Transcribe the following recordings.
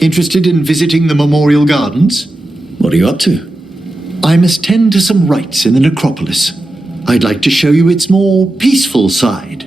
Interested in visiting the memorial gardens? What are you up to? I must tend to some rites in the necropolis. I'd like to show you its more peaceful side.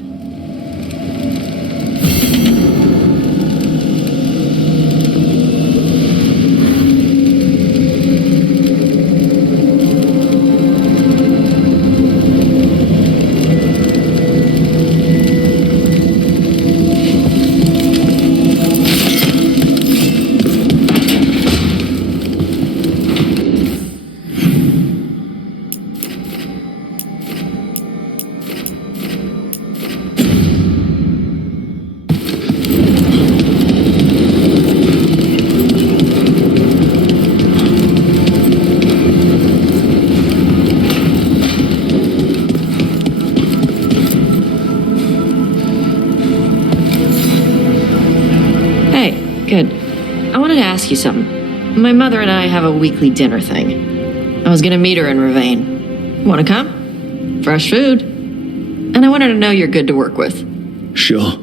Good. I wanted to ask you something. My mother and I have a weekly dinner thing. I was gonna meet her in Ravane. Wanna come? Fresh food. And I wanted to know you're good to work with. Sure.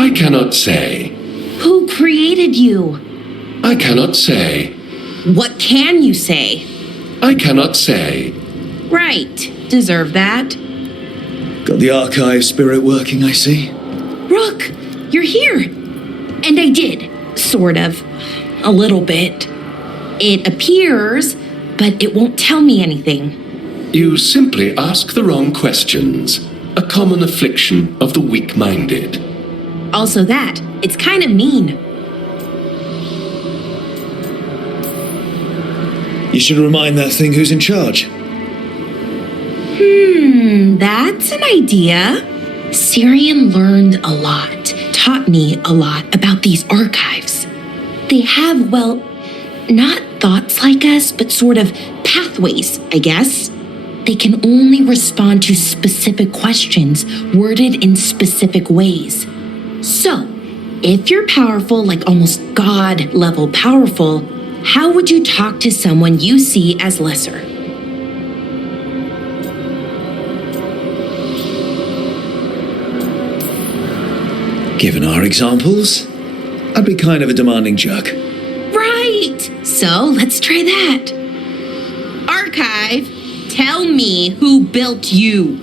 I cannot say. Who created you? I cannot say. What can you say? I cannot say. Right. Deserve that. Got the archive spirit working, I see. Rook, you're here. And I did. Sort of. A little bit. It appears, but it won't tell me anything. You simply ask the wrong questions. A common affliction of the weak-minded. Also that. It's kind of mean. You should remind that thing who's in charge. That's an idea. Syrian learned a lot, taught me a lot about these archives. They have, well, not thoughts like us, but sort of pathways, I guess. They can only respond to specific questions worded in specific ways. So, if you're powerful, like almost God-level powerful, how would you talk to someone you see as lesser? Given our examples, I'd be kind of a demanding jerk. Right! So, let's try that. Archive, tell me who built you.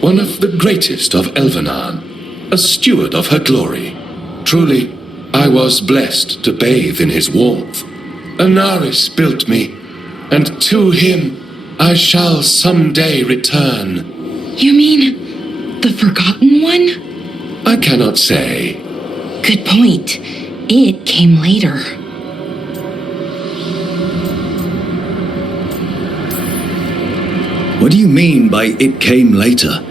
One of the greatest of Elvenan. A steward of her glory. Truly, I was blessed to bathe in his warmth. Anaris built me, and to him I shall someday return. You mean the Forgotten One? I cannot say. Good point. It came later. What do you mean by it came later?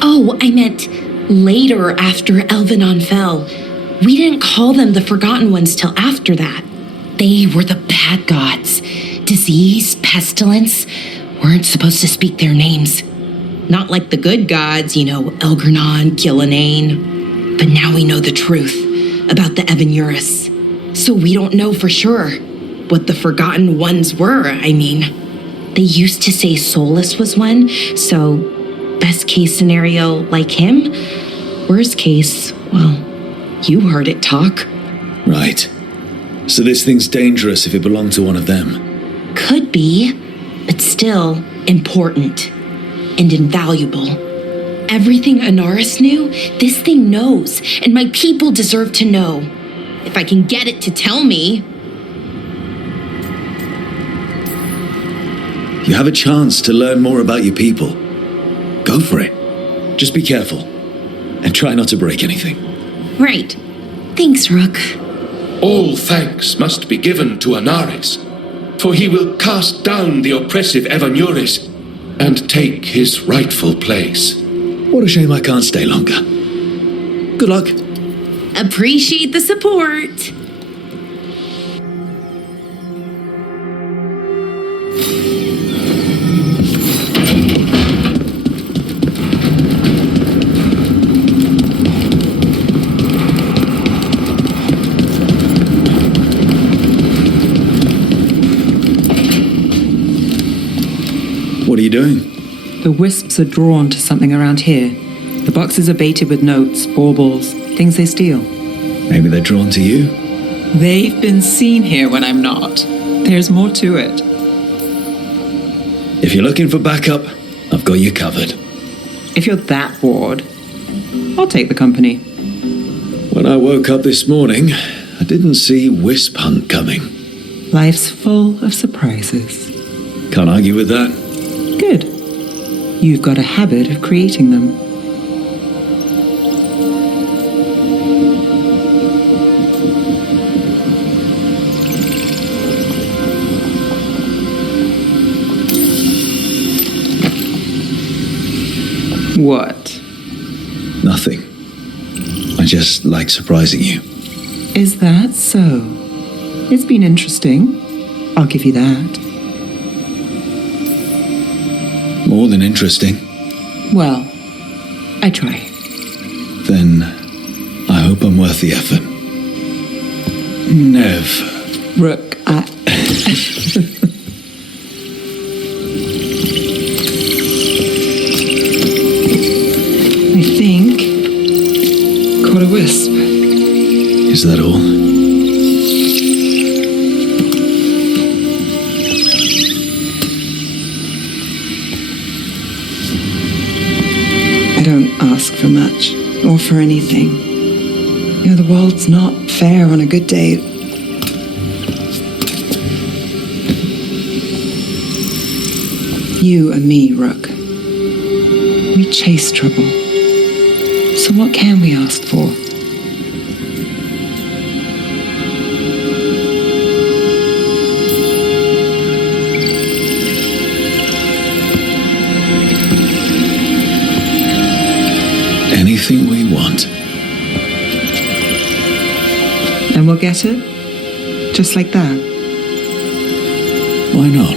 Oh, I meant later after Elvenon fell. We didn't call them the Forgotten Ones till after that. They were the bad gods. Disease, pestilence, weren't supposed to speak their names. Not like the good gods, Elgernon, Gillinane. But now we know the truth about the Evanurus. So we don't know for sure what the Forgotten Ones were, They used to say Solus was one, so best case scenario, like him. Worst case, well, you heard it talk. Right. So this thing's dangerous if it belonged to one of them. Could be, but still important and invaluable. Everything Anaris knew, this thing knows, and my people deserve to know. If I can get it to tell me. You have a chance to learn more about your people. Go for it. Just be careful. And try not to break anything. Right. Thanks, Rook. All thanks must be given to Anaris, for he will cast down the oppressive Evanurus and take his rightful place. What a shame I can't stay longer. Good luck. Appreciate the support. What are you doing? The wisps are drawn to something around here. The boxes are baited with notes, baubles, things they steal. Maybe they're drawn to you? They've been seen here when I'm not. There's more to it. If you're looking for backup, I've got you covered. If you're that bored, I'll take the company. When I woke up this morning, I didn't see Wisp Hunt coming. Life's full of surprises. Can't argue with that. Good. You've got a habit of creating them. What? Nothing. I just like surprising you. Is that so? It's been interesting. I'll give you that. More than interesting. Well, I try. Then I hope I'm worth the effort. Nev. Rook, I think caught a wisp. Is that all? I don't ask for much, or for anything. The world's not fair on a good day. You and me, Rook. We chase trouble. So what can we ask for? Anything we want. And we'll get it? Just like that? Why not?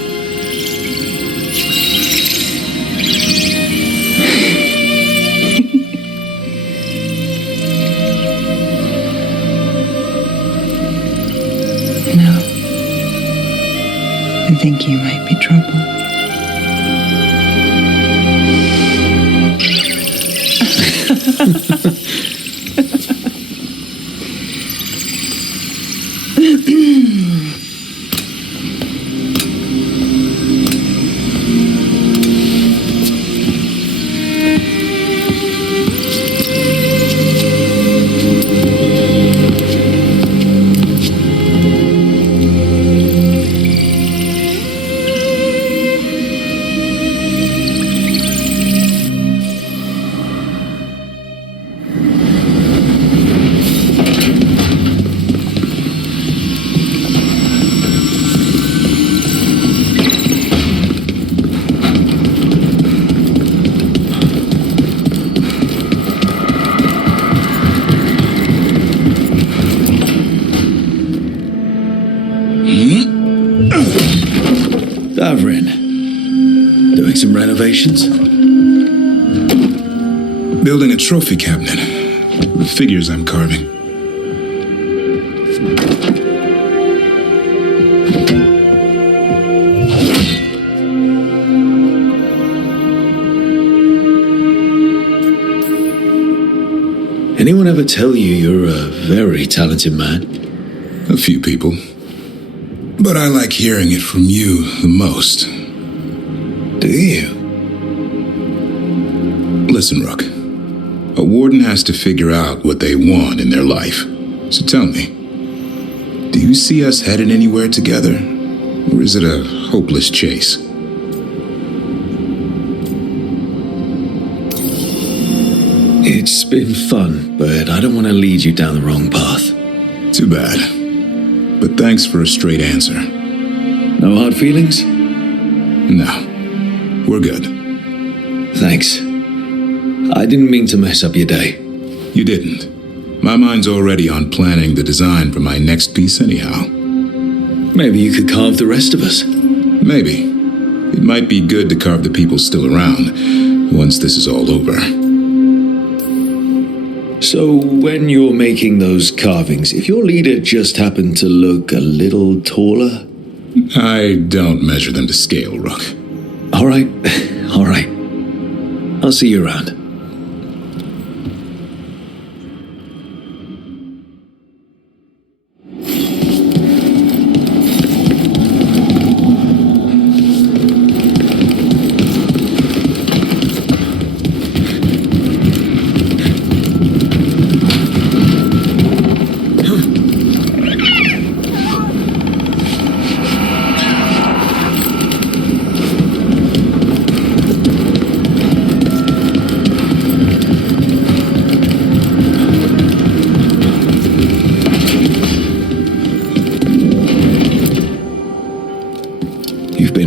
No. I think you might be trouble. covering? Doing some renovations? Building a trophy cabinet. The figures I'm carving. Anyone ever tell you you're a very talented man? A few people. But I like hearing it from you the most. Do you? Listen, Rook. A warden has to figure out what they want in their life. So tell me, do you see us headed anywhere together? Or is it a hopeless chase? It's been fun, but I don't want to lead you down the wrong path. Too bad. But thanks for a straight answer. No hard feelings? No. We're good. Thanks. I didn't mean to mess up your day. You didn't. My mind's already on planning the design for my next piece anyhow. Maybe you could carve the rest of us. Maybe. It might be good to carve the people still around once this is all over. So when you're making those carvings, if your leader just happened to look a little taller? I don't measure them to scale, Rook. All right. All right. I'll see you around.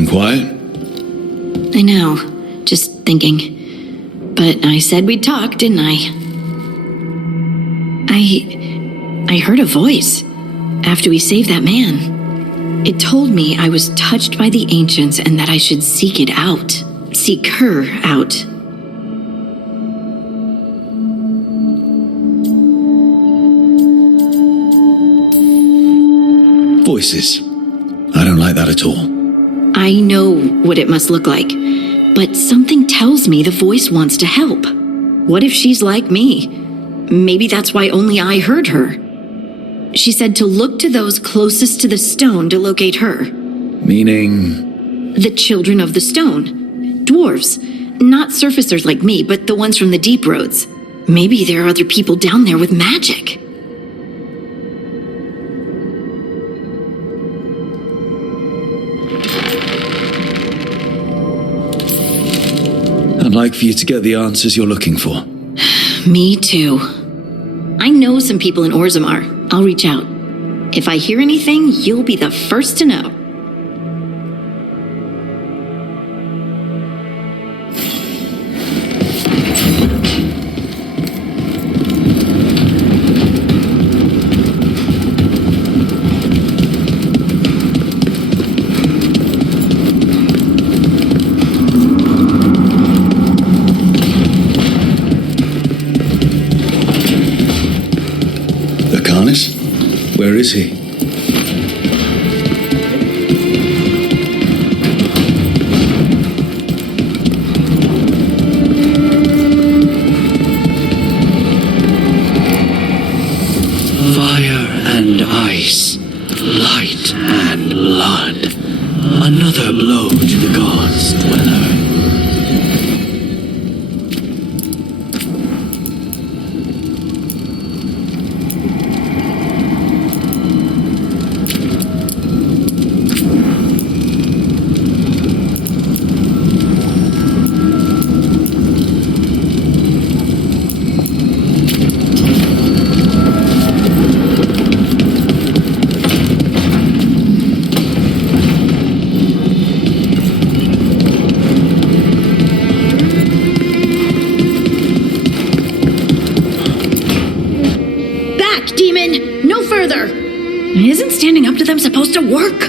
Quiet? I know. Just thinking. But I said we'd talk, didn't I? I heard a voice after we saved that man. It told me I was touched by the ancients and that I should seek it out. Seek her out. Voices. I don't like that at all. I know what it must look like, but something tells me the voice wants to help. What if she's like me? Maybe that's why only I heard her. She said to look to those closest to the stone to locate her. Meaning? The children of the stone. Dwarves. Not surfacers like me, but the ones from the deep roads. Maybe there are other people down there with magic. I'd like for you to get the answers you're looking for. Me too. I know some people in Orzammar. I'll reach out. If I hear anything, you'll be the first to know. Where is he? Fire and ice, light and blood. Another blow to the gods, dweller. Isn't standing up to them supposed to work?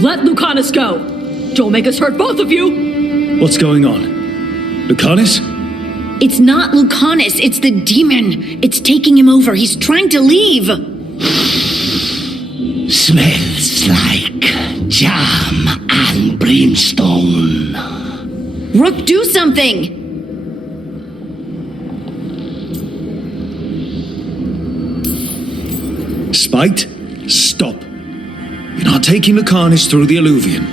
Let Lucanus go. Don't make us hurt both of you! What's going on? Lucanus? It's not Lucanus, it's the demon. It's taking him over. He's trying to leave. Smells like jam and brimstone. Rook, do something! Spite? Stop. You're not taking Lucanus through the alluvion.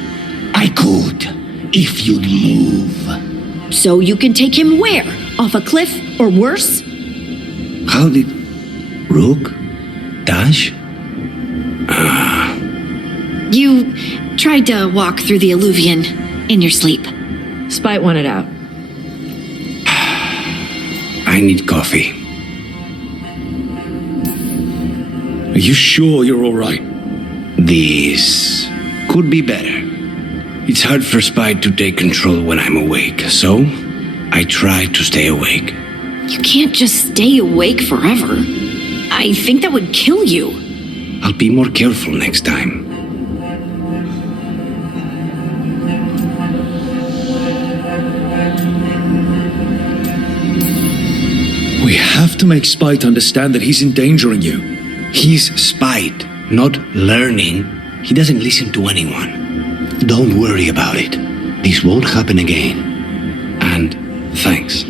I could, if you'd move. So you can take him where? Off a cliff or worse? How did Rook dash? You tried to walk through the alluvion in your sleep. Spite wanted out. I need coffee. Are you sure you're all right? This could be better. It's hard for Spite to take control when I'm awake, so I try to stay awake. You can't just stay awake forever. I think that would kill you. I'll be more careful next time. We have to make Spite understand that he's endangering you. He's Spite, not learning. He doesn't listen to anyone. Don't worry about it. This won't happen again. And thanks.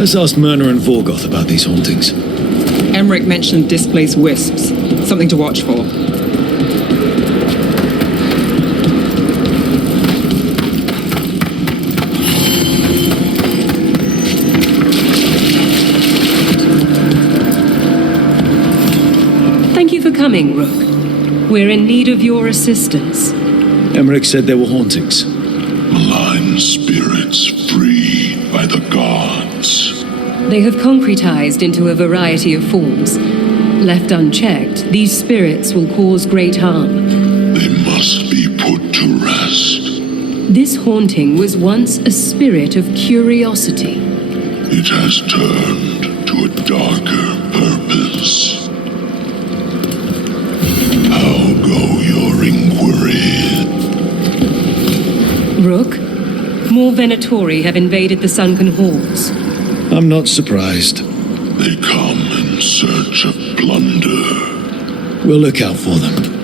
Let's ask Myrna and Vorgoth about these hauntings. Emmerich mentioned displaced wisps. Something to watch for. Thank you for coming, Rook. We're in need of your assistance. Emmerich said there were hauntings. Malign spirits free by the gods. They have concretized into a variety of forms. Left unchecked, these spirits will cause great harm. They must be put to rest. This haunting was once a spirit of curiosity. It has turned to a darker purpose. How go your inquiry? Rook, more Venatori have invaded the sunken halls. I'm not surprised. They come in search of plunder. We'll look out for them.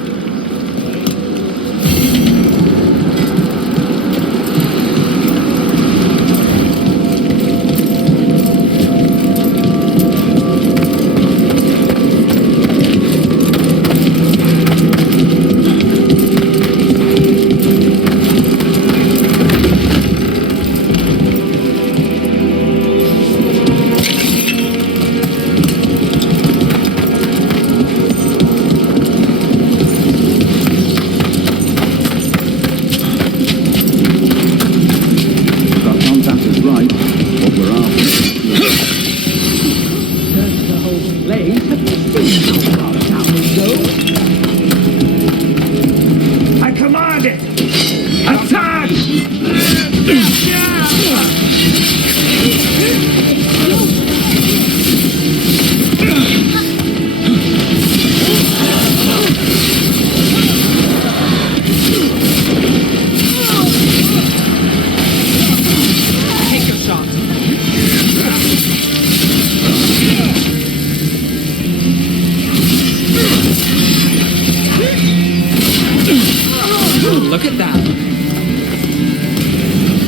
Look at that.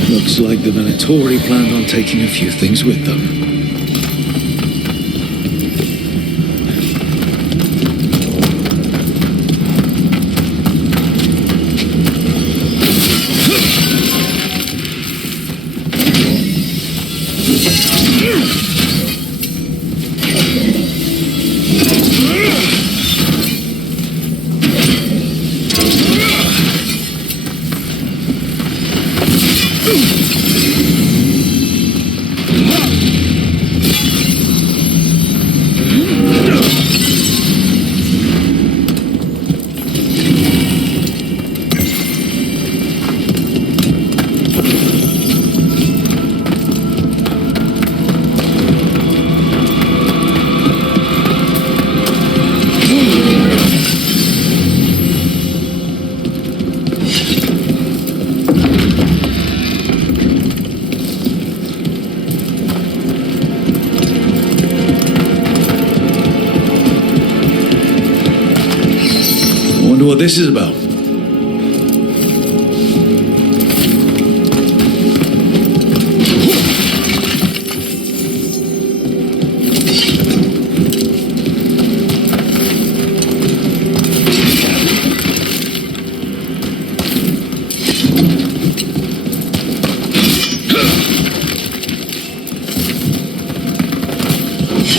Looks like the Venatori planned on taking a few things with them. What this is about.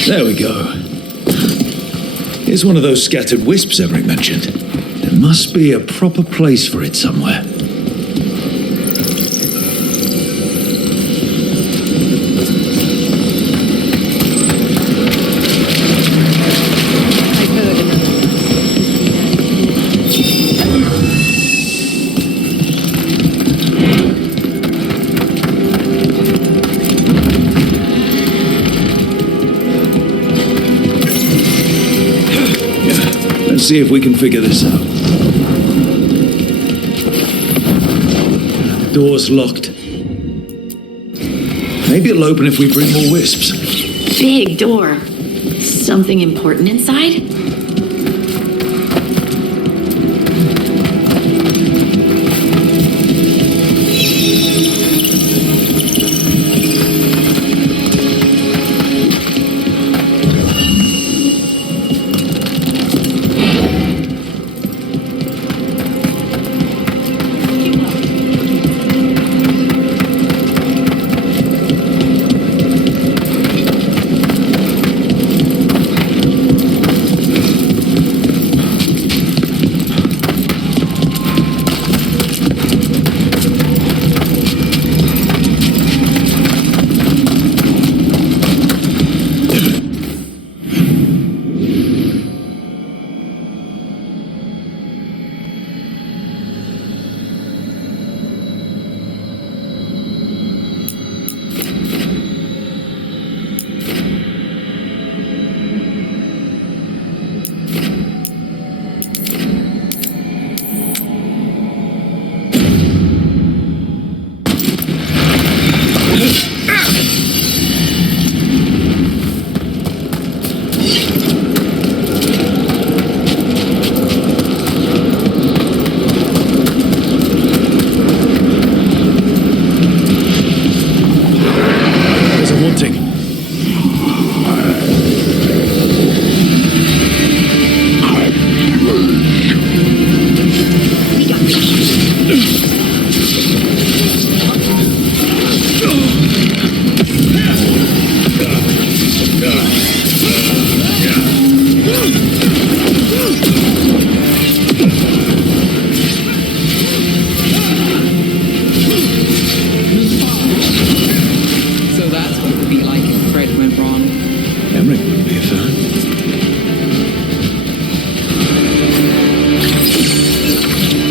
There we go. Here's one of those scattered wisps Emmerich mentioned. There must be a proper place for it somewhere. Let's see if we can figure this out. The door's locked. Maybe it'll open if we bring more wisps. Big door. Something important inside?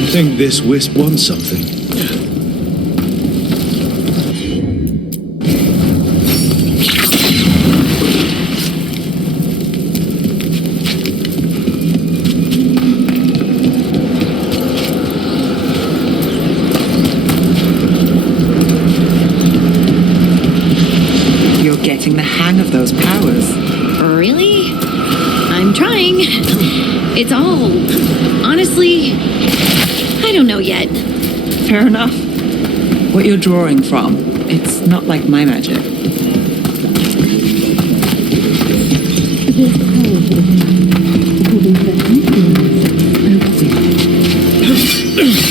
I think this wisp wants something. You're getting the hang of those powers. Really? I'm trying. It's all... honestly... I I don't know yet. Fair enough. What you're drawing from, it's not like my magic.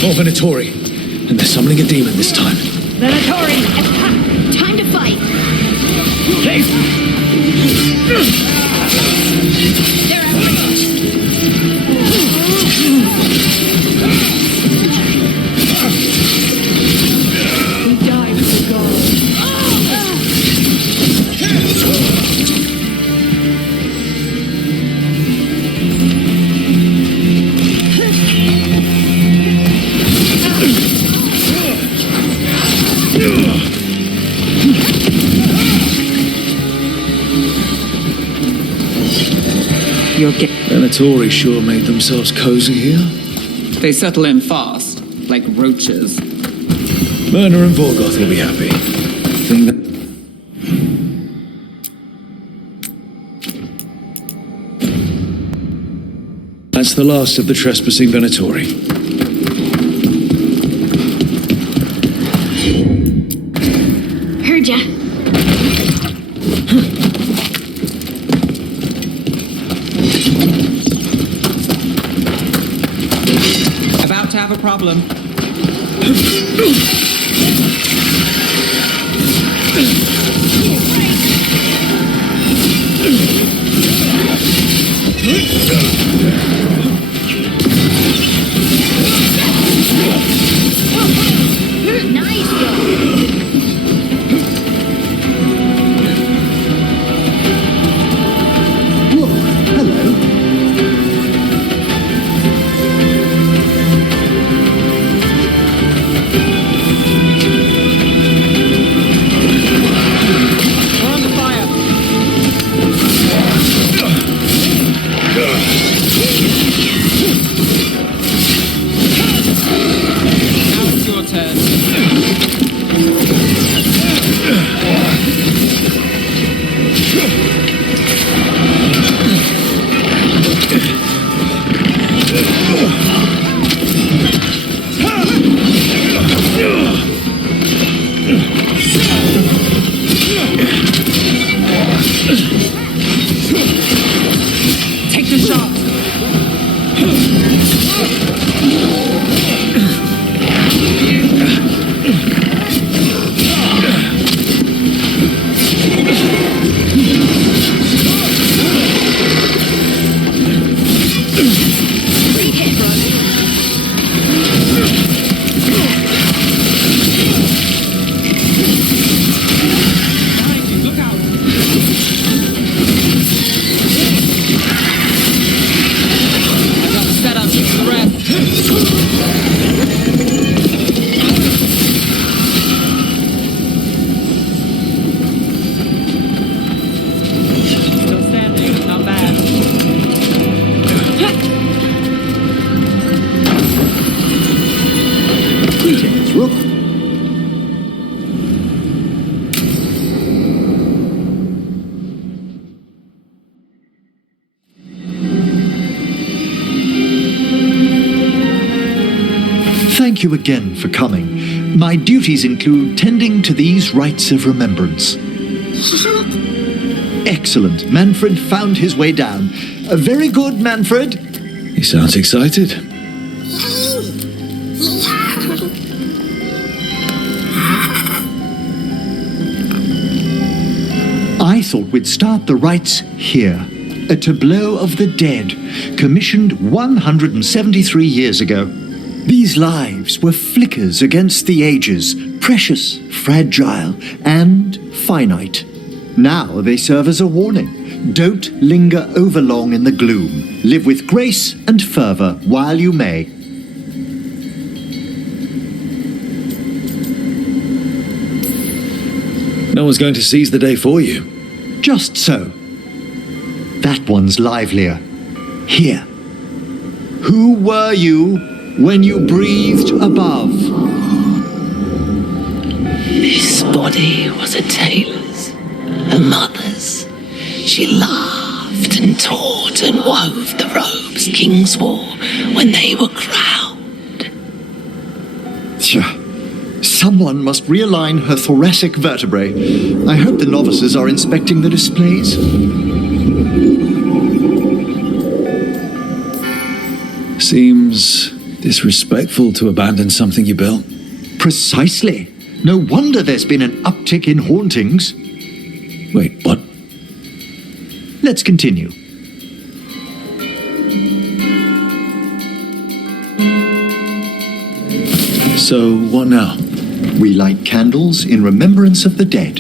More Venatori, and they're summoning a demon this time. Venatori! Time to fight. They're out. We died for God. Venatori sure made themselves cozy here. They settle in fast, like roaches. Myrna and Veilguard will be happy. Think that... That's the last of the trespassing Venatori. Heard ya. About to have a problem. Thank you again for coming. My duties include tending to these rites of remembrance. Excellent. Manfred found his way down. Very good, Manfred. He sounds excited. I thought we'd start the rites here. A tableau of the dead, commissioned 173 years ago. These lives were flickers against the ages, precious, fragile, and finite. Now they serve as a warning. Don't linger overlong in the gloom. Live with grace and fervor while you may. No one's going to seize the day for you. Just so. That one's livelier. Here. Who were you when you breathed above? This body was a tailor's, a mother's. She laughed and taught and wove the robes kings wore when they were crowned. Someone must realign her thoracic vertebrae. I hope the novices are inspecting the displays. Seems disrespectful to abandon something you built. Precisely. No wonder there's been an uptick in hauntings. Wait, what? Let's continue. So, what now? We light candles in remembrance of the dead.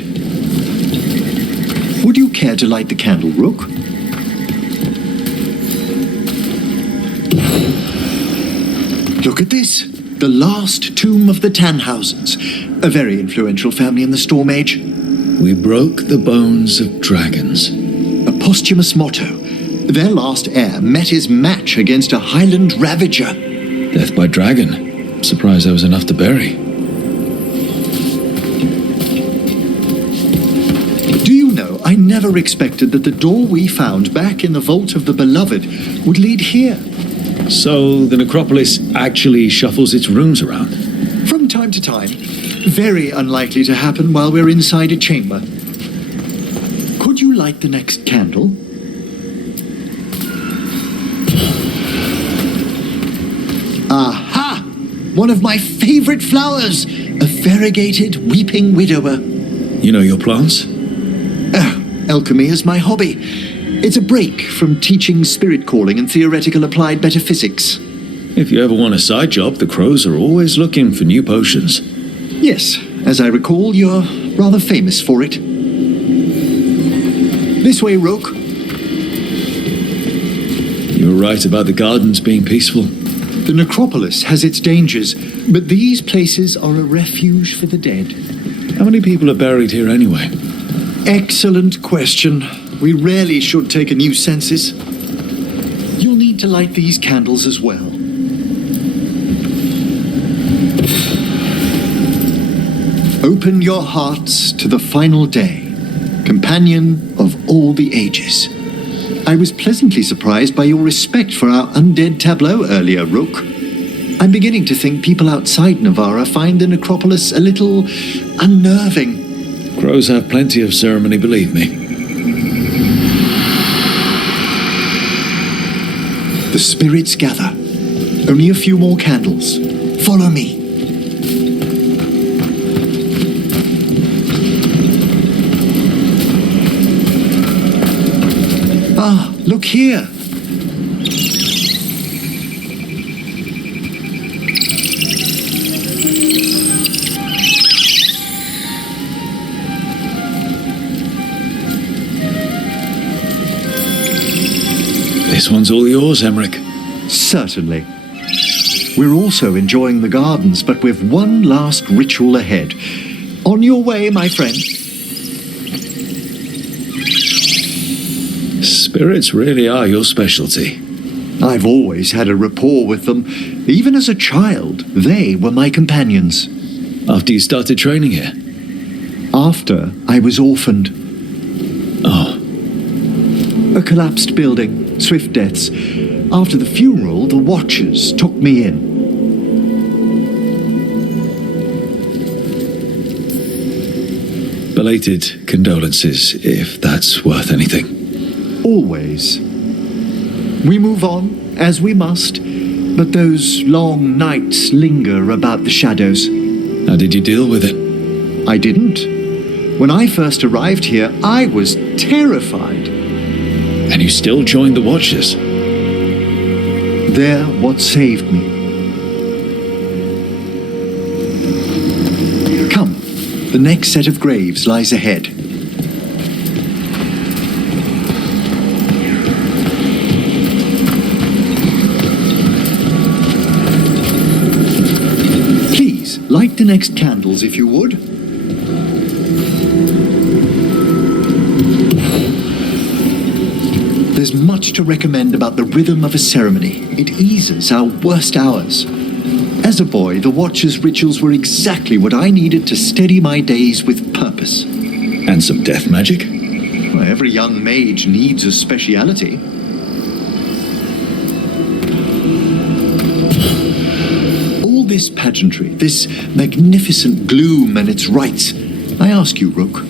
Would you care to light the candle, Rook? Look at this. The last tomb of the Tannhausens, a very influential family in the Storm Age. We broke the bones of dragons. A posthumous motto. Their last heir met his match against a Highland Ravager. Death by dragon. Surprised there was enough to bury. Do you know, I never expected that the door we found back in the Vault of the Beloved would lead here. So the necropolis actually shuffles its rooms around? From time to time. Very unlikely to happen while we're inside a chamber. Could you light the next candle? Aha! One of my favorite flowers! A variegated weeping widower. You know your plants? Oh, alchemy is my hobby. It's a break from teaching spirit calling and theoretical applied metaphysics. If you ever want a side job, the crows are always looking for new potions. Yes, as I recall, you're rather famous for it. This way, Rook. You were right about the gardens being peaceful. The necropolis has its dangers, but these places are a refuge for the dead. How many people are buried here anyway? Excellent question. We rarely should take a new census. You'll need to light these candles as well. Open your hearts to the final day, companion of all the ages. I was pleasantly surprised by your respect for our undead tableau earlier, Rook. I'm beginning to think people outside Navarra find the necropolis a little unnerving. Crows have plenty of ceremony, believe me. The spirits gather. Only a few more candles. Follow me. Ah, look here. This one's all yours, Emmerich. Certainly. We're also enjoying the gardens, but with one last ritual ahead. On your way, my friend. Spirits really are your specialty. I've always had a rapport with them. Even as a child, they were my companions. After you started training here? After I was orphaned. Oh. A collapsed building, swift deaths. After the funeral, the Watchers took me in. Belated condolences, if that's worth anything. Always. We move on, as we must, but those long nights linger about the shadows. How did you deal with it? I didn't. When I first arrived here, I was terrified. And you still joined the Watchers? They're what saved me. Come, the next set of graves lies ahead. Please, light the next candles if you would. There's much to recommend about the rhythm of a ceremony. It eases our worst hours. As a boy, the Watcher's rituals were exactly what I needed to steady my days with purpose. And some death magic? Well, every young mage needs a speciality. this pageantry, this magnificent gloom and its rites, I ask you, Rook,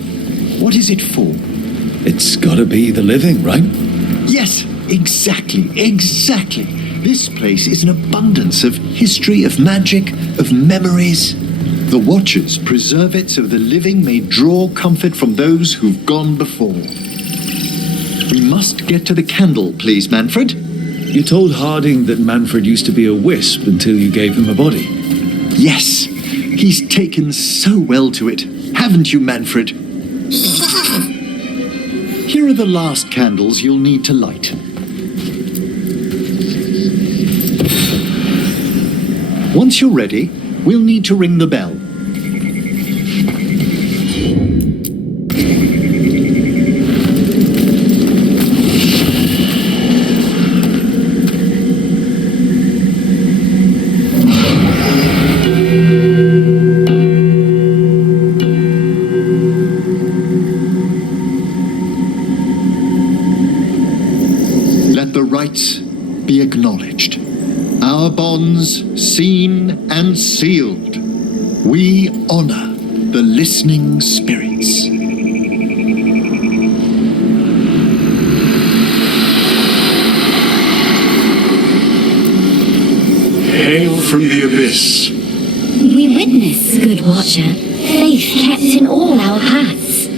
what is it for? It's gotta be the living, right? Yes, exactly. This place is an abundance of history, of magic, of memories. The Watchers preserve it so the living may draw comfort from those who've gone before. We must get to the candle, please, Manfred. You told Harding that Manfred used to be a wisp until you gave him a body. Yes, he's taken so well to it, haven't you, Manfred? Here are the last candles you'll need to light. Once you're ready, we'll need to ring the bell. Let the rites be acknowledged. Our bonds seen and sealed. We honor the listening spirits. Hail from the abyss. We witness, good Watcher, faith kept in all our hearts.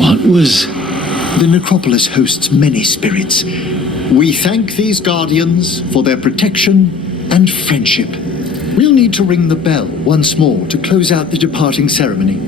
What was... The necropolis hosts many spirits. We thank these guardians for their protection and friendship. We'll need to ring the bell once more to close out the departing ceremony.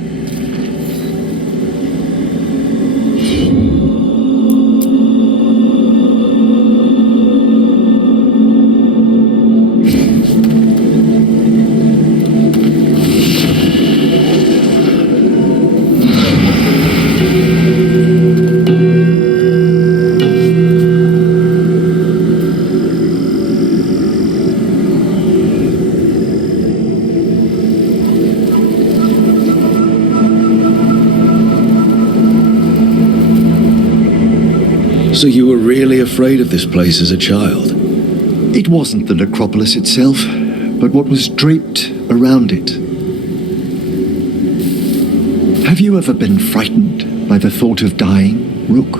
So you were really afraid of this place as a child? It wasn't the necropolis itself, but what was draped around it. Have you ever been frightened by the thought of dying, Rook?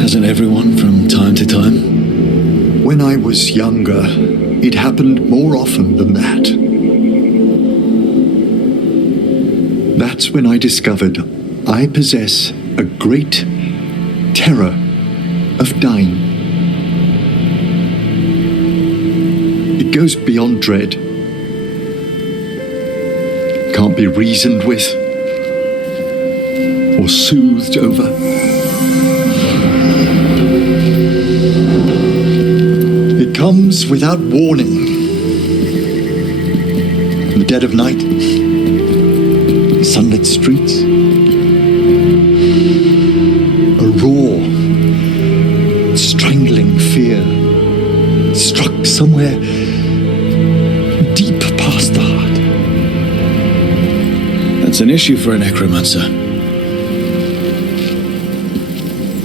Hasn't everyone from time to time? When I was younger, it happened more often than that. That's when I discovered I possess a great terror of dying. It goes beyond dread. It can't be reasoned with or soothed over. It comes without warning. In the dead of night, sunlit streets, a raw, strangling fear struck somewhere deep past the heart. That's an issue for a necromancer.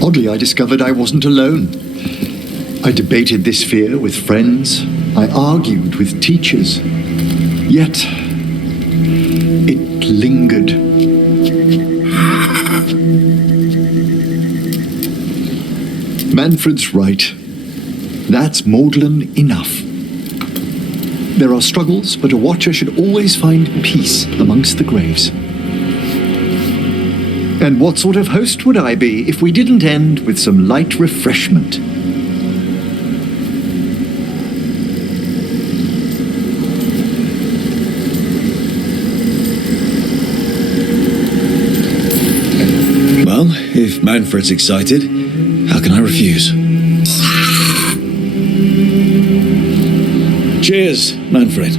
Oddly, I discovered I wasn't alone. I debated this fear with friends. I argued with teachers. Yet, it lingered. Manfred's right. That's maudlin enough. There are struggles, but a watcher should always find peace amongst the graves. And what sort of host would I be if we didn't end with some light refreshment? Well, if Manfred's excited, how can I refuse? Cheers, Manfred.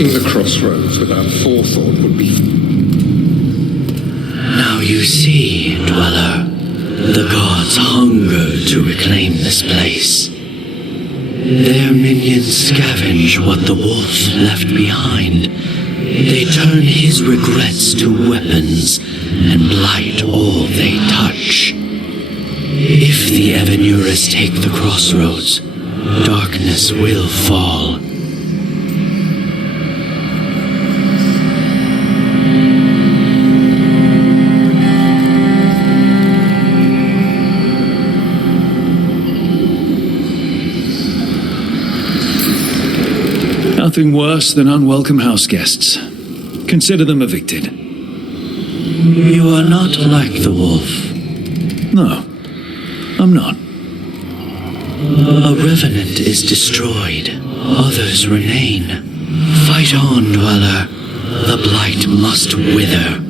Striking the crossroads without forethought would be... Now you see, Dweller, the gods hunger to reclaim this place. Their minions scavenge what the wolf left behind. They turn his regrets to weapons and blight all they touch. If the Evenuras take the crossroads, darkness will fall. Nothing worse than unwelcome house guests. Consider them evicted. You are not like the wolf. No, I'm not. A revenant is destroyed, others remain. Fight on, Dweller. The blight must wither.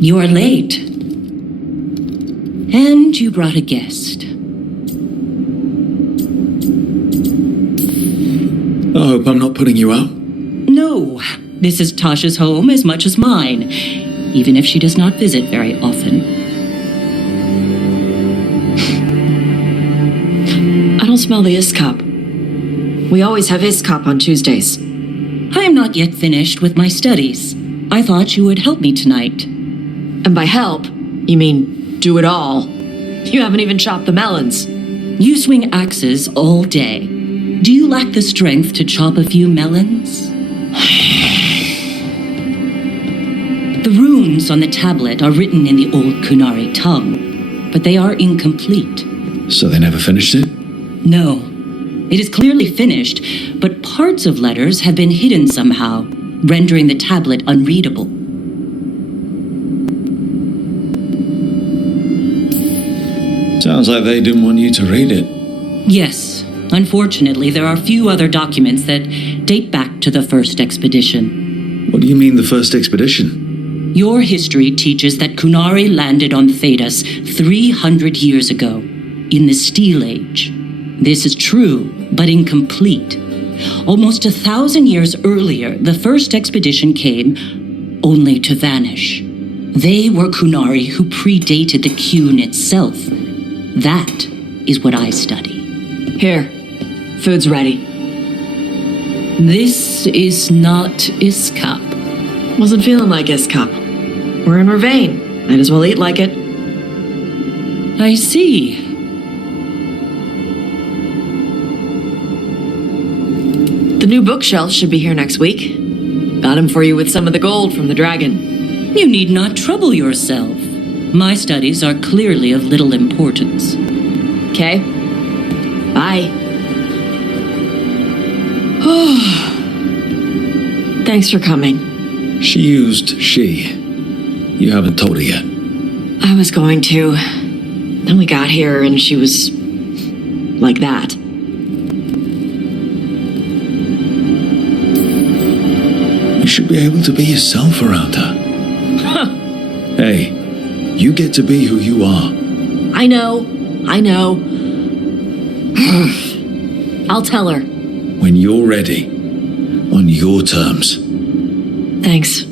You're late. And you brought a guest. I hope I'm not putting you out. No, this is Tasha's home as much as mine, even if she does not visit very often. I don't smell the Iskop. We always have Iskop on Tuesdays. I am not yet finished with my studies. I thought you would help me tonight. And by help, you mean do it all. You haven't even chopped the melons. You swing axes all day. Do you lack the strength to chop a few melons? The runes on the tablet are written in the old Kunari tongue, but they are incomplete. So they never finished it? No. It is clearly finished, but parts of letters have been hidden somehow, rendering the tablet unreadable. Sounds like they didn't want you to read it. Yes. Unfortunately, there are few other documents that date back to the first expedition. What do you mean, the first expedition? Your history teaches that Kunari landed on Thedas 300 years ago, in the Steel Age. This is true, but incomplete. Almost 1,000 years earlier, the first expedition came only to vanish. They were Kunari who predated the Qun itself. That is what I study. Here, food's ready. This is not Iskop. Wasn't feeling like Iskop. We're in Ravane. Might as well eat like it. I see. The new bookshelf should be here next week. Got him for you with some of the gold from the dragon. You need not trouble yourself. My studies are clearly of little importance. Okay. Bye. Thanks for coming. She used she. You haven't told her yet. I was going to. Then we got here and she was like that. You should be able to be yourself around her. Hey, you get to be who you are. I know. I'll tell her. When you're ready. On your terms. Thanks.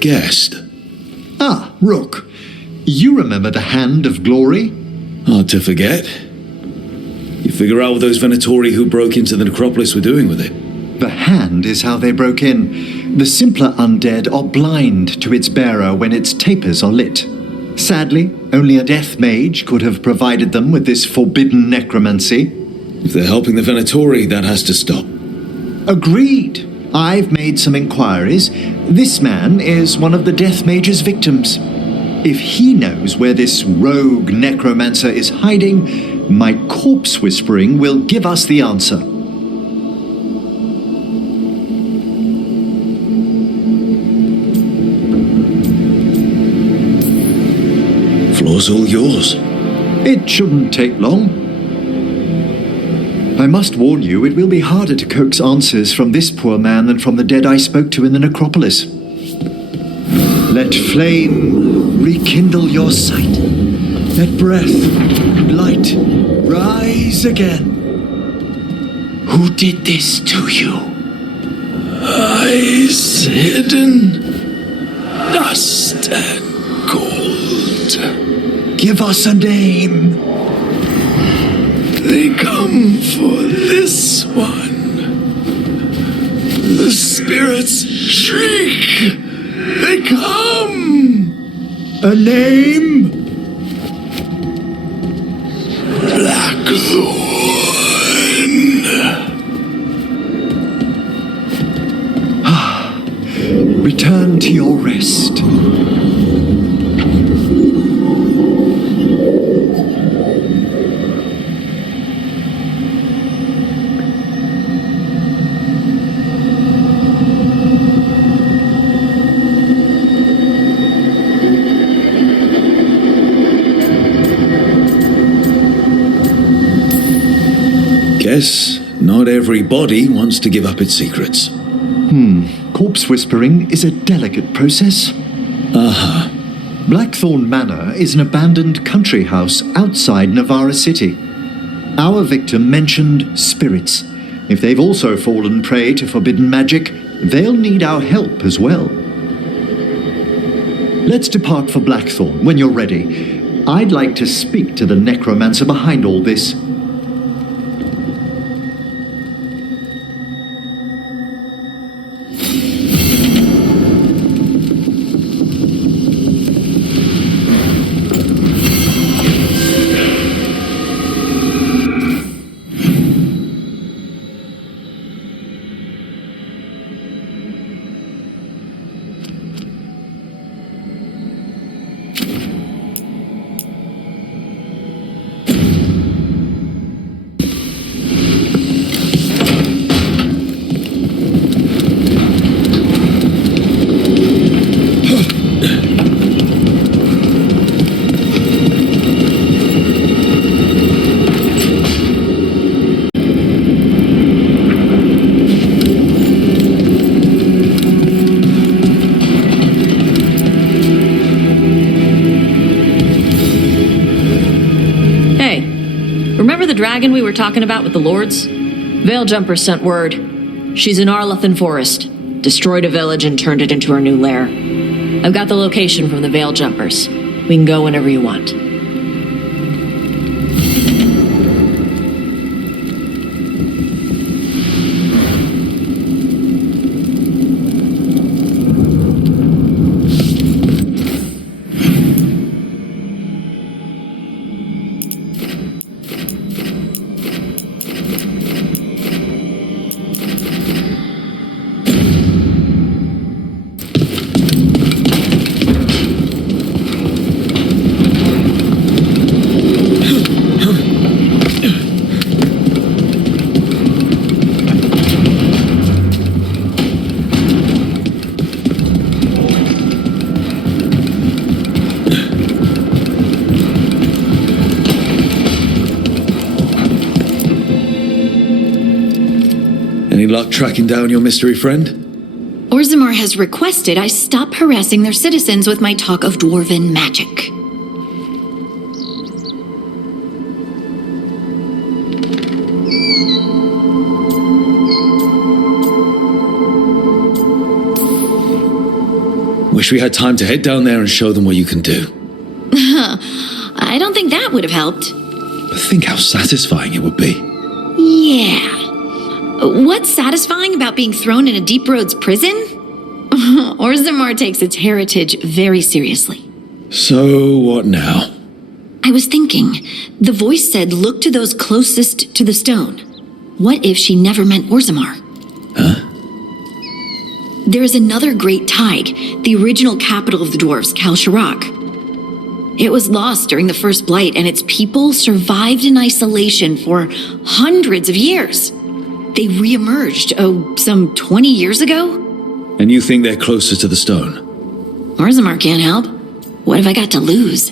guest. Ah, Rook. You remember the Hand of Glory? Hard to forget. You figure out what those Venatori who broke into the necropolis were doing with it? The hand is how they broke in. The simpler undead are blind to its bearer when its tapers are lit. Sadly, only a death mage could have provided them with this forbidden necromancy. If they're helping the Venatori, that has to stop. Agreed. I've made some inquiries. This man is one of the death mage's victims. If he knows where this rogue necromancer is hiding, my corpse whispering will give us the answer. Floor's all yours. It shouldn't take long. I must warn you, it will be harder to coax answers from this poor man than from the dead I spoke to in the necropolis. Let flame rekindle your sight. Let breath and light rise again. Who did this to you? Eyes hidden, dust and gold. Give us a name. They come for this one. The spirits shriek. They come. A name? Blackthorn. Return to your rest. Guess not everybody wants to give up its secrets. Corpse whispering is a delicate process. Aha. Blackthorn Manor is an abandoned country house outside Navarra City. Our victim mentioned spirits. If they've also fallen prey to forbidden magic, they'll need our help as well. Let's depart for Blackthorn when you're ready. I'd like to speak to the necromancer behind all this. Remember the dragon we were talking about with the lords? Veiljumpers sent word. She's in Arlothan Forest. Destroyed a village and turned it into her new lair. I've got the location from the Veiljumpers. We can go whenever you want. Any luck tracking down your mystery friend? Orzammar has requested I stop harassing their citizens with my talk of dwarven magic. Wish we had time to head down there and show them what you can do. I don't think that would have helped. But think how satisfying it would be. Yeah. What's satisfying about being thrown in a Deep Roads prison? Orzammar takes its heritage very seriously. So, what now? I was thinking, the voice said look to those closest to the stone. What if she never meant Orzammar? Huh? There is another great Tig, the original capital of the dwarves, Kal-Sharak. It was lost during the First Blight, and its people survived in isolation for hundreds of years. They re-emerged, some 20 years ago? And you think they're closer to the stone? Orzammar can't help. What have I got to lose?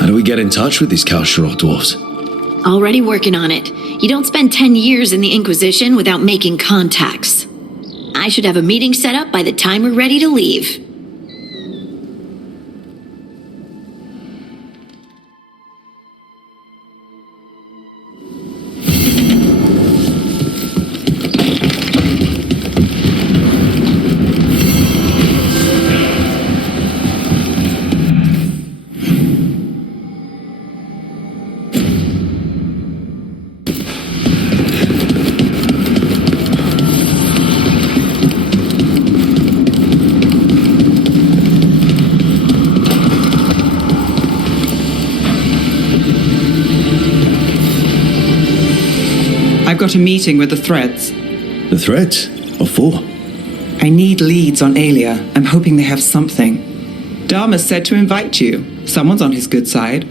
How do we get in touch with these Kal-Sharak dwarves? Already working on it. You don't spend 10 years in the Inquisition without making contacts. I should have a meeting set up by the time we're ready to leave. I've got a meeting with the Threads. The Threads? What for? I need leads on Aelia. I'm hoping they have something. Dharma said to invite you. Someone's on his good side.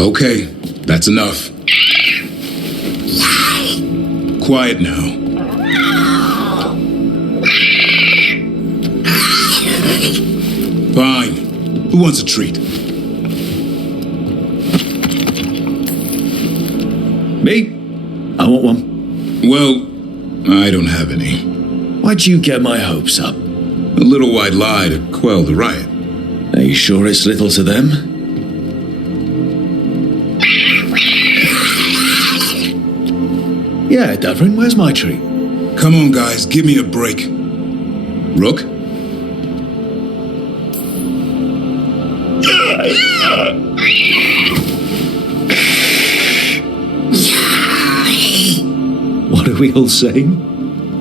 Okay, that's enough. Quiet now. Fine. Who wants a treat? Me? I want one. Well, I don't have any. Why'd you get my hopes up? A little white lie to quell the riot. Are you sure it's little to them? Yeah, Davrin, where's my treat? Come on, guys, give me a break. Rook? What are we all saying?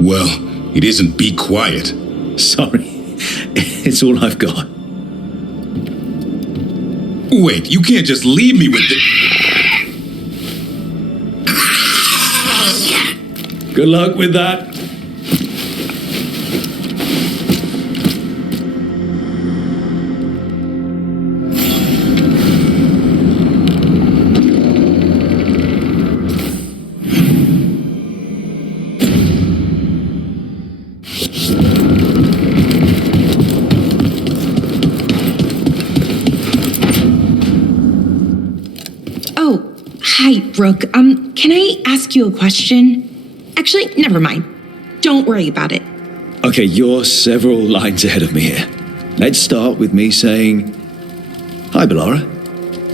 Well, it isn't be quiet. Sorry, it's all I've got. Wait, you can't just leave me with the... Good luck with that. Oh, hi, Rook. Can I ask you a question? Actually, never mind. Don't worry about it. Okay, you're several lines ahead of me here. Let's start with me saying, hi, Bellara.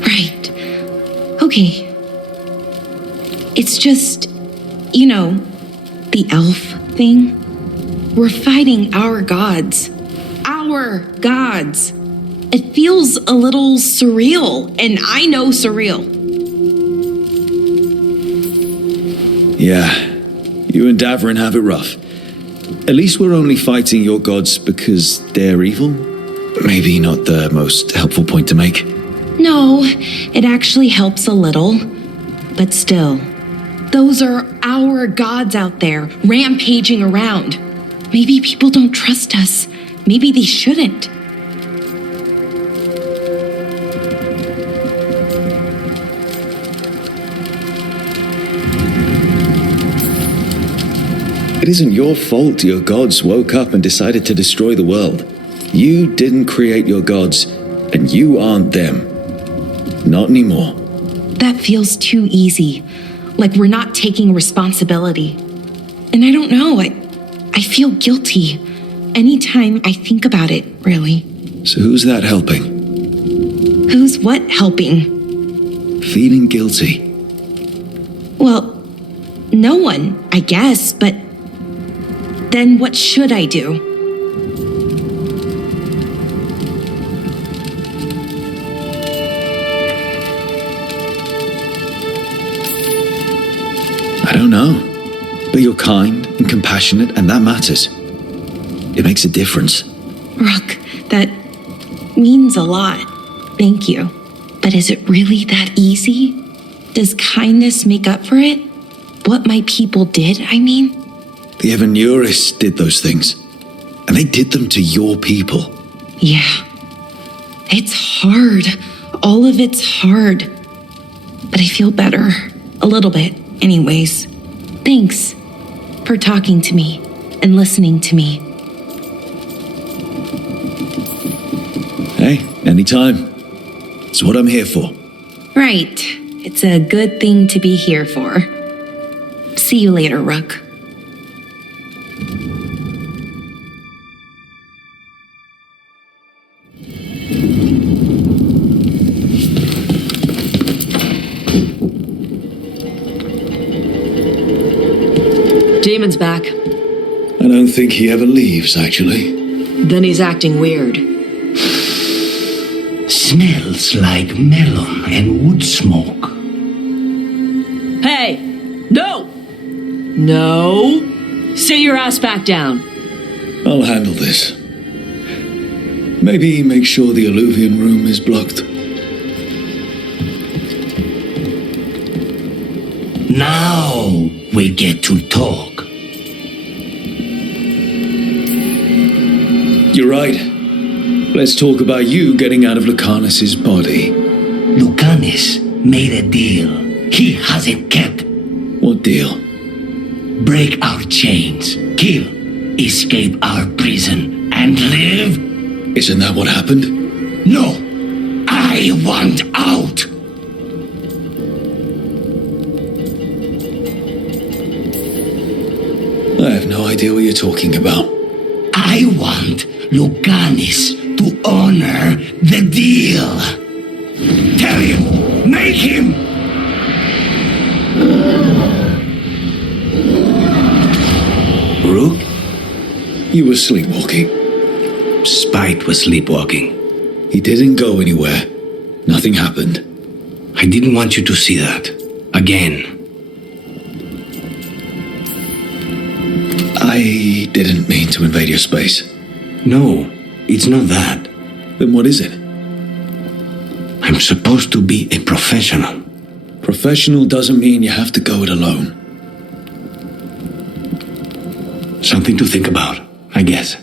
Right. Okay. It's just, you know, the elf thing. We're fighting our gods. Our gods. It feels a little surreal, and I know surreal. Yeah. You and Davrin have it rough. At least we're only fighting your gods because they're evil? Maybe not the most helpful point to make. No, it actually helps a little. But still, those are our gods out there, rampaging around. Maybe people don't trust us. Maybe they shouldn't. It isn't your fault your gods woke up and decided to destroy the world. You didn't create your gods, and and you aren't them. Not anymore. That feels too easy, like we're not taking responsibility. And I don't know, I feel guilty anytime I think about it, really. So who's that helping? Who's what helping? Feeling guilty. Well, no one, I guess, but then what should I do? I don't know. But you're kind and compassionate, and that matters. It makes a difference. Rook, that means a lot. Thank you. But is it really that easy? Does kindness make up for it? What my people did, I mean? The Evanurists did those things. And they did them to your people. Yeah. It's hard. All of it's hard. But I feel better. A little bit, anyways. Thanks for talking to me and listening to me. Hey, anytime. It's what I'm here for. Right. It's a good thing to be here for. See you later, Rook. Demon's back. I don't think he ever leaves, actually. Then he's acting weird. Smells like melon and wood smoke. Hey! No! No! Sit your ass back down. I'll handle this. Maybe make sure the alluvian room is blocked. Now we get to talk. You're right. Let's talk about you getting out of Lucanus's body. Lucanus made a deal he hasn't kept. What deal? Break our chains, kill, escape our prison, and live? Isn't that what happened? No, I want out. I have no idea what you're talking about. I want Lucanus to honor the deal. Tell him, make him. Rook? You were sleepwalking. Spite was sleepwalking. He didn't go anywhere. Nothing happened. I didn't want you to see that. Again. I didn't mean to invade your space. No, it's not that. Then what is it? I'm supposed to be a professional. Professional doesn't mean you have to go it alone. Something to think about, I guess.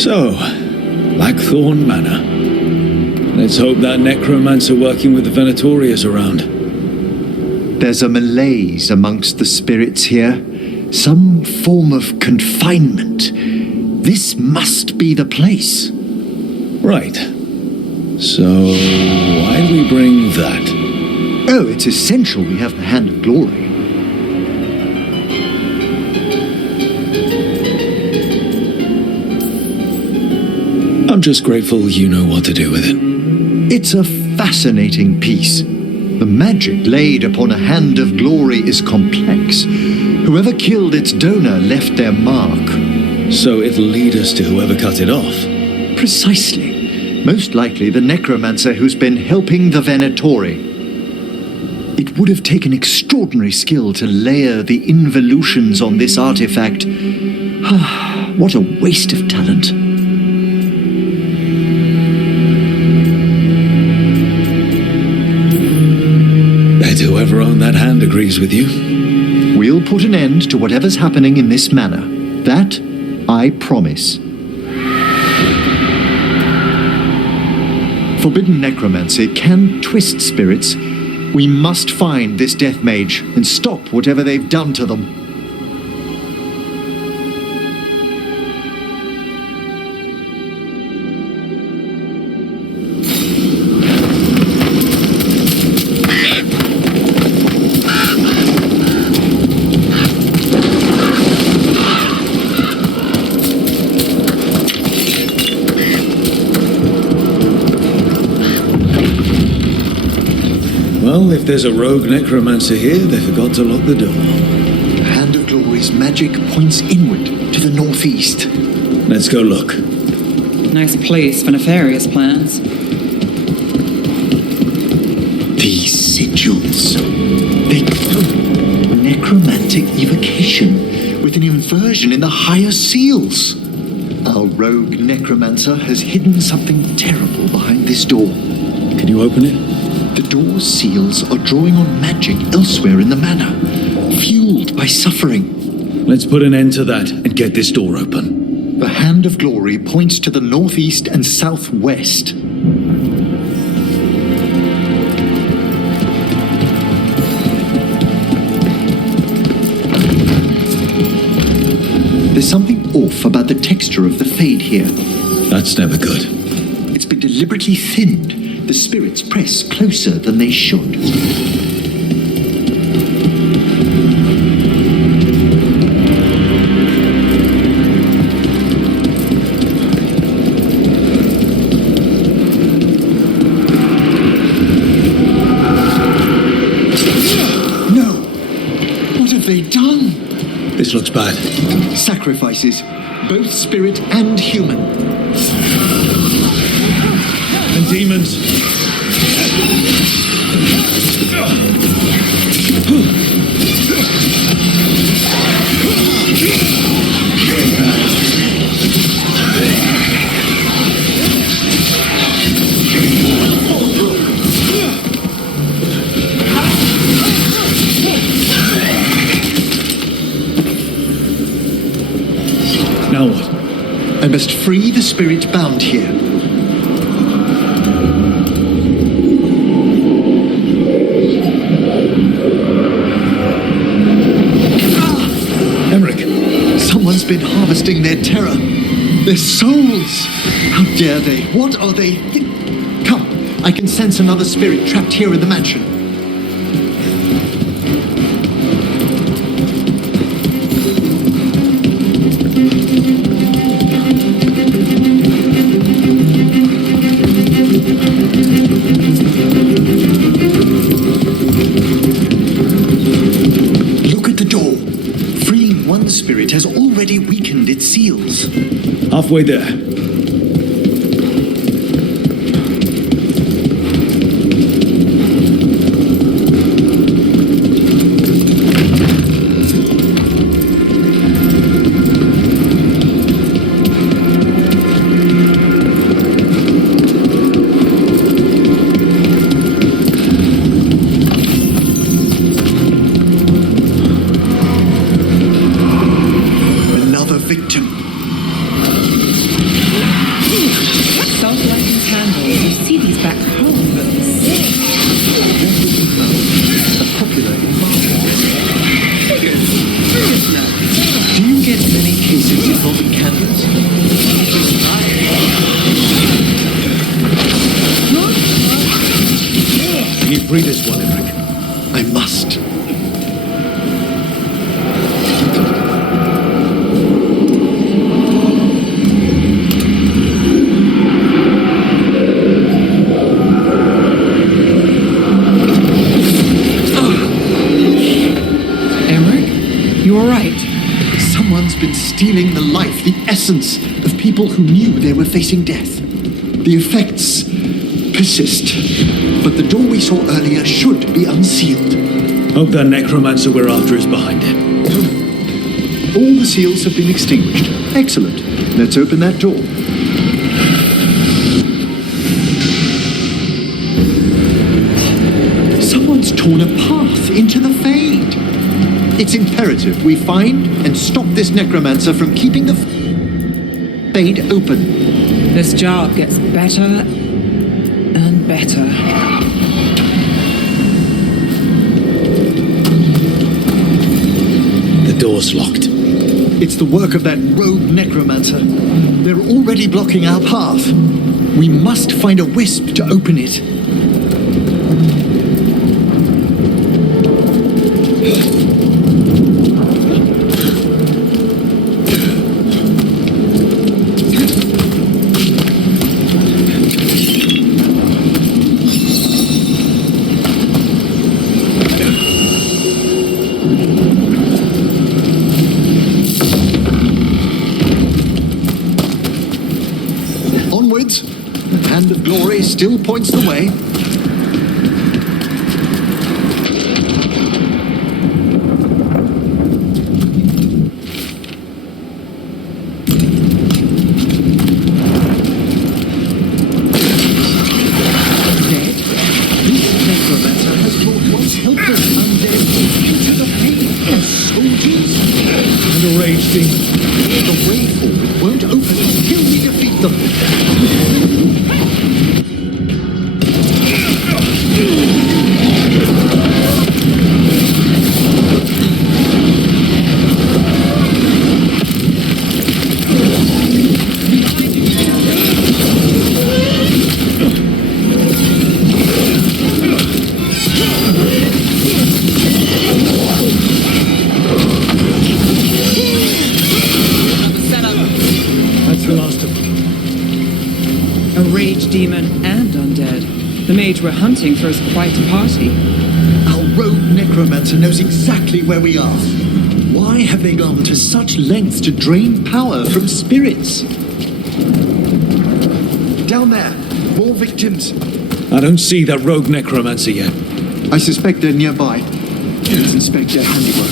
So, Blackthorn Manor. Let's hope that necromancer working with the Venatori is around. There's a malaise amongst the spirits here. Some form of confinement. This must be the place. Right. So, why do we bring that? Oh, it's essential we have the Hand of Glory. I'm just grateful you know what to do with it. It's a fascinating piece. The magic laid upon a Hand of Glory is complex. Whoever killed its donor left their mark. So it'll lead us to whoever cut it off. Precisely. Most likely the necromancer who's been helping the Venatori. It would have taken extraordinary skill to layer the involutions on this artifact. What a waste of talent. Bet whoever owned that hand agrees with you. We'll put an end to whatever's happening in this manor. That, I promise. Forbidden necromancy can twist spirits. We must find this death mage and stop whatever they've done to them. Well, if there's a rogue necromancer here, they forgot to lock the door. The Hand of Glory's magic points inward to the northeast. Let's go look. Nice place for nefarious plans. These sigils. They necromantic evocation with an inversion in the higher seals. Our rogue necromancer has hidden something terrible behind this door. Can you open it? The door's seals are drawing on magic elsewhere in the manor, fueled by suffering. Let's put an end to that and get this door open. The Hand of Glory points to the northeast and southwest. There's something off about the texture of the fade here. That's never good. It's been deliberately thinned. The spirits press closer than they should. No! What have they done? This looks bad. Sacrifices, both spirit and human. And demons. Now what? I must free the spirit bound here. Someone's been harvesting their terror. Their souls. How dare they? What are they? Come, I can sense another spirit trapped here in the mansion. Look at the door. Freeing one spirit has already weakened its seals. Halfway there. Silence! Can you free this one, Emmerich? I must. You all right? Someone's been stealing the life, the essence of people who knew they were facing death. The effects persist, but the door we saw earlier should be unsealed. Hope that necromancer we're after is behind it. All the seals have been extinguished. Excellent. Let's open that door. Someone's torn a path into the Fade. It's imperative we find and stop this necromancer from keeping the Fade open. This job gets better and better. The door's locked. It's the work of that rogue necromancer. They're already blocking our path. We must find a wisp to open it. The hand of glory still points the way. This necromancer has brought once helpless undead into the Fade as soldiers and a rage demon. The way forward won't open until we defeat them. That's the last of them. A rage demon and undead. The mage we're hunting throws quite a party. Our rogue necromancer knows exactly where we are. Why have they gone to such lengths to drain power from spirits? Down there, more victims. I don't see that rogue necromancer yet. I suspect they're nearby. Let's inspect their handiwork.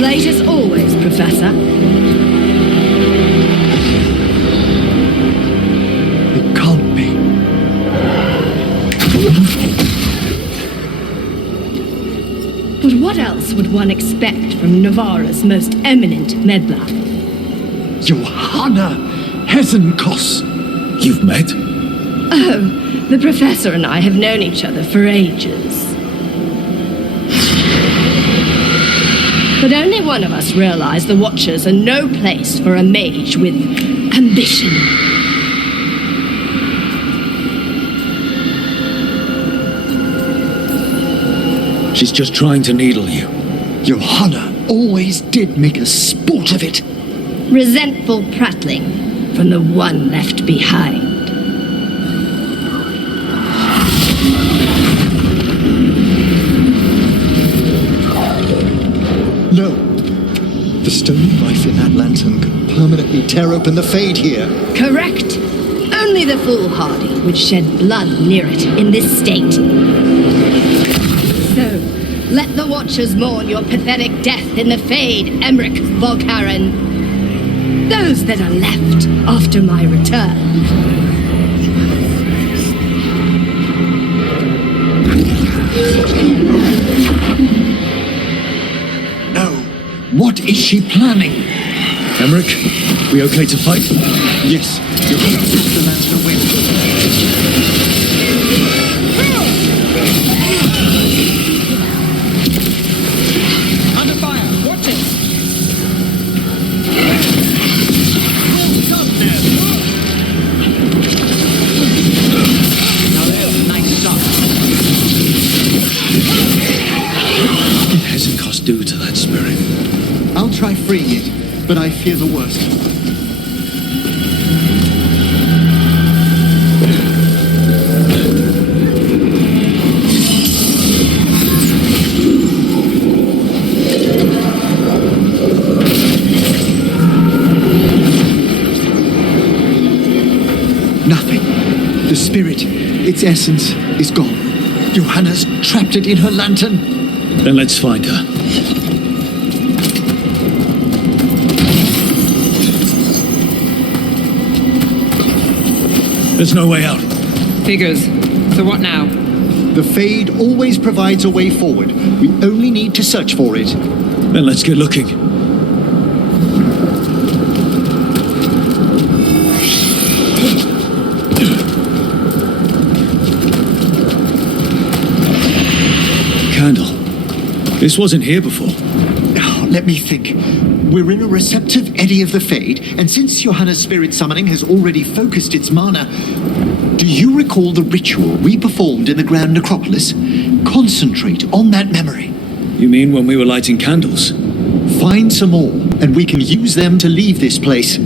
Late as always, Professor. It can't be. But what else would one expect from Navarra's most eminent meddler? Johanna Hesenkos. You've met? Oh, the Professor and I have known each other for ages. But only one of us realized the Watchers are no place for a mage with ambition. She's just trying to needle you. Johanna always did make a sport of it. Resentful prattling from the one left behind. No. The stone knife in that lantern could permanently tear open the Fade here. Correct. Only the foolhardy would shed blood near it in this state. So, let the Watchers mourn your pathetic death in the Fade, Emmerich Volkaren. Those that are left after my return. No. What is she planning? Emmerich, we okay to fight? Yes, you're going to push the lantern away. Under fire! Watch it! Now there's a nice shot. What did Hezekiah do to that spirit? I'll try freeing it, but I fear the worst. Nothing. The spirit, its essence, is gone. Johanna's trapped it in her lantern. Then let's find her. There's no way out. Figures. So what now? The Fade always provides a way forward. We only need to search for it. Then let's get looking. Candle. This wasn't here before. Oh, let me think. We're in a receptive eddy of the Fade, and since Johanna's spirit summoning has already focused its mana, do you recall the ritual we performed in the Grand Necropolis? Concentrate on that memory. You mean when we were lighting candles? Find some more, and we can use them to leave this place.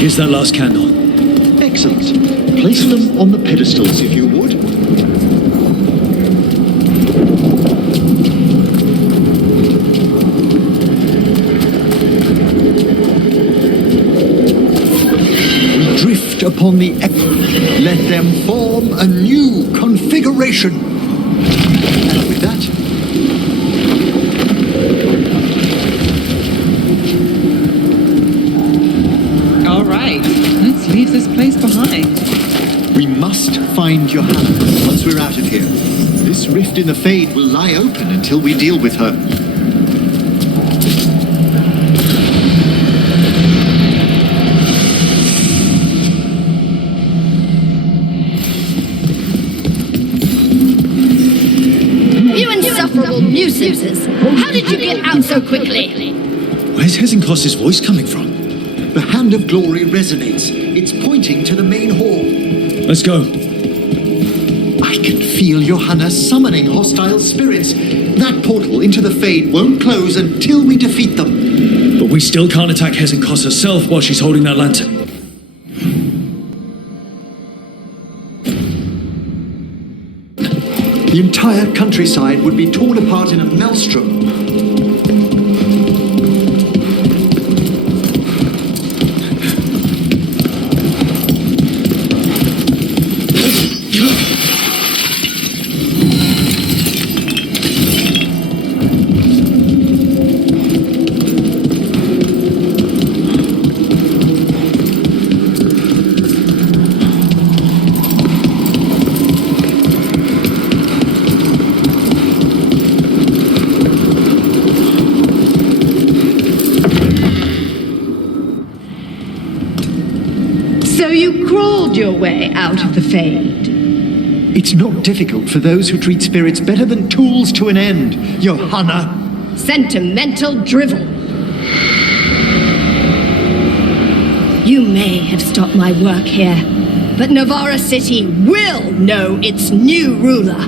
Here's that last candle. Excellent. Place them on the pedestals, if you would. We drift upon the... Let them form a new configuration. And with that... All right. Let's leave this place behind. We must find Johanna once we're out of here. This rift in the Fade will lie open until we deal with her. You insufferable nuisances! How did you get out so quickly? Where's Hezekiah's voice coming from? The Hand of Glory resonates. It's pointing to the main hall. Let's go. I can feel Johanna summoning hostile spirits. That portal into the Fade won't close until we defeat them. But we still can't attack Hezekiah herself while she's holding that lantern. The entire countryside would be torn apart in a maelstrom. Your way out of the Fade. It's not difficult for those who treat spirits better than tools to an end, Johanna. Sentimental drivel. You may have stopped my work here, but Navarra City will know its new ruler.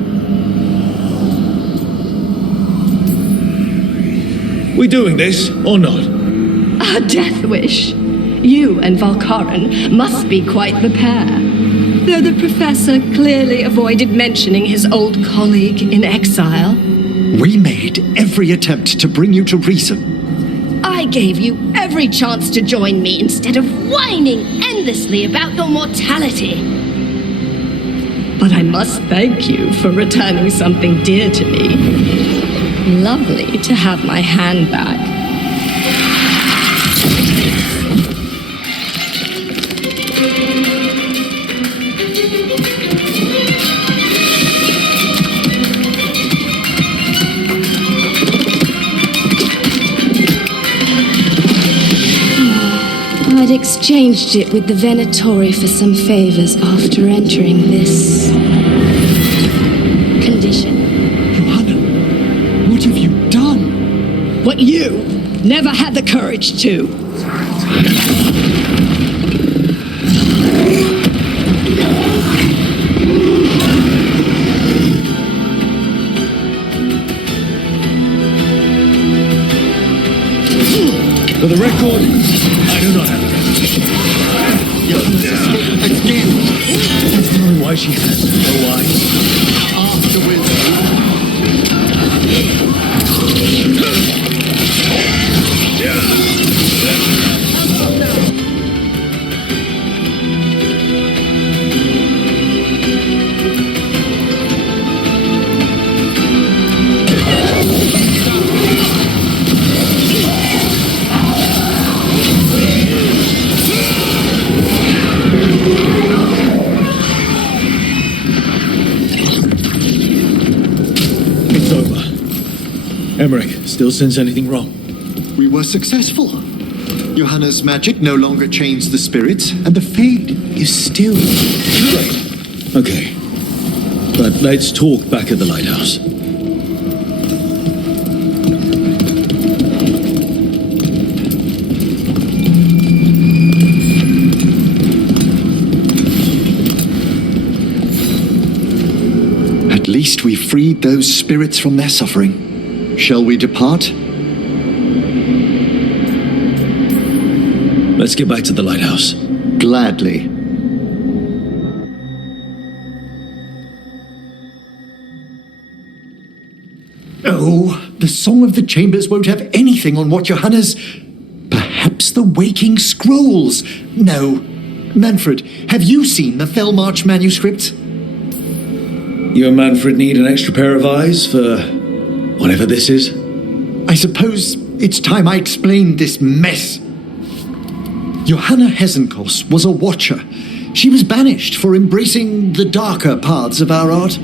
We doing this or not? A death wish. You and Valkaran must be quite the pair. Though the professor clearly avoided mentioning his old colleague in exile. We made every attempt to bring you to reason. I gave you every chance to join me instead of whining endlessly about your mortality. But I must thank you for returning something dear to me. Lovely to have my hand back. I'd exchanged it with the Venatori for some favors after entering this condition. Johanna, what have you done? What you never had the courage to. For the record, I do not have it. Again. That's probably why she has no eyes. Afterwards. Emmerich, still sense anything wrong? We were successful. Johanna's magic no longer chains the spirits, and the Fade is still... Great. Okay. But let's talk back at the lighthouse. At least we freed those spirits from their suffering. Shall we depart? Let's get back to the lighthouse. Gladly. Oh, the Song of the Chambers won't have anything on what Johanna's... Perhaps the Waking Scrolls? No. Manfred, have you seen the Felmarch manuscript? You and Manfred need an extra pair of eyes for whatever this is? I suppose it's time I explained this mess. Johanna Hesenkos was a watcher. She was banished for embracing the darker paths of our art.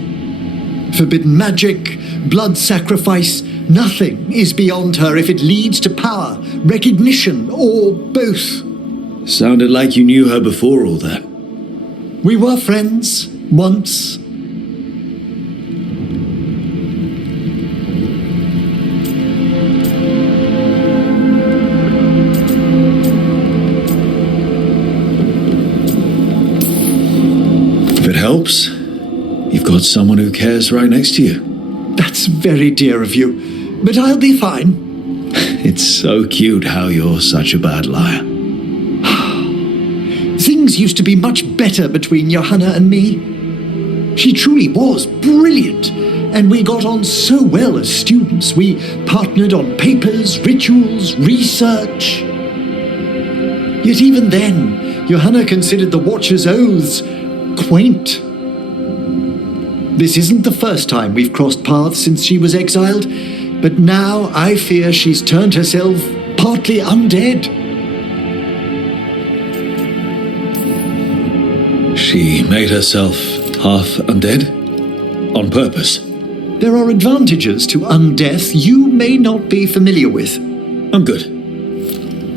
Forbidden magic, blood sacrifice, nothing is beyond her if it leads to power, recognition, or both. Sounded like you knew her before all that. We were friends, once. Helps. You've got someone who cares right next to you. That's very dear of you, but I'll be fine. It's so cute how you're such a bad liar. Things used to be much better between Johanna and me. She truly was brilliant, and we got on so well as students. We partnered on papers, rituals, research. Yet even then, Johanna considered the Watcher's oaths quaint. This isn't the first time we've crossed paths since she was exiled, but now I fear she's turned herself partly undead. She made herself half undead? On purpose? There are advantages to undeath you may not be familiar with. I'm good.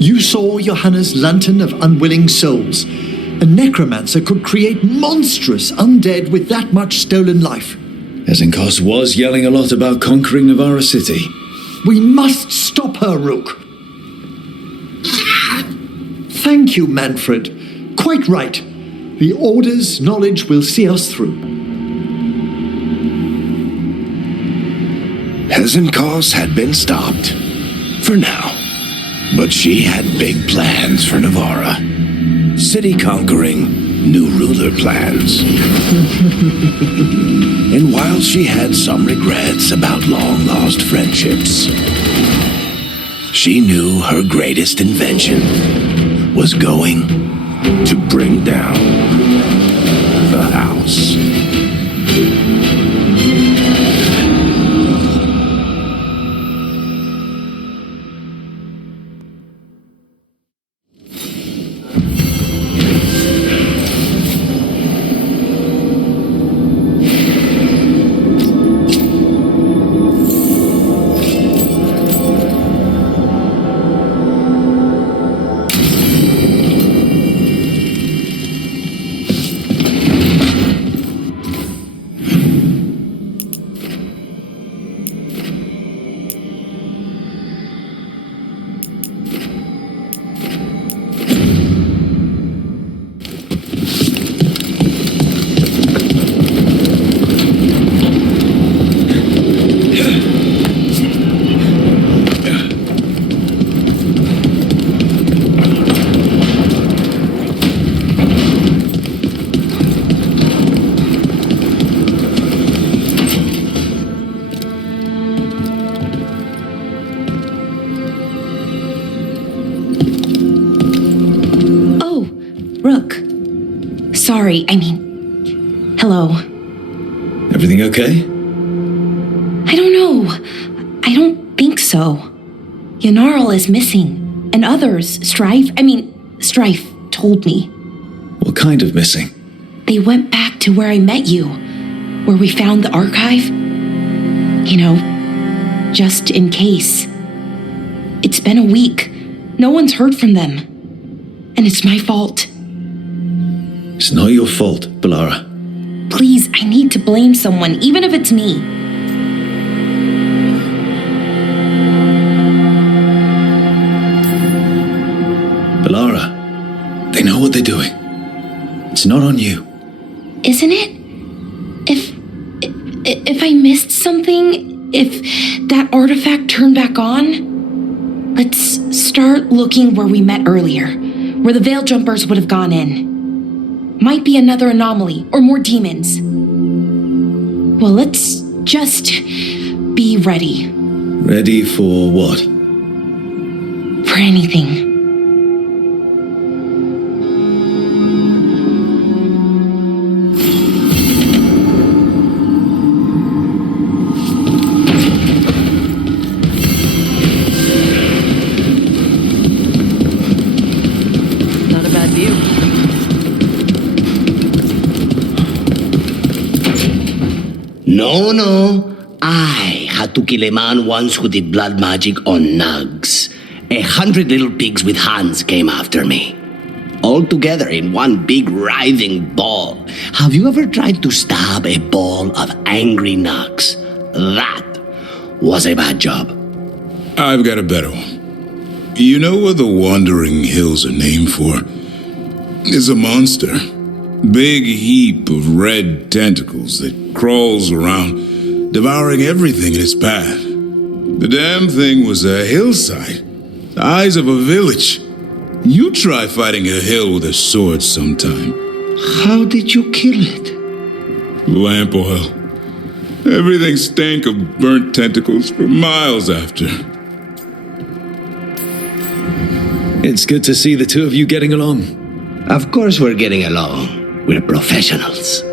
You saw Johanna's Lantern of Unwilling Souls. A necromancer could create monstrous undead with that much stolen life. Hesenkos was yelling a lot about conquering Navarra City. We must stop her, Rook. Thank you, Manfred. Quite right. The Order's knowledge will see us through. Hesenkos had been stopped. For now. But she had big plans for Navarra. City-conquering, new ruler plans. And while she had some regrets about long-lost friendships, she knew her greatest invention was going to bring down the house. Sorry, hello. Everything okay? I don't know. I don't think so. Yanarl is missing, and others, Strife told me. What kind of missing? They went back to where I met you, where we found the archive. Just in case. It's been a week. No one's heard from them. And it's my fault. It's not your fault, Balara. Please, I need to blame someone, even if it's me. Balara, they know what they're doing. It's not on you. Isn't it? If I missed something, if that artifact turned back on, let's start looking where we met earlier, where the veil jumpers would have gone in. Might be another anomaly, or more demons. Well, let's just be ready. Ready for what? For anything. Not a bad view. No. I had to kill a man once who did blood magic on nugs. 100 little pigs with hands came after me. All together in one big writhing ball. Have you ever tried to stab a ball of angry nugs? That was a bad job. I've got a better one. You know what the Wandering Hills are named for? It's a monster. Big heap of red tentacles that crawls around, devouring everything in its path. The damn thing was a hillside, the eyes of a village. You try fighting a hill with a sword sometime. How did you kill it? Lamp oil. Everything stank of burnt tentacles for miles after. It's good to see the two of you getting along. Of course we're getting along. We're professionals.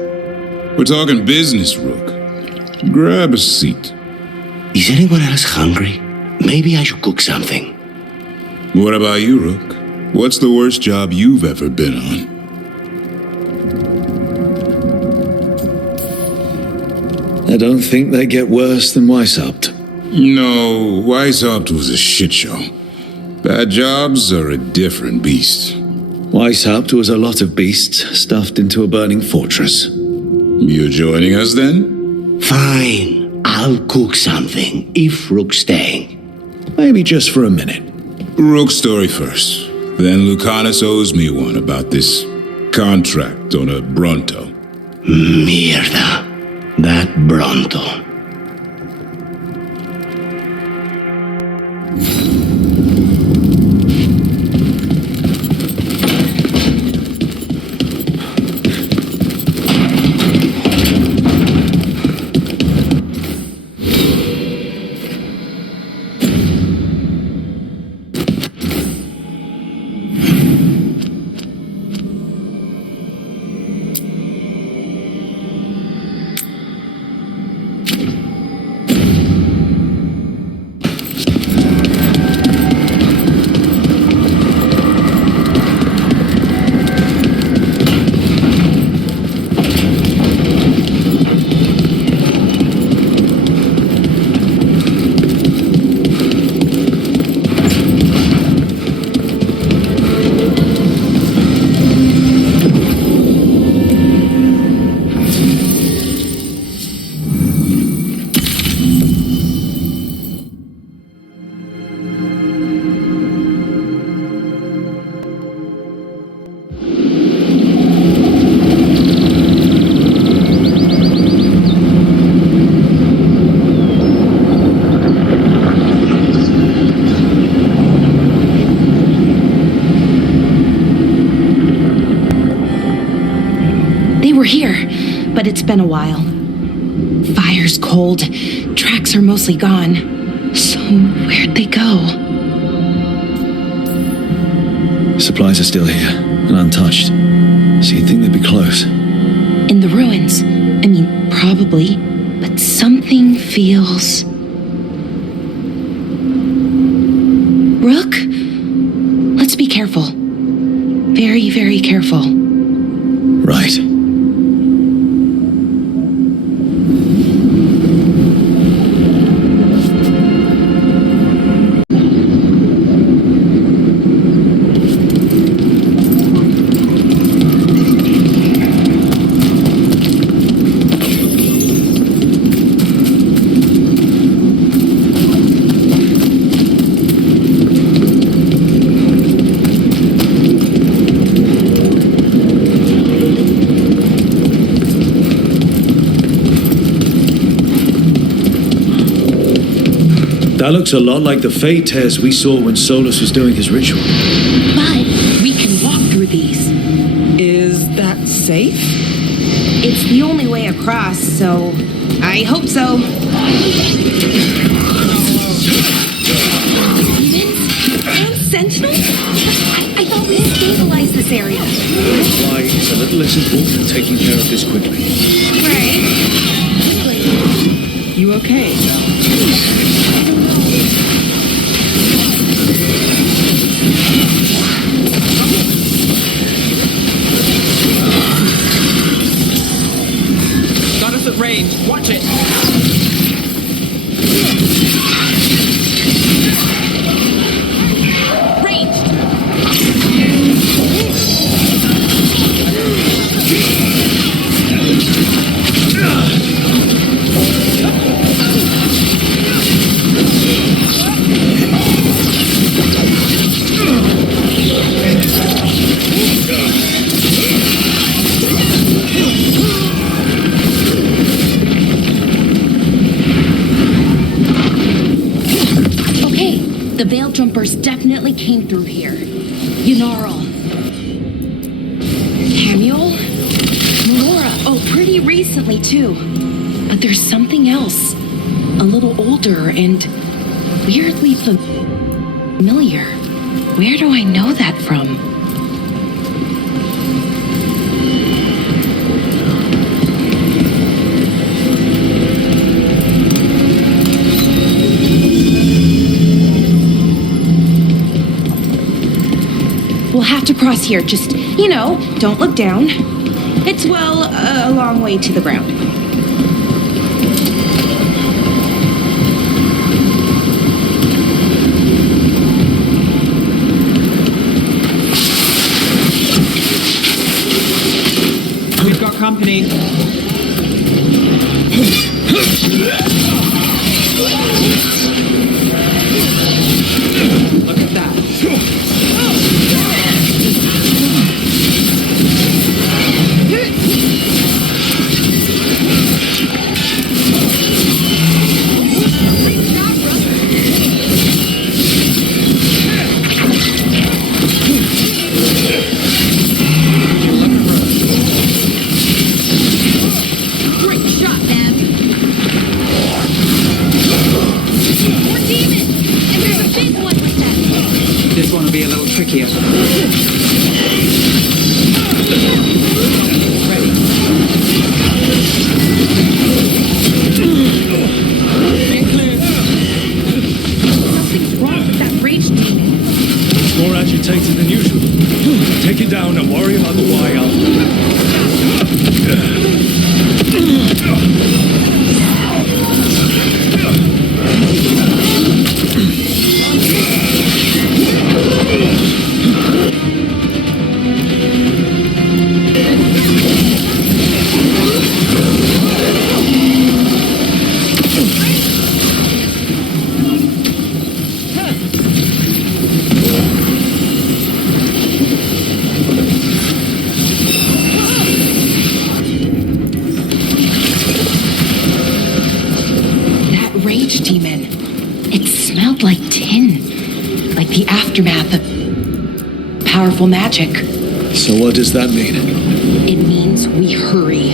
We're talking business, Rook. Grab a seat. Is anyone else hungry? Maybe I should cook something. What about you, Rook? What's the worst job you've ever been on? I don't think they get worse than Weishaupt. No, Weishaupt was a shit show. Bad jobs are a different beast. Weishaupt was a lot of beasts stuffed into a burning fortress. You joining us then? Fine. I'll cook something, if Rook's staying. Maybe just for a minute. Rook's story first. Then Lucanus owes me one about this contract on a Bronto. Mierda. That Bronto. here, but it's been a while. Fire's cold, tracks are mostly gone. So where'd they go? Supplies are still here, and untouched. So you'd think they'd be close. In the ruins. I mean, probably. But something feels... Rook? Let's be careful. Very, very careful. Right. That looks a lot like the fade tears we saw when Solus was doing his ritual. But we can walk through these. Is that safe? It's the only way across, so I hope so. Demons? And sentinels? I thought we stabilized this area. Why is a little less important than taking care of this quickly. Right. You okay? Got us at range. Watch it. The veil jumpers definitely came through here. Yunarl. Hamuel? Melora. Oh, pretty recently, too. But there's something else. A little older and weirdly familiar. Where do I know that from? We'll have to cross here. Just, don't look down. It's, a long way to the ground. We've got company. Look at that. This one will be a little trickier. Ready. Stay clear. Something's wrong with that rage demon. More agitated than usual. Take it down and worry about the why Rage demon. It smelled like tin. Like the aftermath of powerful magic. So what does that mean? It means we hurry.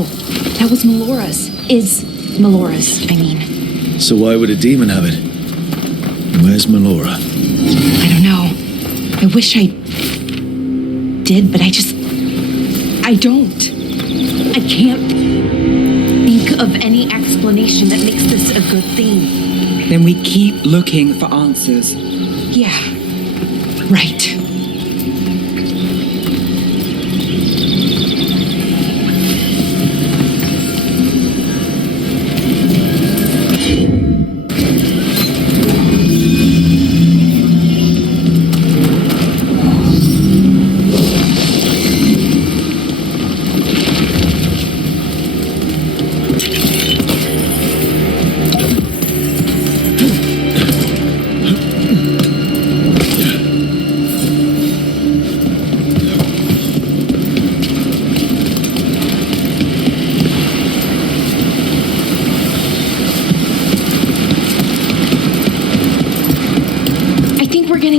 idol. That was Melora's. Is Melora's, I mean. So why would a demon have it? Where's Melora? I don't know. I wish I did, but I don't. I can't think of any explanation that makes this a good thing. Then we keep looking for answers. Yeah, right.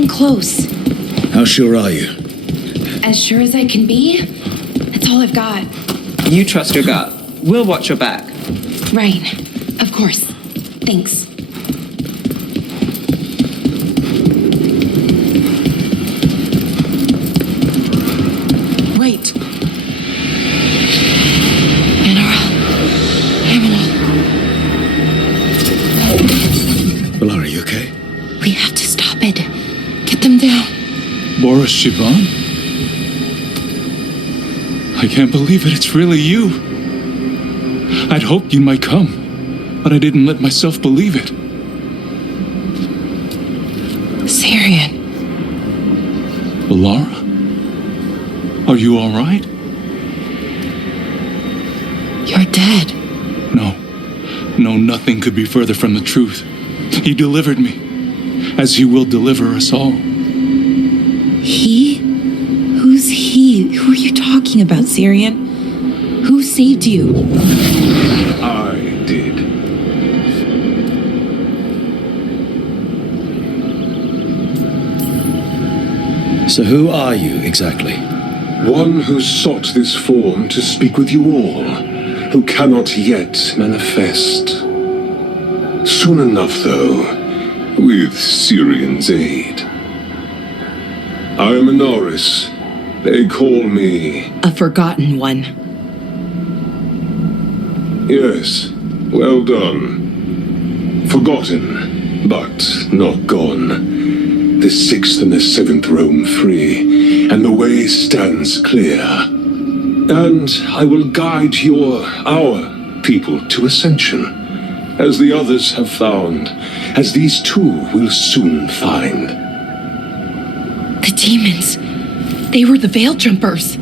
Close. How sure are you? As sure as I can be. That's all I've got. You trust your gut. We'll watch your back. Right. Of course. Thanks. Wait. Melora, are you okay? We have to stop it. Get them down. Boris Shivan? I can't believe it. It's really you. I'd hoped you might come, but I didn't let myself believe it. Syrian. Lara? Are you all right? You're dead. No, nothing could be further from the truth. He delivered me, as he will deliver us all. He? Who's he? Who are you talking about, Syrian? Who saved you? I did. So who are you, exactly? One who sought this form to speak with you all, who cannot yet manifest. Soon enough, though, with Syrian's aid. I am Anaris. They call me... A forgotten one. Yes, well done. Forgotten, but not gone. The 6th and the 7th roam free, and the way stands clear. And I will guide our people to ascension, as the others have found, as these two will soon find. The demons. They were the veil jumpers.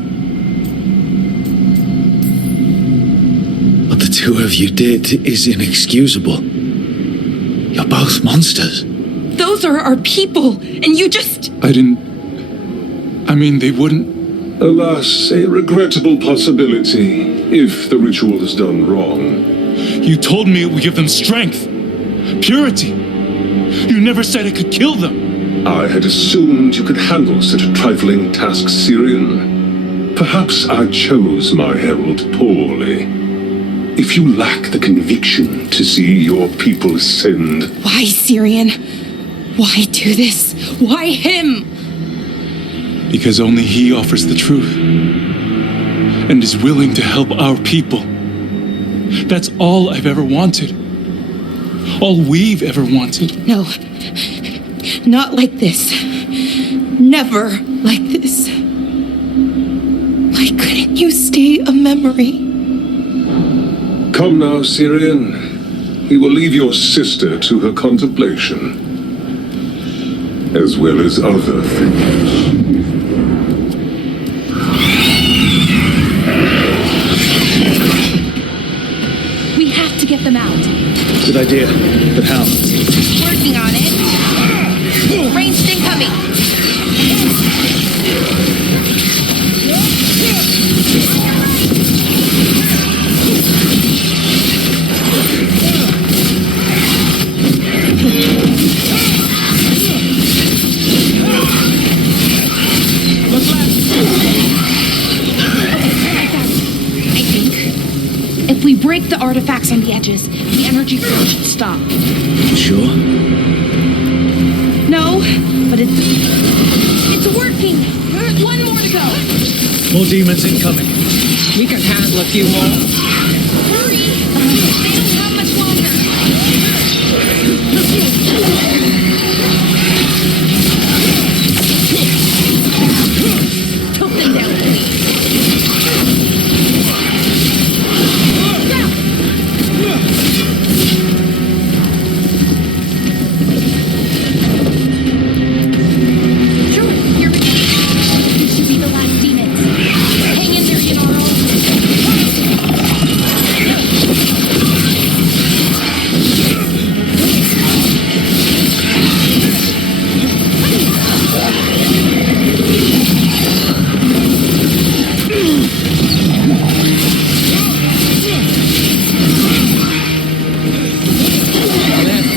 What the two of you did is inexcusable. You're both monsters. Those are our people, and you just... they wouldn't... Alas, a regrettable possibility, if the ritual is done wrong. You told me it would give them strength, purity. You never said it could kill them. I had assumed you could handle such a trifling task, Syrian. Perhaps I chose my herald poorly. If you lack the conviction to see your people ascend... Why, Syrian? Why do this? Why him? Because only he offers the truth. And is willing to help our people. That's all I've ever wanted. All we've ever wanted. No. Not like this. Never like this. Why couldn't you stay a memory? Come now, Syrian. We will leave your sister to her contemplation. As well as other things. We have to get them out. Good idea, but how? Working on it. Ranged incoming. Break the artifacts on the edges. The energy flow should stop. Sure? No, but it's working. One more to go. More demons incoming. We can handle a few more. Hurry! They don't have much longer. Took them down, please. Sure, here we go. These should be the last demons. Hang in there, Yanaro.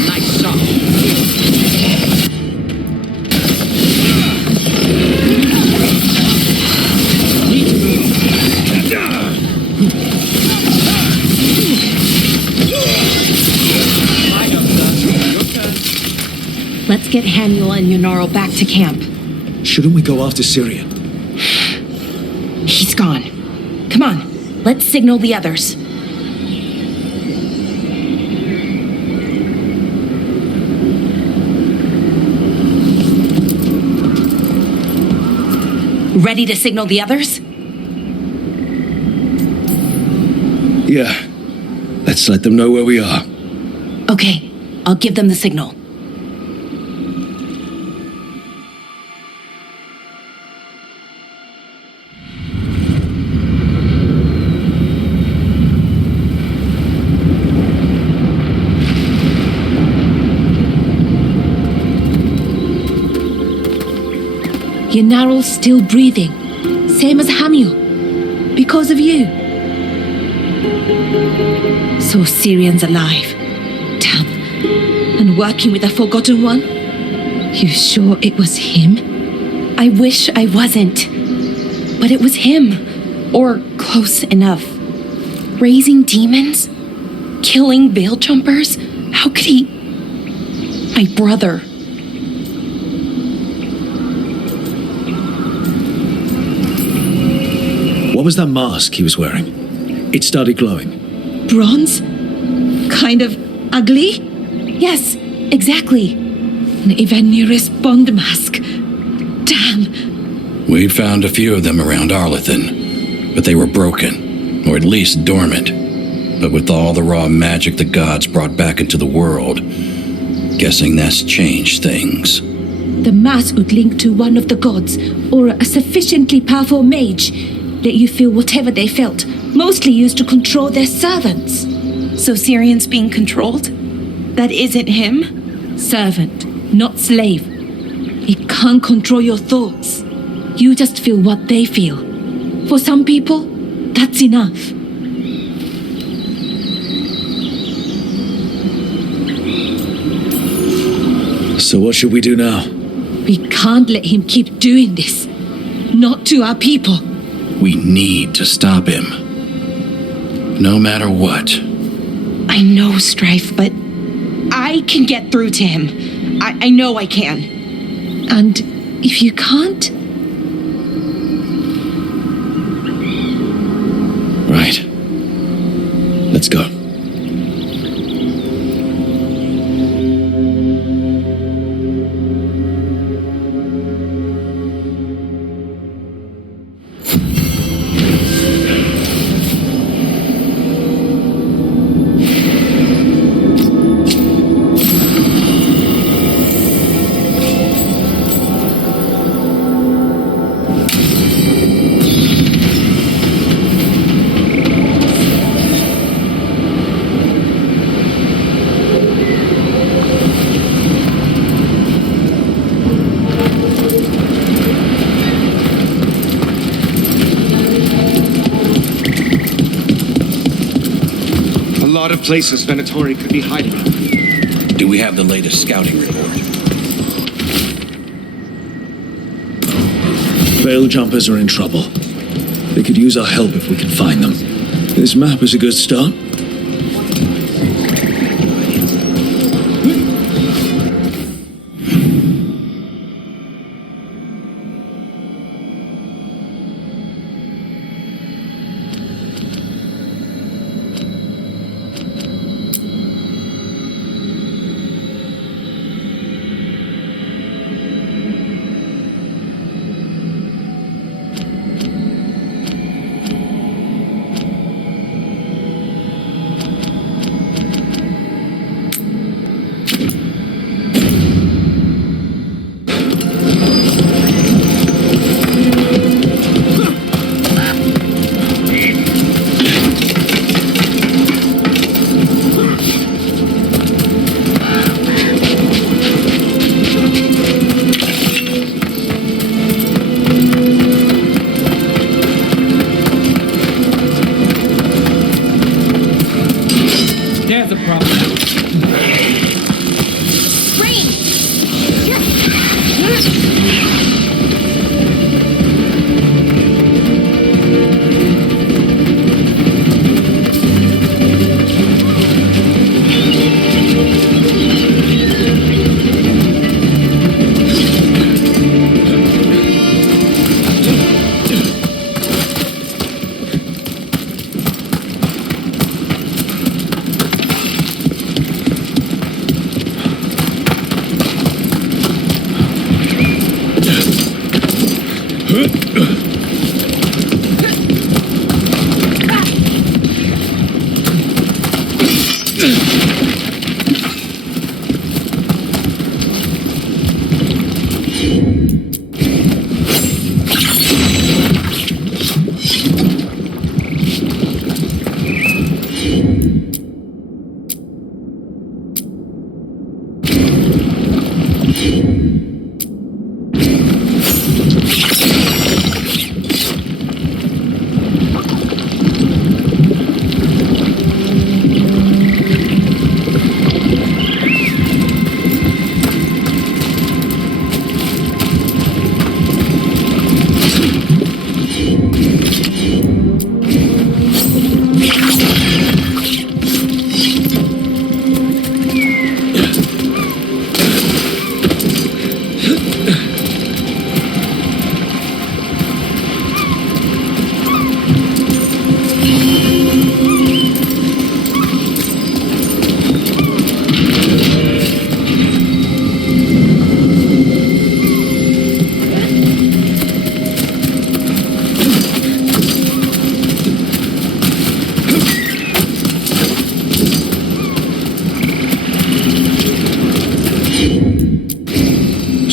Nice shot. Need to move. Let's get Haniel and Yanaro back to camp. Shouldn't we go after Syrian? He's gone. Come on, let's signal the others. Ready to signal the others? Yeah. Let's let them know where we are. Okay, I'll give them the signal. Yanaral's still breathing, same as Hamiel, because of you. So Syrian's alive. Damn. And working with the Forgotten One? You sure it was him? I wish I wasn't. But it was him. Or close enough. Raising demons? Killing veil jumpers? How could he... My brother. What was that mask he was wearing? It started glowing. Bronze? Kind of ugly? Yes, exactly. An Evaniris Bond mask. Damn. We found a few of them around Arlethan, but they were broken, or at least dormant. But with all the raw magic the gods brought back into the world, guessing that's changed things. The mask would link to one of the gods, or a sufficiently powerful mage, let you feel whatever they felt, mostly used to control their servants. So Syrian's being controlled? That isn't him? Servant, not slave. It can't control your thoughts. You just feel what they feel. For some people, that's enough. So what should we do now? We can't let him keep doing this. Not to our people. We need to stop him. No matter what. I know, Strife, but I can get through to him. I know I can. And if you can't... Right. Let's go. A lot of places Venatori could be hiding. Do we have the latest scouting report? Veil jumpers are in trouble. They could use our help if we can find them. This map is a good start. has a problem.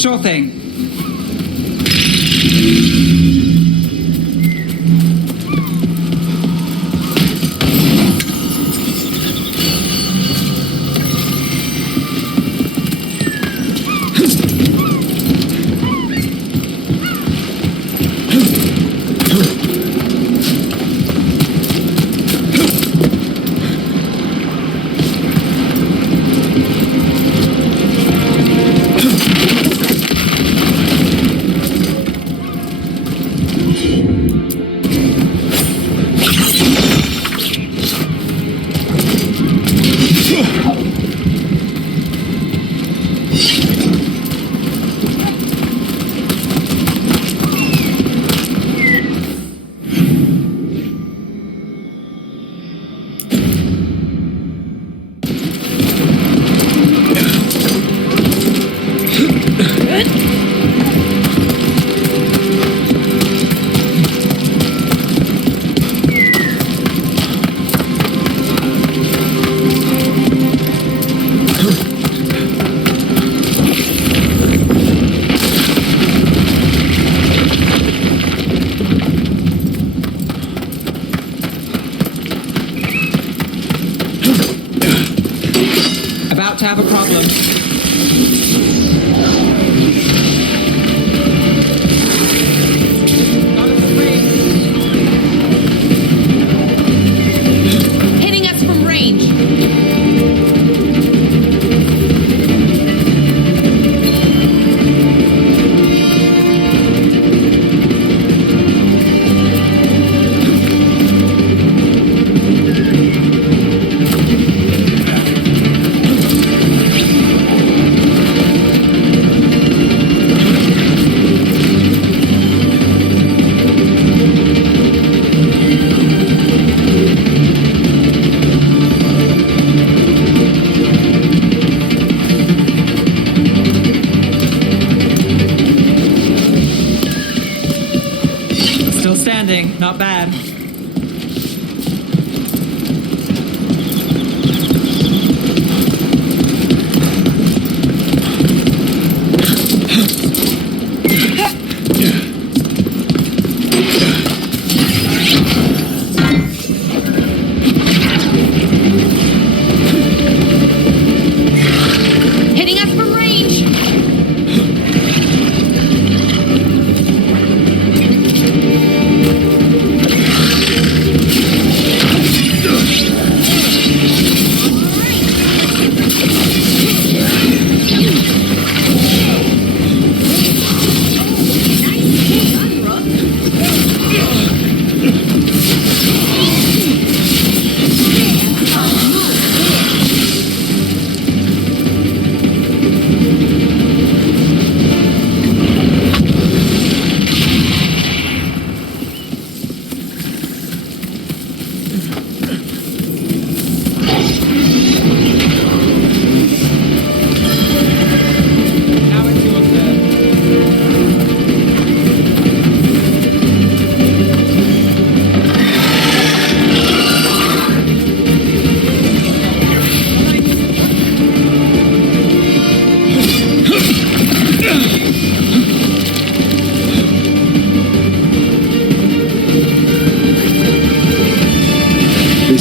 Sure thing. About to have a problem. Hitting us from range. Still standing, not bad. Hitting us from range.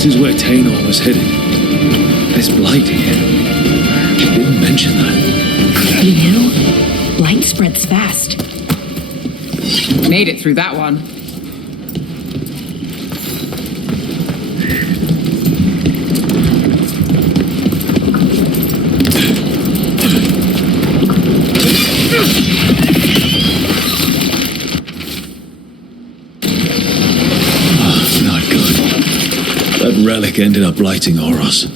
This is where Tainor was headed. There's blight here. She didn't mention that. You knew? Light spreads fast. Made it through that one. Not good. That relic ended up blighting Oros.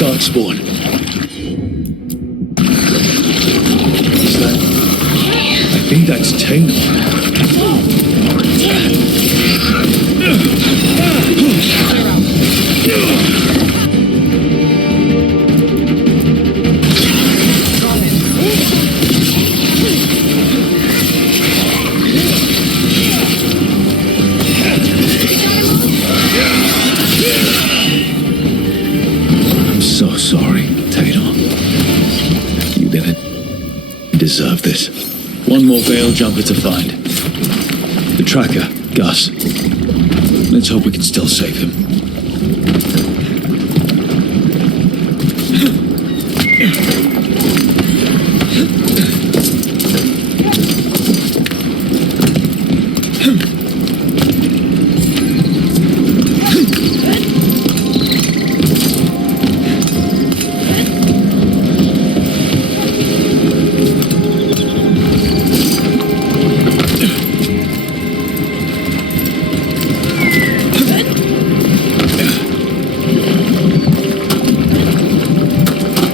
Darkspawn. What's that? I think that's Tainor. I'm so sorry, Tainor. You didn't deserve this. One more veil jumper to find. The tracker, Gus. Let's hope we can still save him.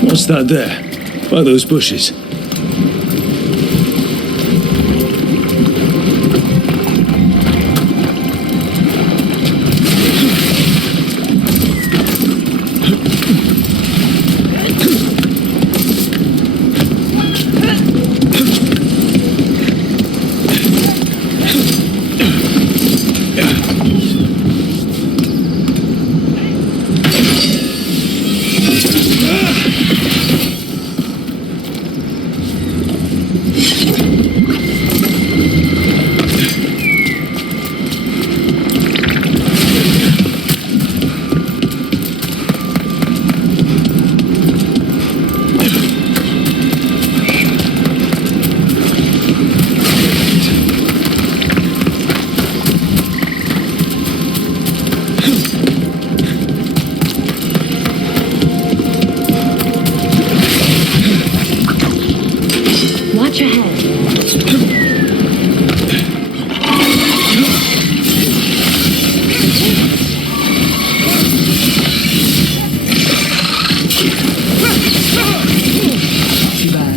What's that there? By those bushes? Watch ahead. Too bad.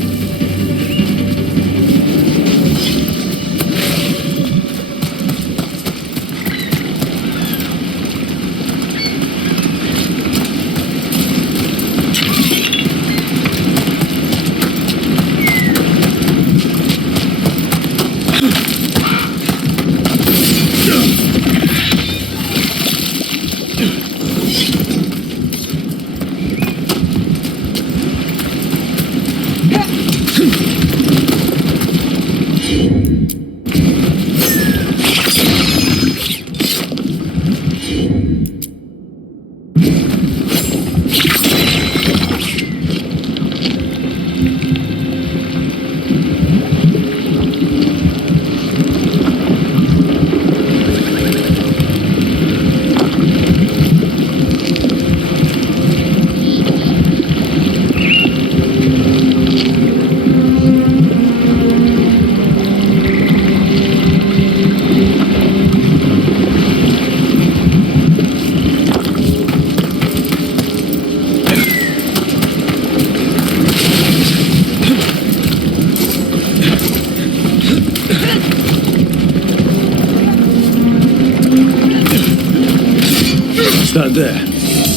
Out there,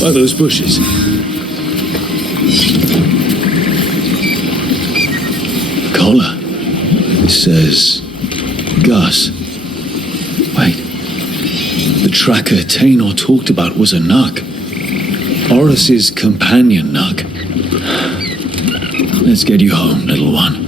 by those bushes. Collar. It says Gus. Wait. The tracker Tainor talked about was a Nug. Horus's companion Nug. Let's get you home, little one.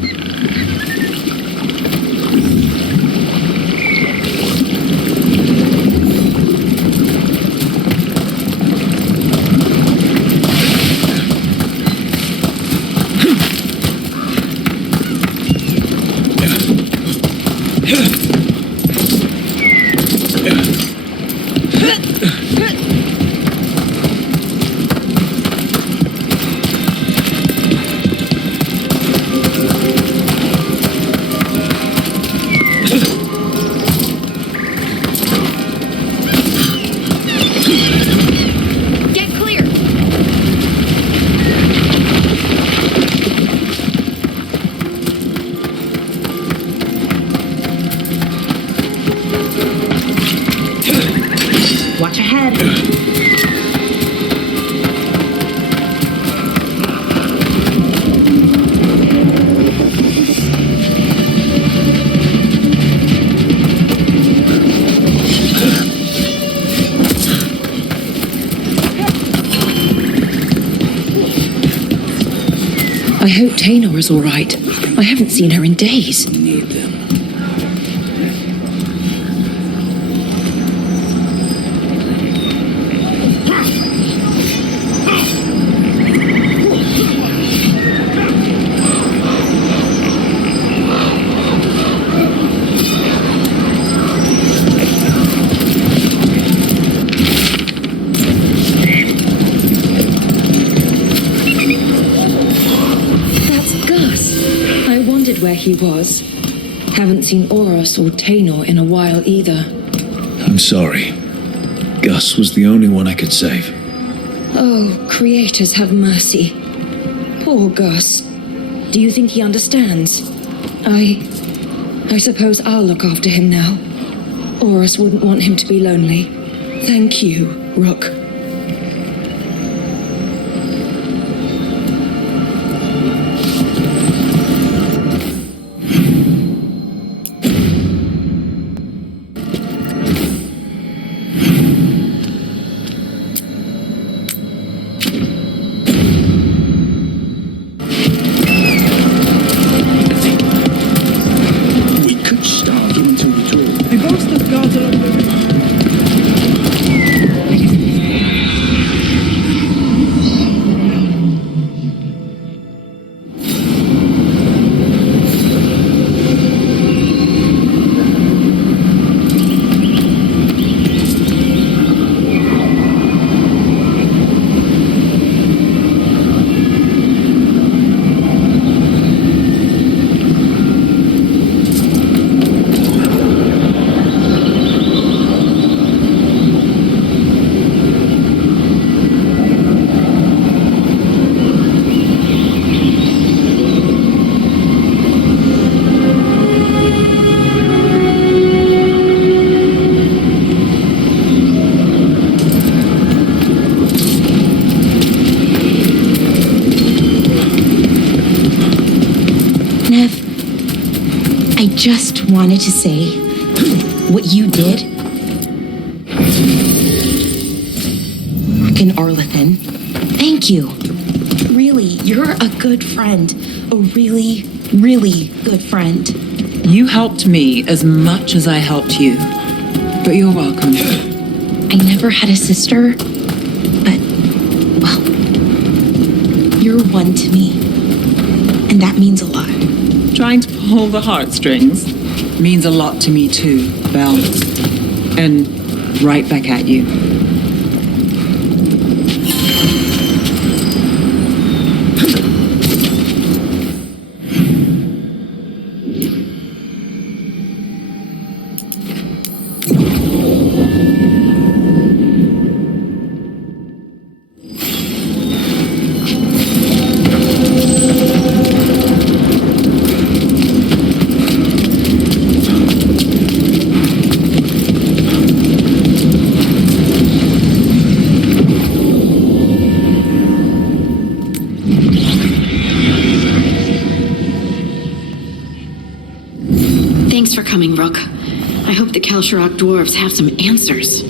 Watch ahead. I hope Tainor is all right. I haven't seen her in days. Where he was. Haven't seen Oros or Tainor in a while either. I'm sorry. Gus was the only one I could save. Oh, creators have mercy. Poor Gus. Do you think he understands? I suppose I'll look after him now. Oros wouldn't want him to be lonely. Thank you, Rook. Just wanted to say what you did in Arlethan. Thank you. Really, you're a good friend. A really, really good friend. You helped me as much as I helped you. But you're welcome. I never had a sister, but, well, you're one to me. And that means a lot. Trying to pull the heartstrings means a lot to me too, Belle. And right back at you. coming, Rook. I hope the Kalsharok dwarves have some answers.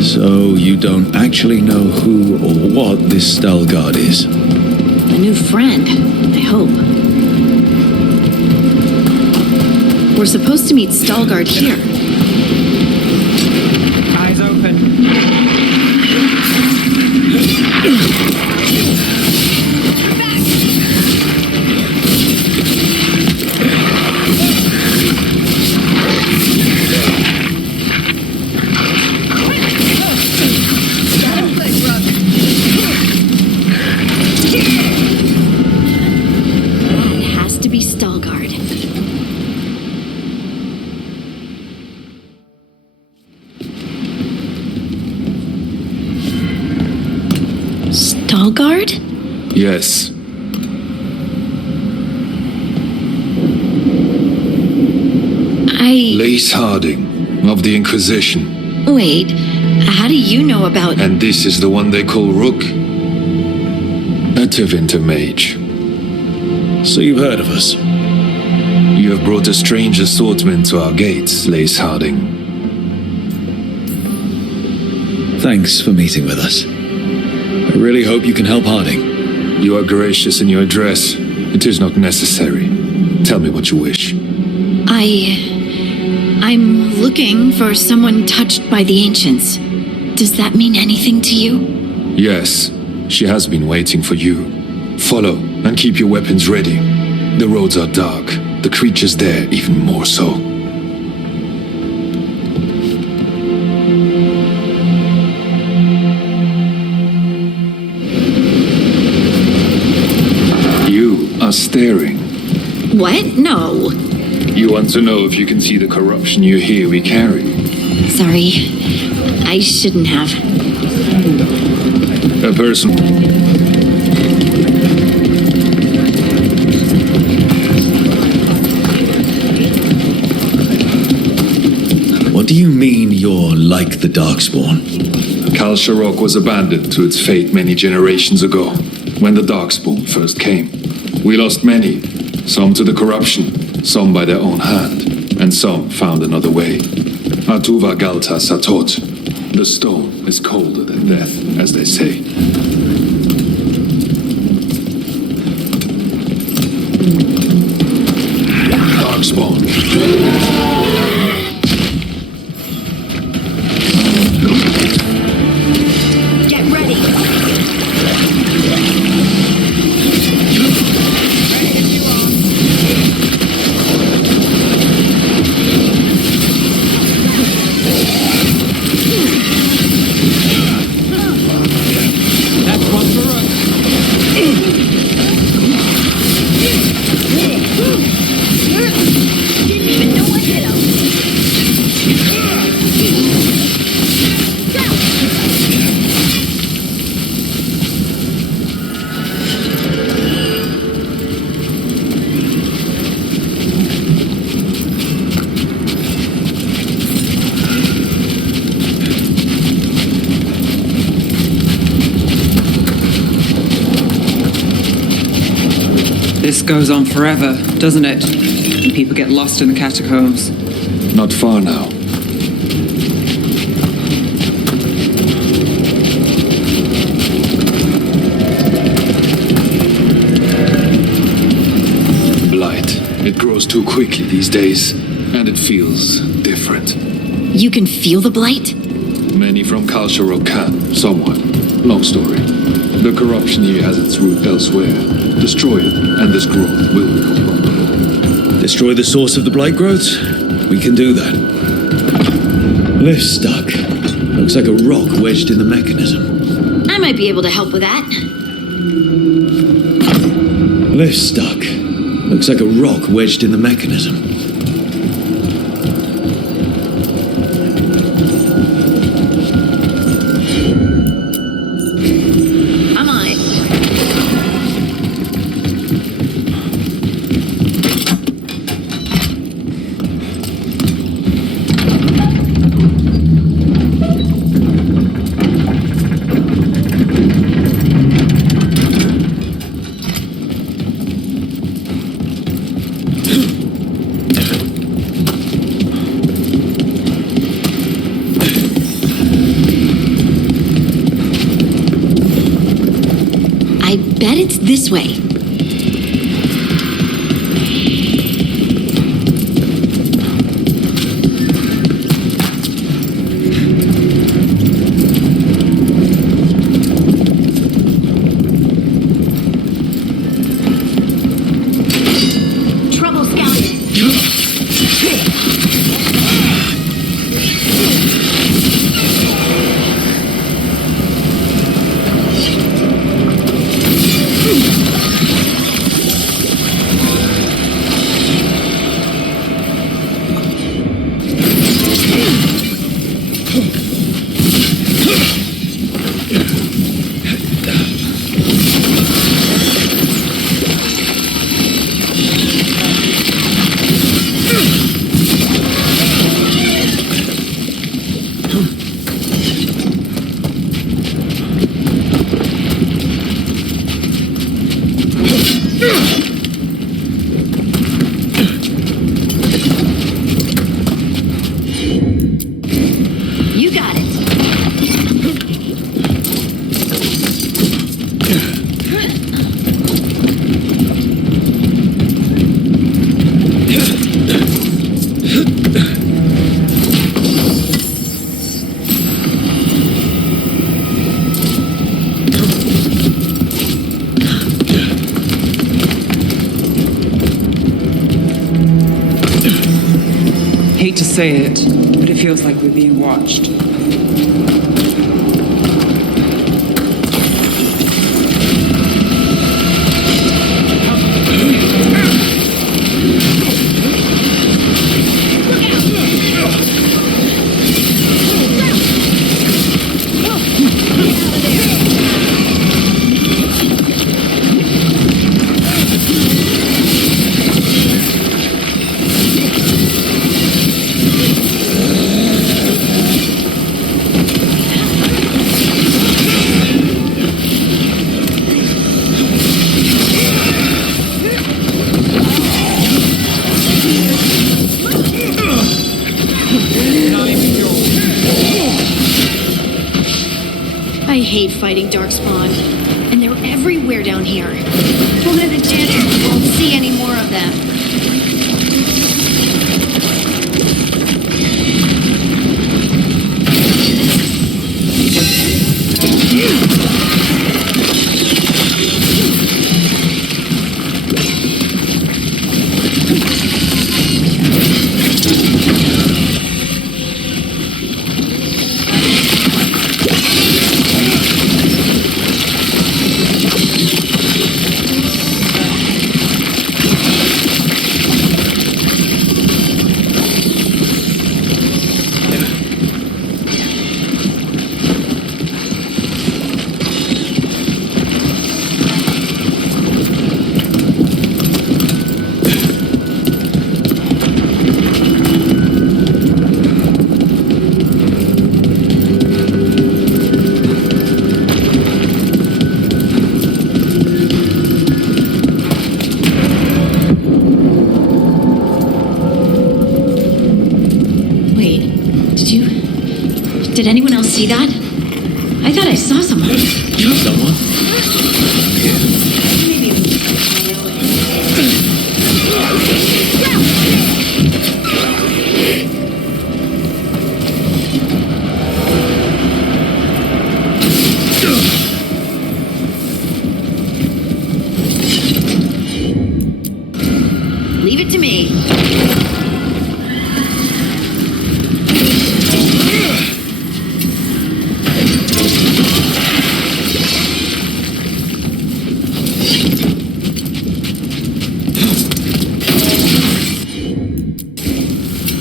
So you don't actually know who or what this Veilguard is? A new friend, I hope. We're supposed to meet Veilguard here. Eyes open. Veilguard? Yes. Lace Harding, of the Inquisition. Wait, how do you know about... And this is the one they call Rook? A Tevinter mage. So you've heard of us? You have brought a strange assortment to our gates, Lace Harding. Thanks for meeting with us. I really hope you can help Harding. You are gracious in your address. It is not necessary. Tell me what you wish. I'm looking for someone touched by the ancients. Does that mean anything to you? Yes, she has been waiting for you. Follow and keep your weapons ready. The roads are dark, the creatures there even more so. You are staring. What? No. You want to know if you can see the corruption you hear we carry? Sorry. I shouldn't have. A person... What do you mean you're like the Darkspawn? Kalsharok was abandoned to its fate many generations ago, when the Darkspawn first came. We lost many, some to the corruption, some by their own hand, and some found another way. Atuva Galta Satot. The stone is colder than death, as they say. Darkspawn. Get ready. This goes on forever, doesn't it? People get lost in the catacombs. Not far now. Blight. It grows too quickly these days, and it feels different. You can feel the blight? Many from Kalsharok can, somewhat. Long story. The corruption here has its root elsewhere. Destroy it, and this growth will become vulnerable. Destroy the source of the blight growths? We can do that. Lift stuck. Looks like a rock wedged in the mechanism. I might be able to help with that. Lift stuck. Looks like a rock wedged in the mechanism. Bet it's this way. Trouble scouting. You got it. Hate to say it, but it feels like we're being watched. I hate fighting Darkspawn, and they're everywhere down here. What are the chances we won't see any more of them? Did anyone else see that? I thought I saw someone. You have someone? Leave it to me.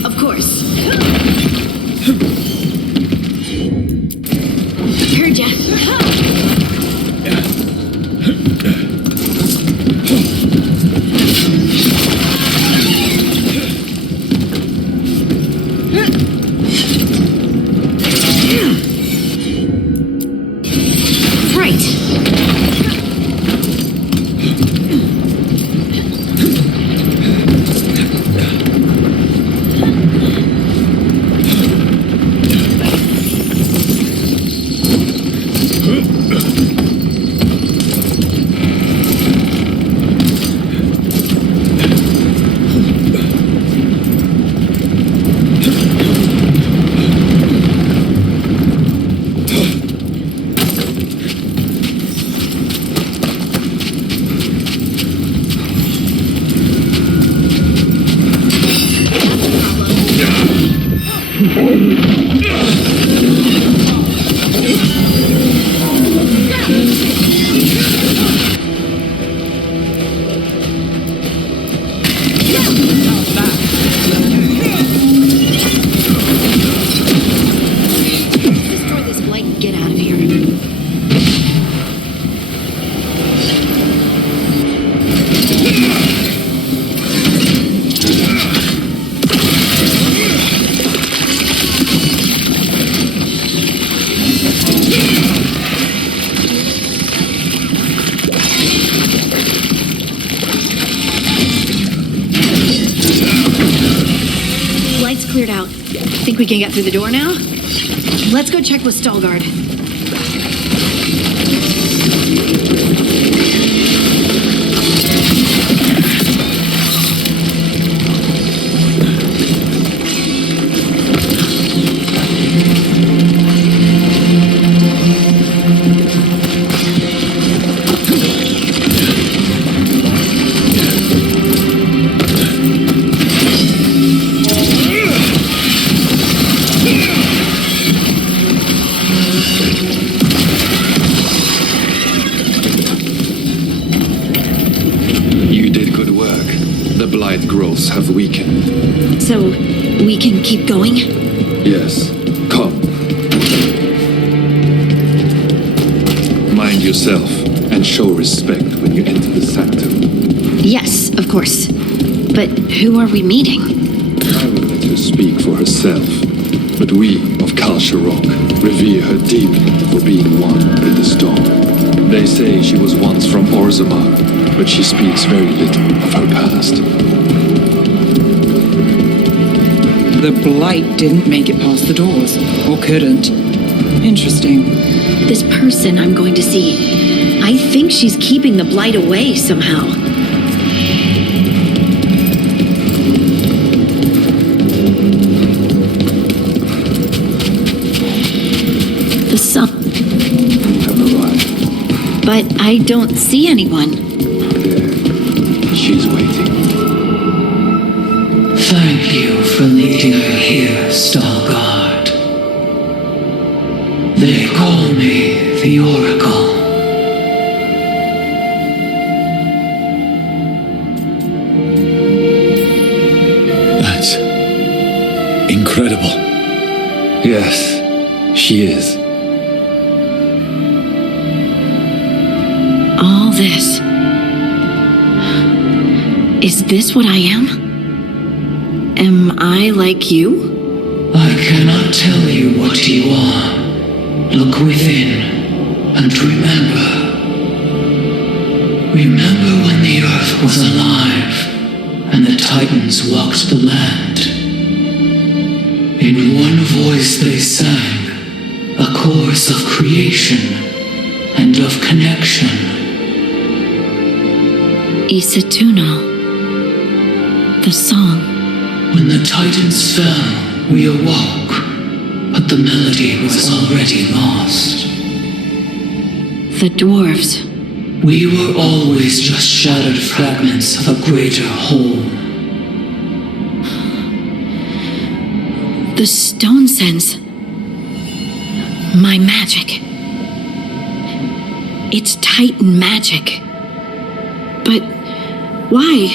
Of course. Heard ya. Cleared out. Think we can get through the door now? Let's go check with Stallguard. Have weakened. So, we can keep going? Yes. Come. Mind yourself and show respect when you enter the sanctum. Yes, of course. But who are we meeting? I will let her speak for herself. But we of Kal Sharok revere her deeply for being one with the storm. They say she was once from Orzammar, but she speaks very little of her past. The Blight didn't make it past the doors, or couldn't. Interesting. This person I'm going to see, I think she's keeping the Blight away somehow. The sun. But I don't see anyone. There. She's waiting. Thank you for leading her here, Stallguard. They call me the Oracle. That's incredible. Yes, she is. All this. Is this what I am? Am I like you? I cannot tell you what you are. Look within and remember. Remember when the earth was alive and the Titans walked the land. In one voice they sang, creation and of connection. Isatuno. The song. When the Titans fell, we awoke, but the melody was already lost. The dwarves. We were always just shattered fragments of a greater whole. The stone sense. My magic. It's Titan magic. But why?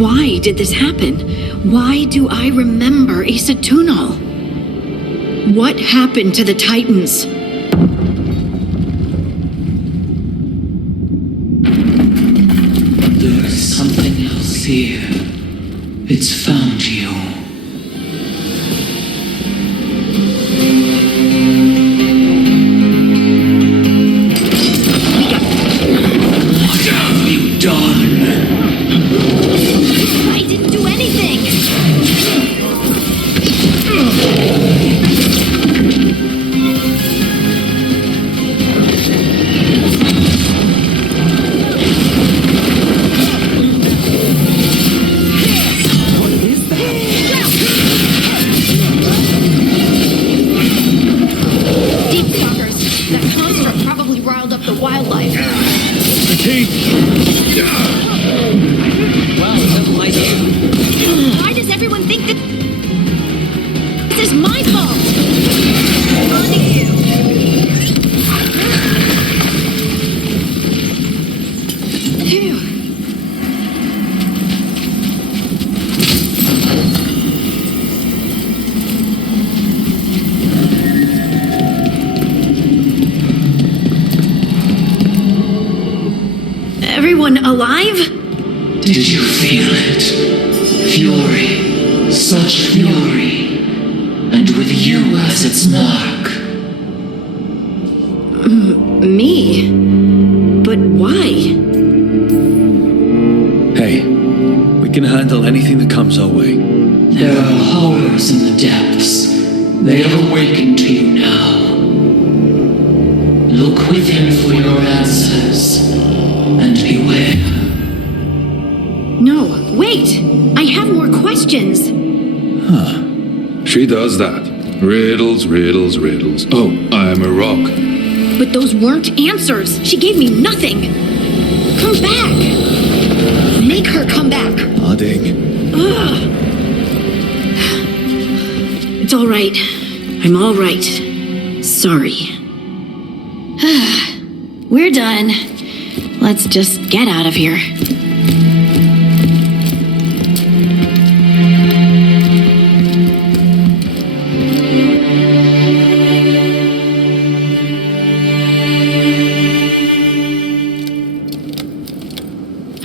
Why did this happen? Why do I remember Isatuno? What happened to the Titans? There's something else here. It's found you. What have you done? I didn't do anything! Deep fuckers. That construct probably riled up the wildlife. The key! Well, nothing like it. Why does everyone think that this is my fault? On you. Phew. Everyone alive? Did you feel it? Fury. Such fury. And with you as its mark. Me? But why? Hey, we can handle anything that comes our way. There are horrors in the depths. They have awakened to you now. Look within for your answers. And beware. No, wait! I have more questions! She does that. Riddles, riddles, riddles. Oh, I am a rock. But those weren't answers! She gave me nothing! Come back! Make her come back! Nodding. Ugh. It's all right. I'm all right. Sorry. We're done. Let's just get out of here.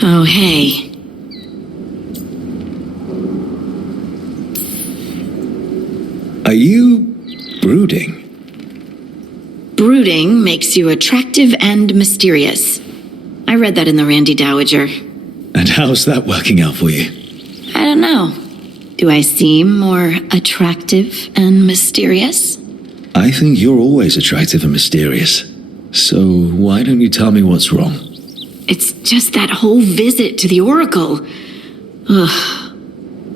Oh, hey. Are you brooding? Brooding makes you attractive and mysterious. I read that in the Randy Dowager. And how's that working out for you? I don't know. Do I seem more attractive and mysterious? I think you're always attractive and mysterious. So why don't you tell me what's wrong? It's just that whole visit to the Oracle. Ugh.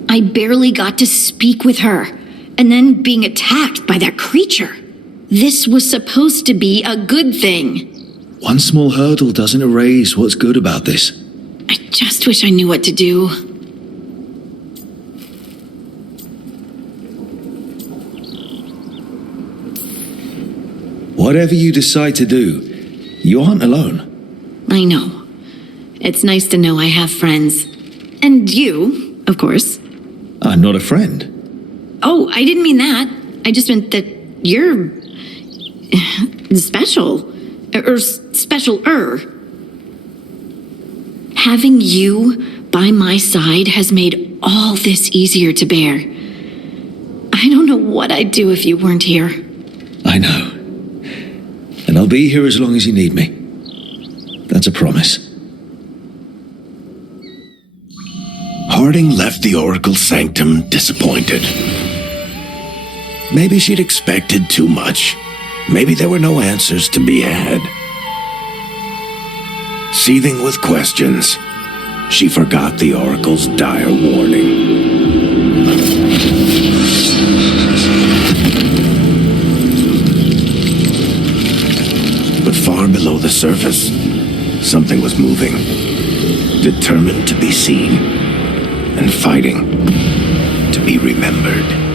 I barely got to speak with her, and then being attacked by that creature. This was supposed to be a good thing. One small hurdle doesn't erase what's good about this. I just wish I knew what to do. Whatever you decide to do, you aren't alone. I know. It's nice to know I have friends. And you, of course. I'm not a friend. Oh, I didn't mean that. I just meant that you're special. Or special-er. Having you by my side has made all this easier to bear. I don't know what I'd do if you weren't here. I know. And I'll be here as long as you need me. That's a promise. Harding left the Oracle Sanctum disappointed. Maybe she'd expected too much. Maybe there were no answers to be had. Seething with questions, she forgot the Oracle's dire warning. But far below the surface, something was moving, determined to be seen, and fighting to be remembered.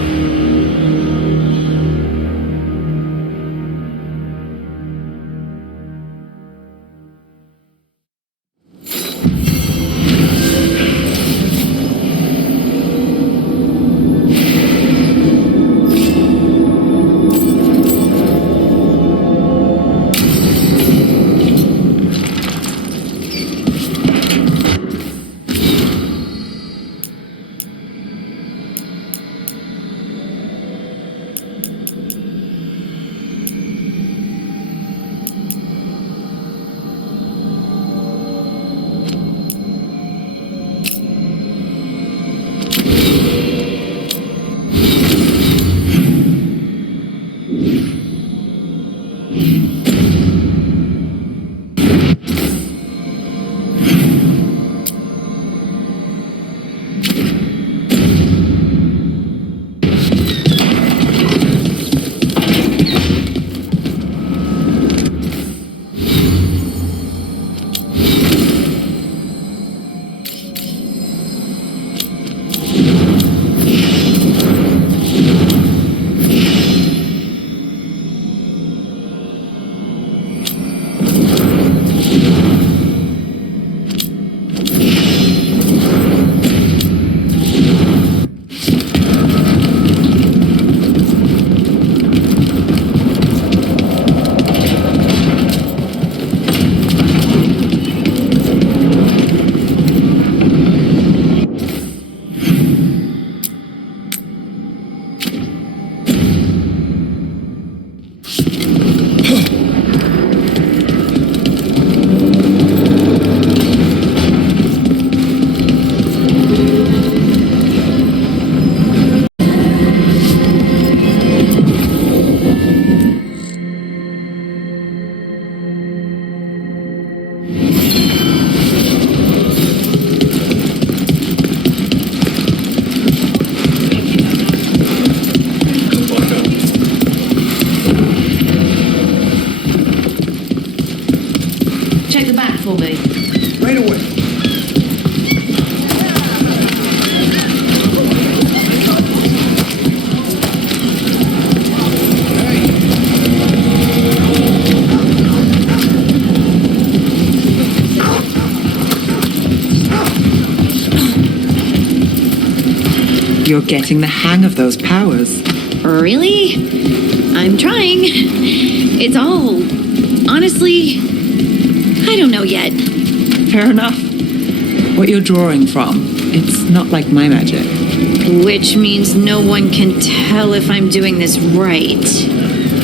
for me. Right away. You're getting the hang of those powers. Really? I'm trying. It's all... honestly, I don't know yet. Fair enough. What you're drawing from, it's not like my magic. Which means no one can tell if I'm doing this right.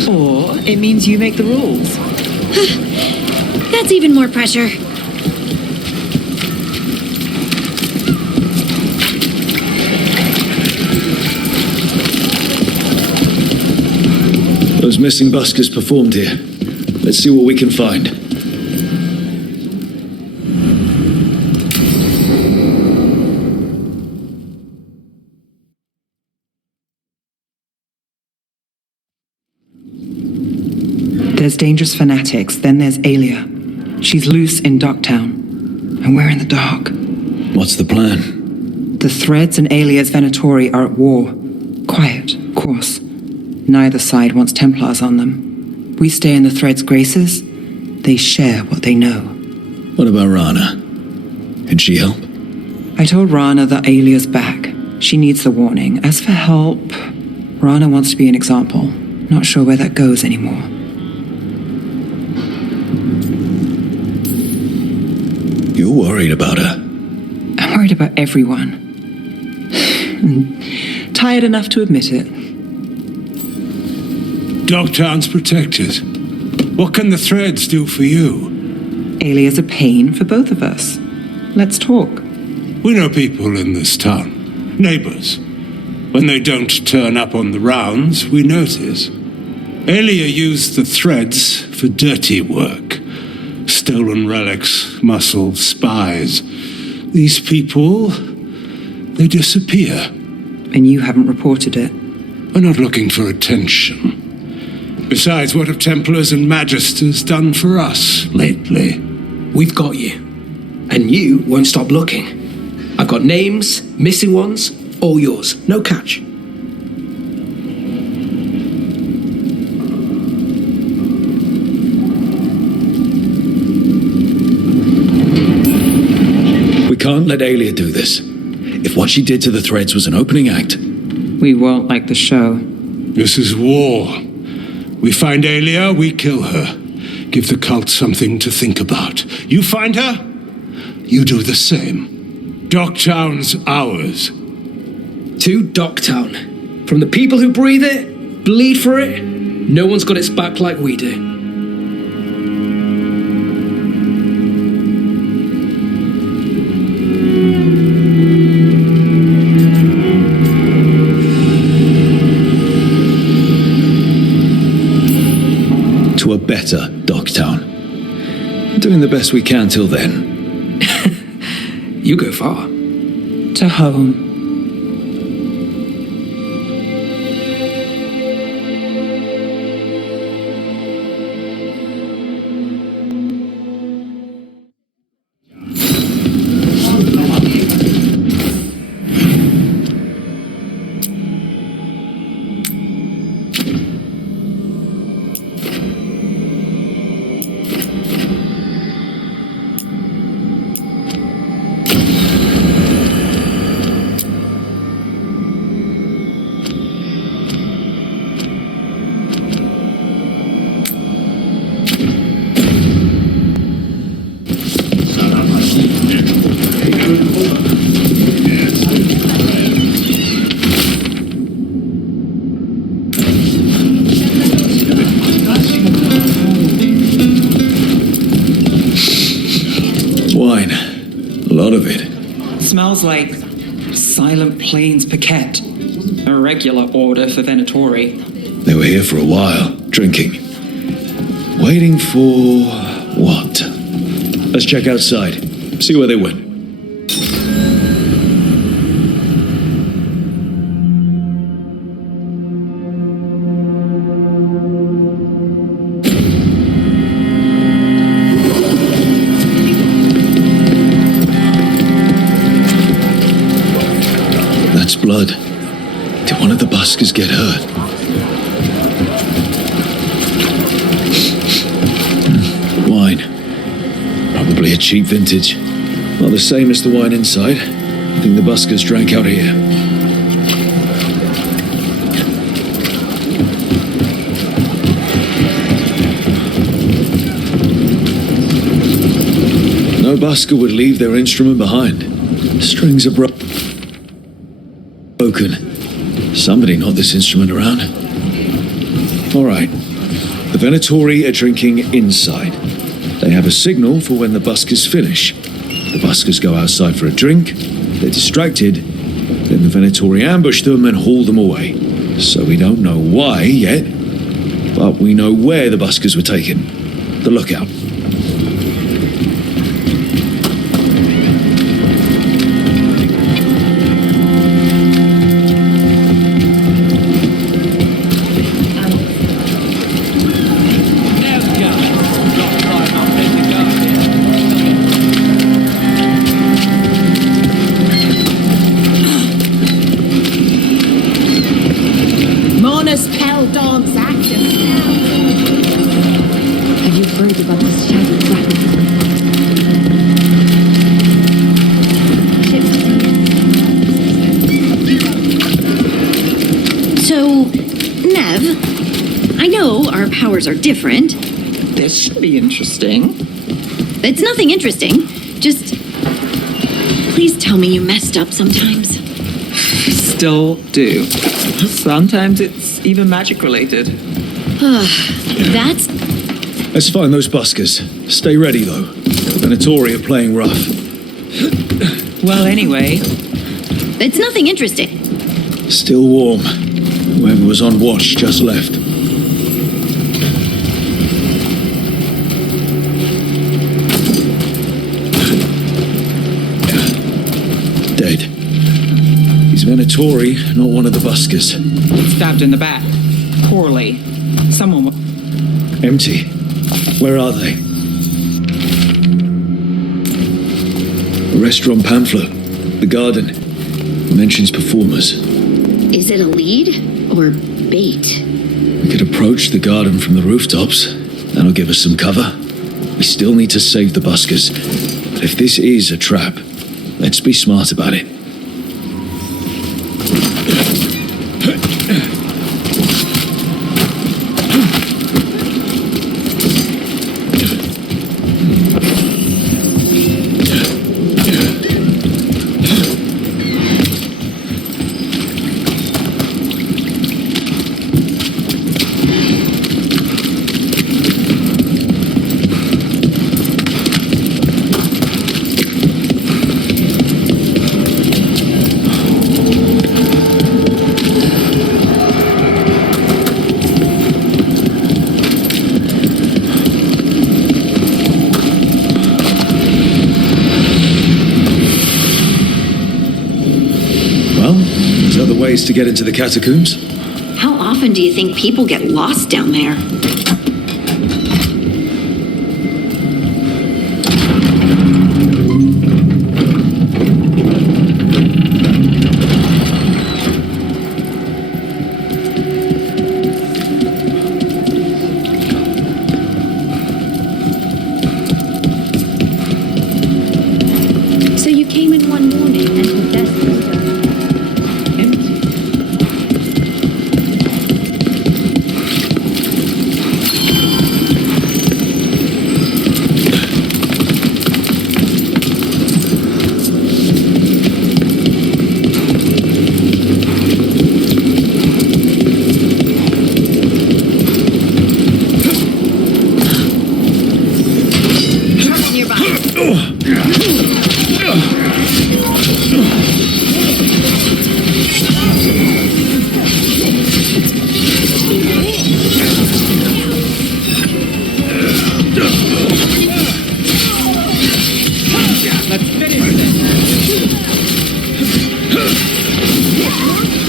Or it means you make the rules. That's even more pressure. Those missing buskers performed here. Let's see what we can find. There's dangerous fanatics, then there's Alia. She's loose in Docktown, and we're in the dark. What's the plan? The Threads and Alia's Venatori are at war. Quiet, of course. Neither side wants Templars on them. We stay in the Threads' graces. They share what they know. What about Rana? Can she help? I told Rana that Alia's back. She needs the warning. As for help, Rana wants to be an example. Not sure where that goes anymore. You're worried about her. I'm worried about everyone. Tired enough to admit it. Dogtown's protected. What can the Threads do for you? Alia's a pain for both of us. Let's talk. We know people in this town. Neighbors. When they don't turn up on the rounds, we notice. Elia used the threads for dirty work. Stolen relics, muscle, spies. These people, they disappear. And you haven't reported it? We're not looking for attention. Besides, what have Templars and Magisters done for us lately? We've got you. And you won't stop looking. I've got names, missing ones, all yours. No catch. We can't let Aelia do this. If what she did to the threads was an opening act... We won't like the show. This is war. We find Aelia, we kill her. Give the cult something to think about. You find her, you do the same. Docktown's ours. To Docktown. From the people who breathe it, bleed for it, no one's got its back like we do. To a better Docktown. Doing the best we can till then. You go far. To home. Wine. A lot of it. Smells like Silent Plains Paquette. A regular order for Venatori. They were here for a while, drinking. Waiting for... what? Let's check outside. See where they went. That's blood. Did one of the buskers get hurt? Wine. Probably a cheap vintage. Not the same as the wine inside. I think the buskers drank out here. No busker would leave their instrument behind. Strings are broken. Somebody knocked this instrument around. All right. The Venatori are drinking inside. They have a signal for when the buskers finish. The buskers go outside for a drink. They're distracted. Then the Venatori ambush them and haul them away. So we don't know why yet, but we know where the buskers were taken. The lookout. Are different. This should be interesting. It's nothing interesting. Just please tell me you messed up sometimes. Still do. Sometimes it's even magic related. That's... Let's find those buskers. Stay ready though. The Venatori are playing rough. Well, anyway. It's nothing interesting. Still warm. Whoever was on watch just left. Venatori, not one of the buskers. Stabbed in the back. Poorly. Someone... Empty. Where are they? A restaurant pamphlet. The garden. Mentions performers. Is it a lead or bait? We could approach the garden from the rooftops. That'll give us some cover. We still need to save the buskers. But if this is a trap, let's be smart about it. Ways to get into the catacombs? How often do you think people get lost down there? So you came in one morning and possessed the stone.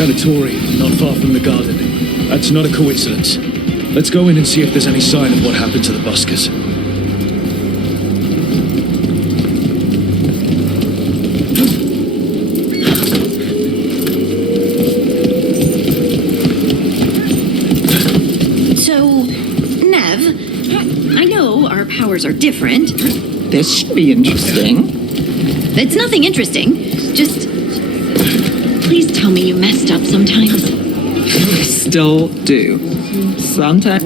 Venatori, not far from the garden. That's not a coincidence. Let's go in and see if there's any sign of what happened to the buskers. So, Nev, I know our powers are different. This should be interesting. It's nothing interesting. Just... please tell me you messed up sometimes. We still do. Sometimes.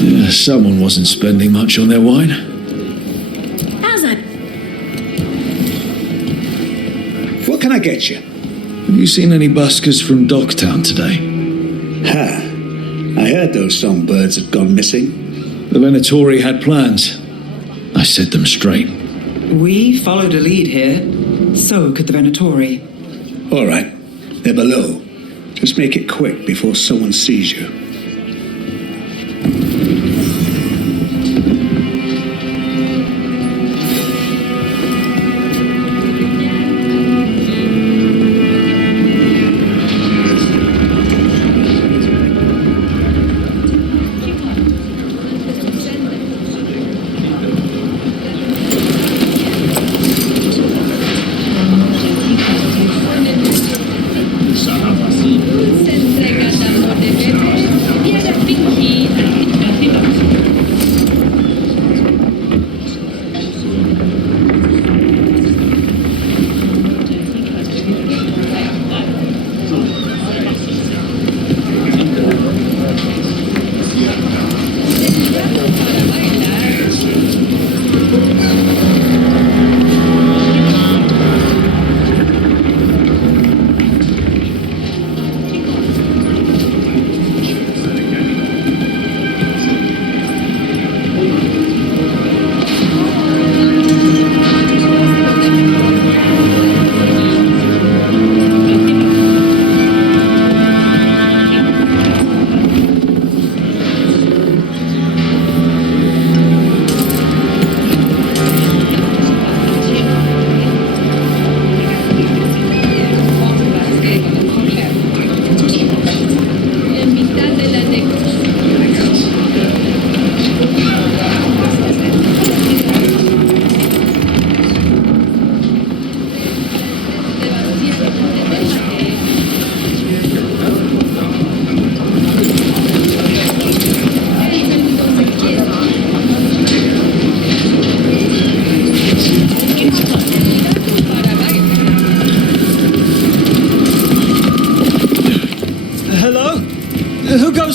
Yeah, someone wasn't spending much on their wine. As I... What can I get you? Have you seen any buskers from Docktown today? Ha! I heard those songbirds had gone missing. The Venatori had plans. I set them straight. We followed a lead here. So could the Venatori. All right. They're below. Just make it quick before someone sees you.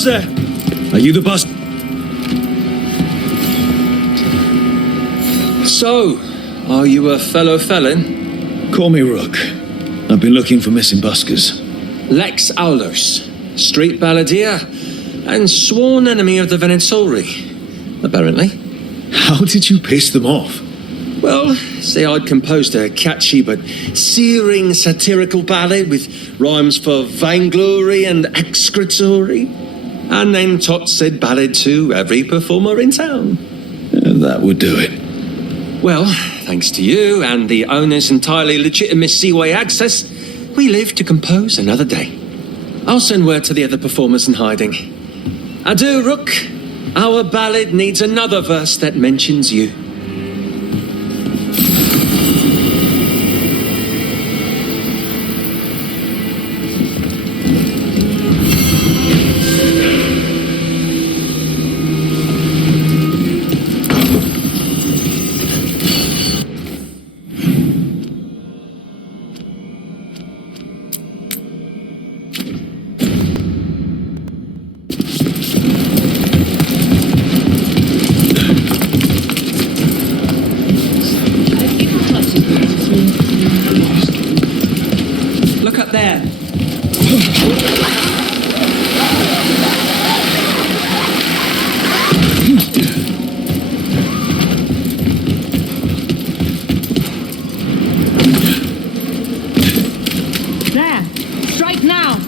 Who's there? Are you the bus? So, are you a fellow felon? Call me Rook. I've been looking for missing buskers. Lex Aulers, street balladeer, and sworn enemy of the Venetori, apparently. How did you piss them off? Well, see, I'd composed a catchy but searing satirical ballad with rhymes for vainglory and excretory. And then Tot said ballad to every performer in town. That would do it. Well, thanks to you and the owner's entirely legitimate seaway access, we live to compose another day. I'll send word to the other performers in hiding. Adieu, Rook. Our ballad needs another verse that mentions you. Look up there. There! Strike now!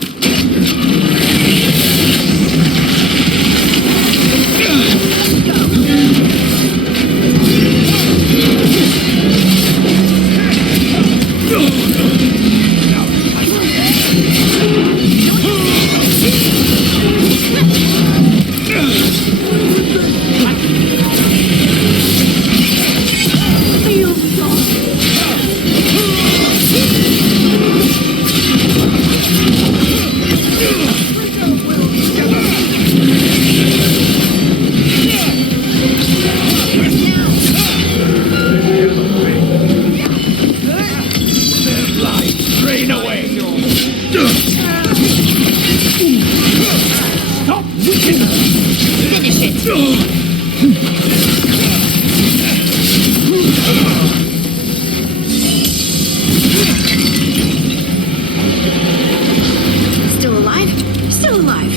Still alive? Still alive.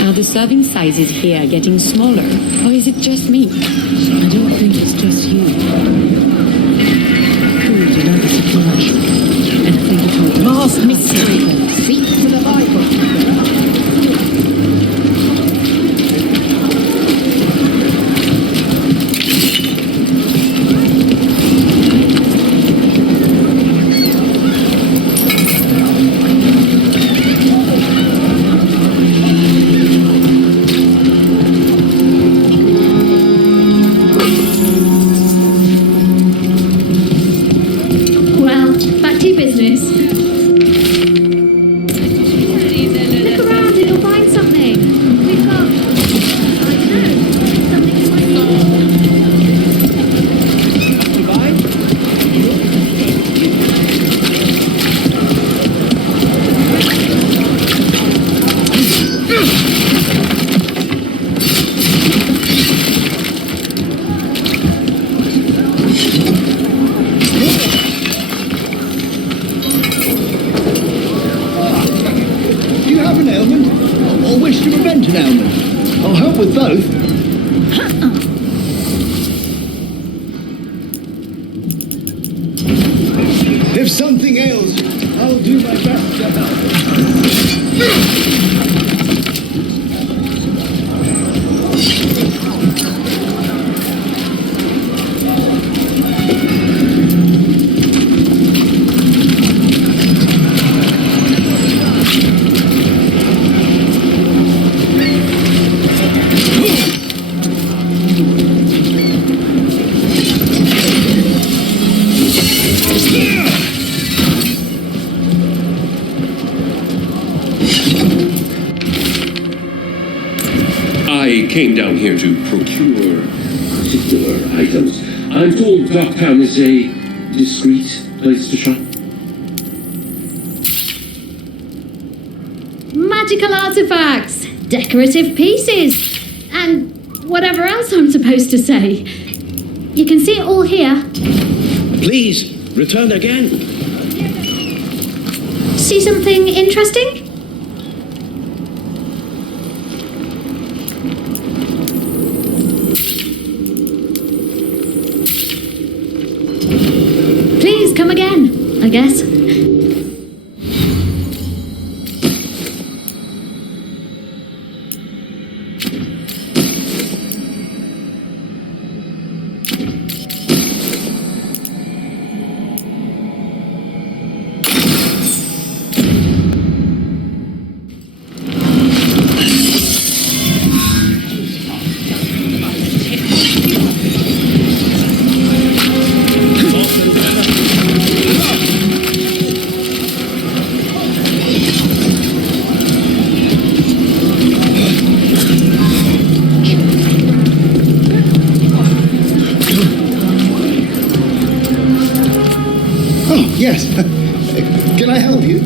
Are the serving sizes here getting smaller, or is it just me? I don't think it's just you. Food and other supplies. Anything at all. Last mission. Seek to the Bible. If something ails you, I'll do my best to help. I came down here to procure particular items. I'm told Docktown is a discreet place to shop. Magical artifacts, decorative pieces, and whatever else I'm supposed to say. You can see it all here. Please, return again. See something interesting? Please come again, I guess. Yes. Can I help you?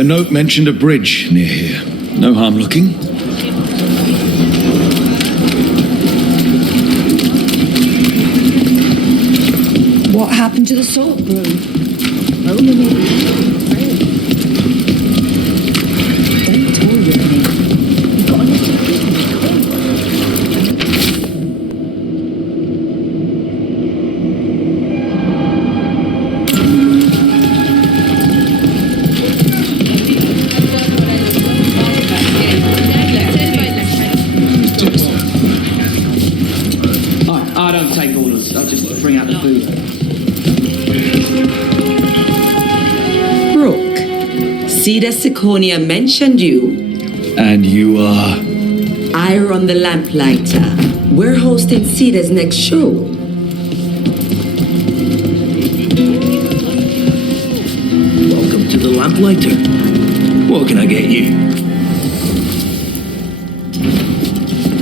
The note mentioned a bridge near here. No harm looking. What happened to the salt room? I don't take orders. I'll just bring out the food. Brooke, Cedar Seconia mentioned you. And you are? I run the Lamplighter. We're hosting Cedar's next show. Welcome to the Lamplighter. What can I get you?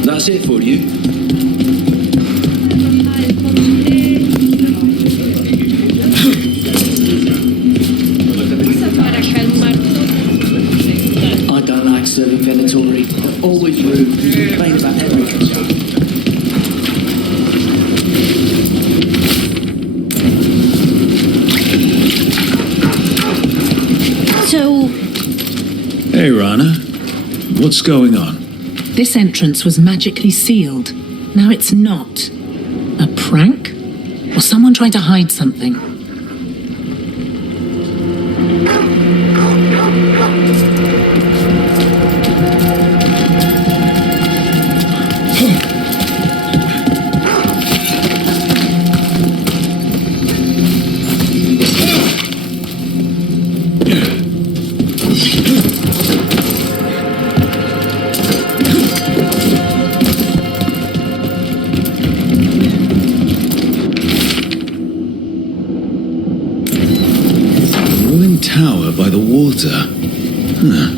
That's it for you. Anna. What's going on? This entrance was magically sealed. Now it's not. A prank? Or someone trying to hide something? Tower by the water. Huh.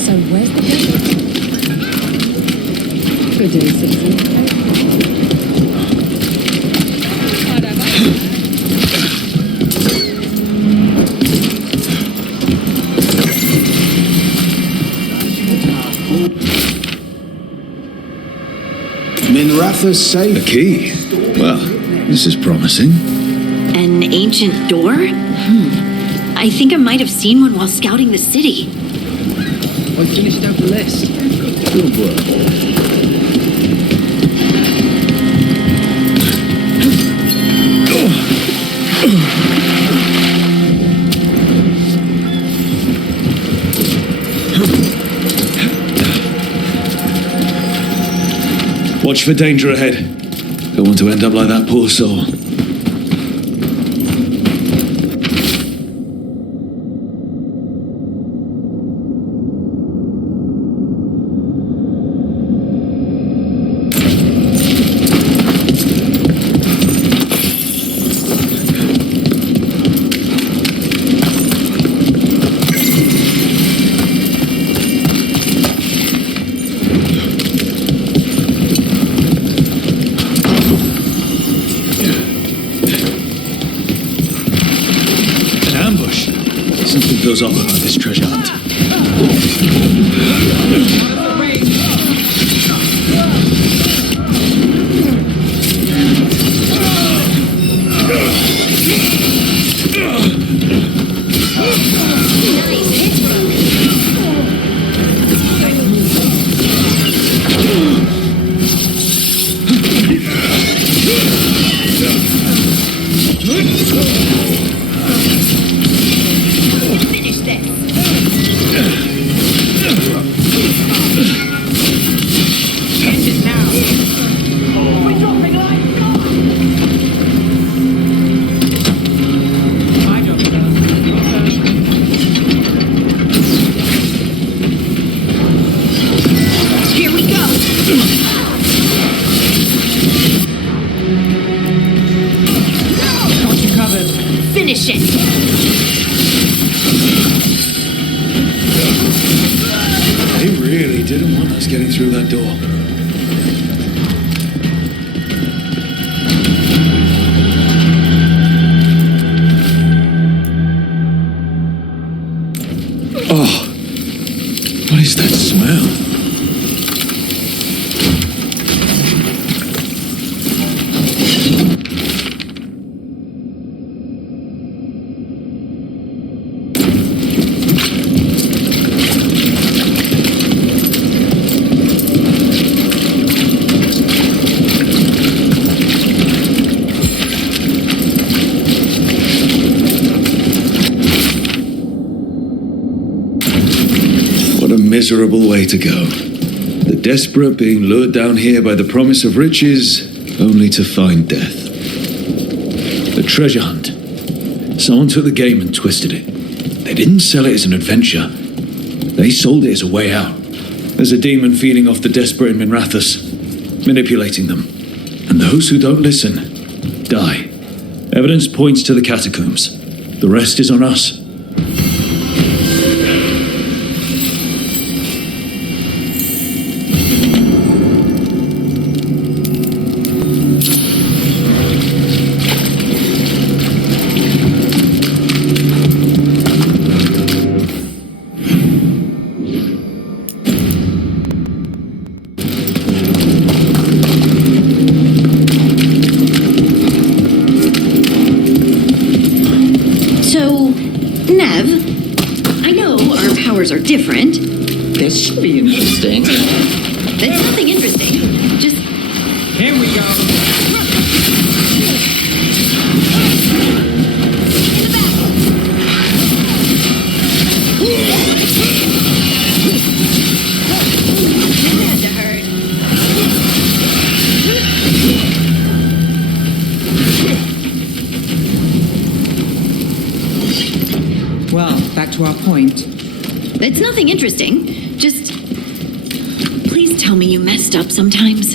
So where's the devil? Good day, citizen. Minratha's safe. A key. Well, this is promising. An ancient door? I think I might have seen one while scouting the city. I finished out the list. Good work. Watch for danger ahead. Don't want to end up like that poor soul. Something feels off about this treasure hunt. Getting through that door. Oh, what is that smell? Miserable way to go. The desperate being lured down here by the promise of riches, only to find death. The treasure hunt. Someone took the game and twisted it. They didn't sell it as an adventure. They sold it as a way out. There's a demon feeding off the desperate in Minrathous, manipulating them. And those who don't listen, die. Evidence points to the catacombs. The rest is on us. So, Nev, I know our powers are different. This should be interesting. It's nothing interesting. Just... Here we go. Had to hurt. Well, back to our point. It's nothing interesting. Just... Please tell me you messed up sometimes.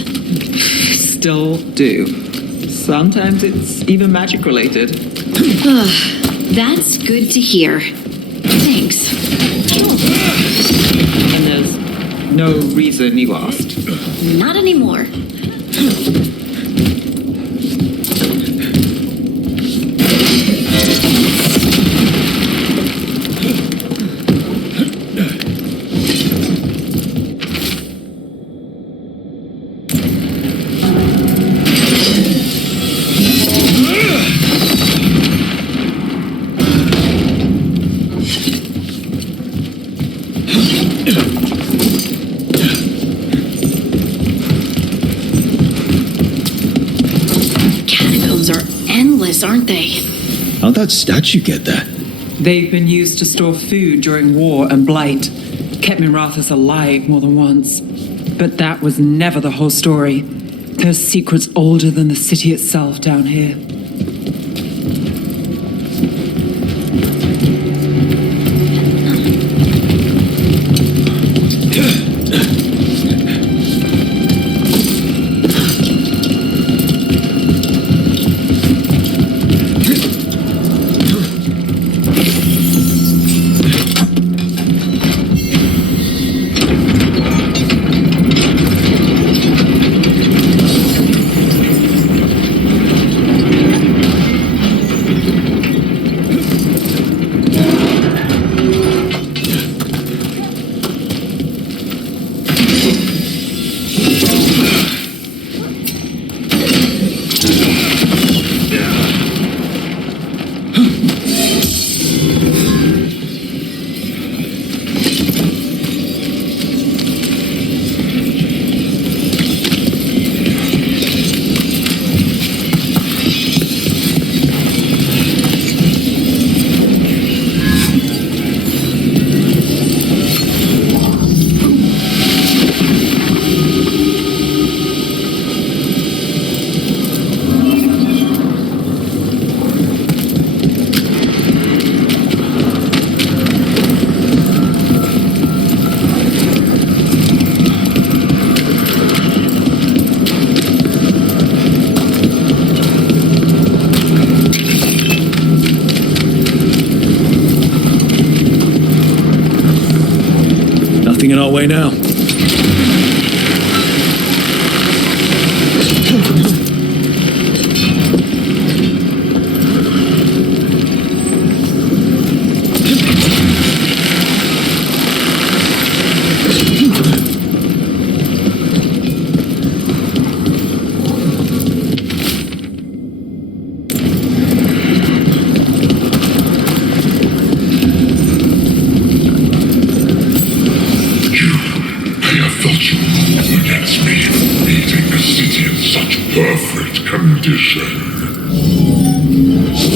Still do. Sometimes it's even magic related. That's good to hear. Thanks. And there's no reason you asked. Not anymore. Aren't they? How'd that statue get there? They've been used to store food during war and blight. Kept Mirathas alive more than once. But that was never the whole story. There's secrets older than the city itself down here. In our way now.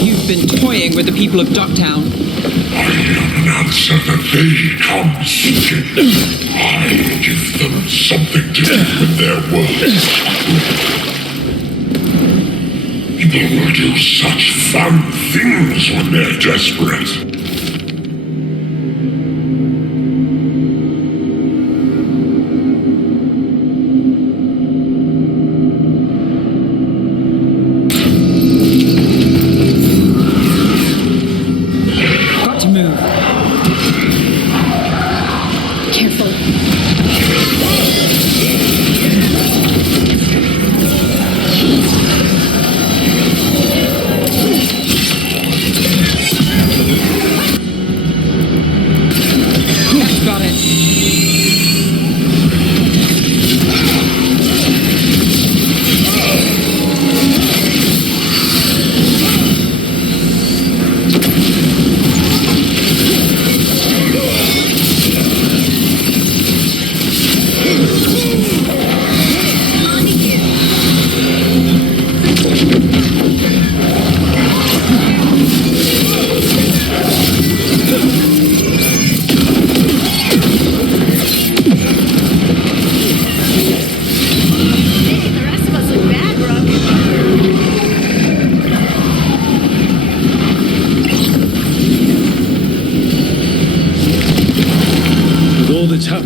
You've been toying with the people of Docktown. I am an answer that they come seeking. I give them something to do with their world. People will do such fun things when they're desperate.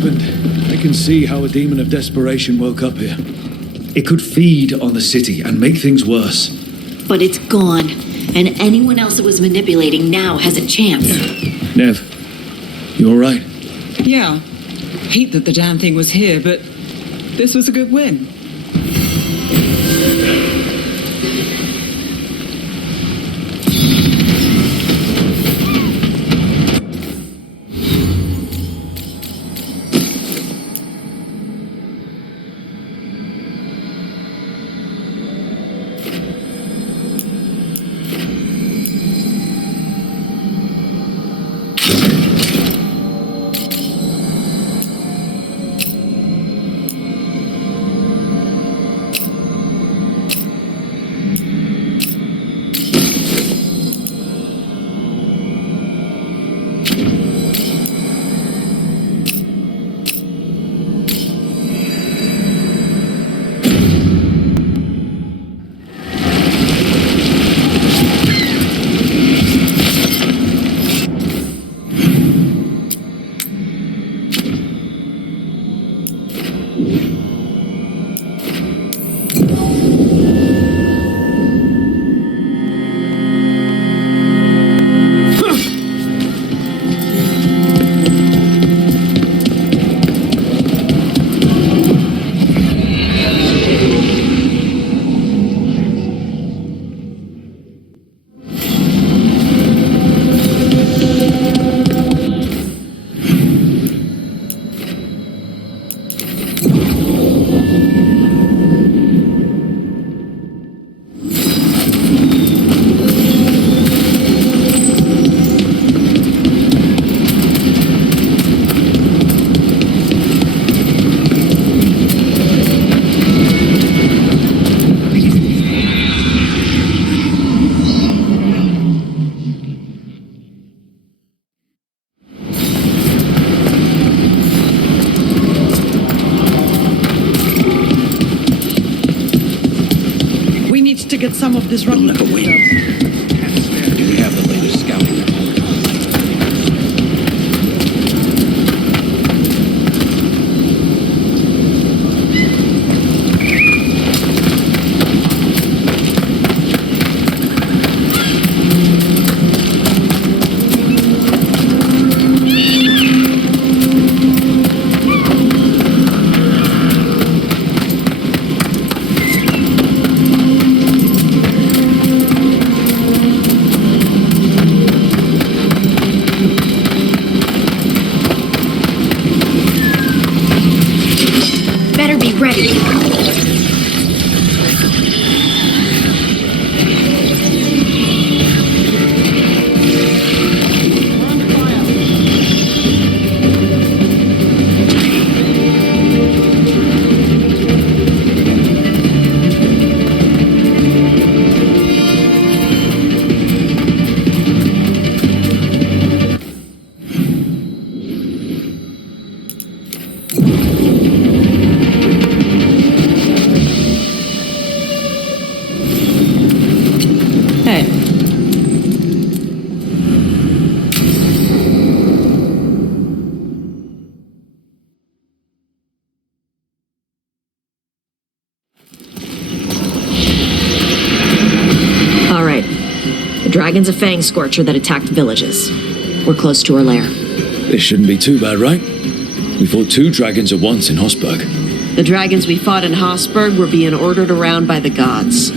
happened, I can see how a demon of desperation woke up here. It could feed on the city and make things worse. But it's gone, and anyone else it was manipulating now has a chance. Nev, you all right? Yeah. Hate that the damn thing was here, but this was a good win. To get some of this rock. Never win. Do we have the latest scouting report? Dragon's a fang scorcher that attacked villages. We're close to her lair. This shouldn't be too bad, right? We fought 2 dragons at once in Hosberg. The dragons we fought in Hosberg were being ordered around by the gods.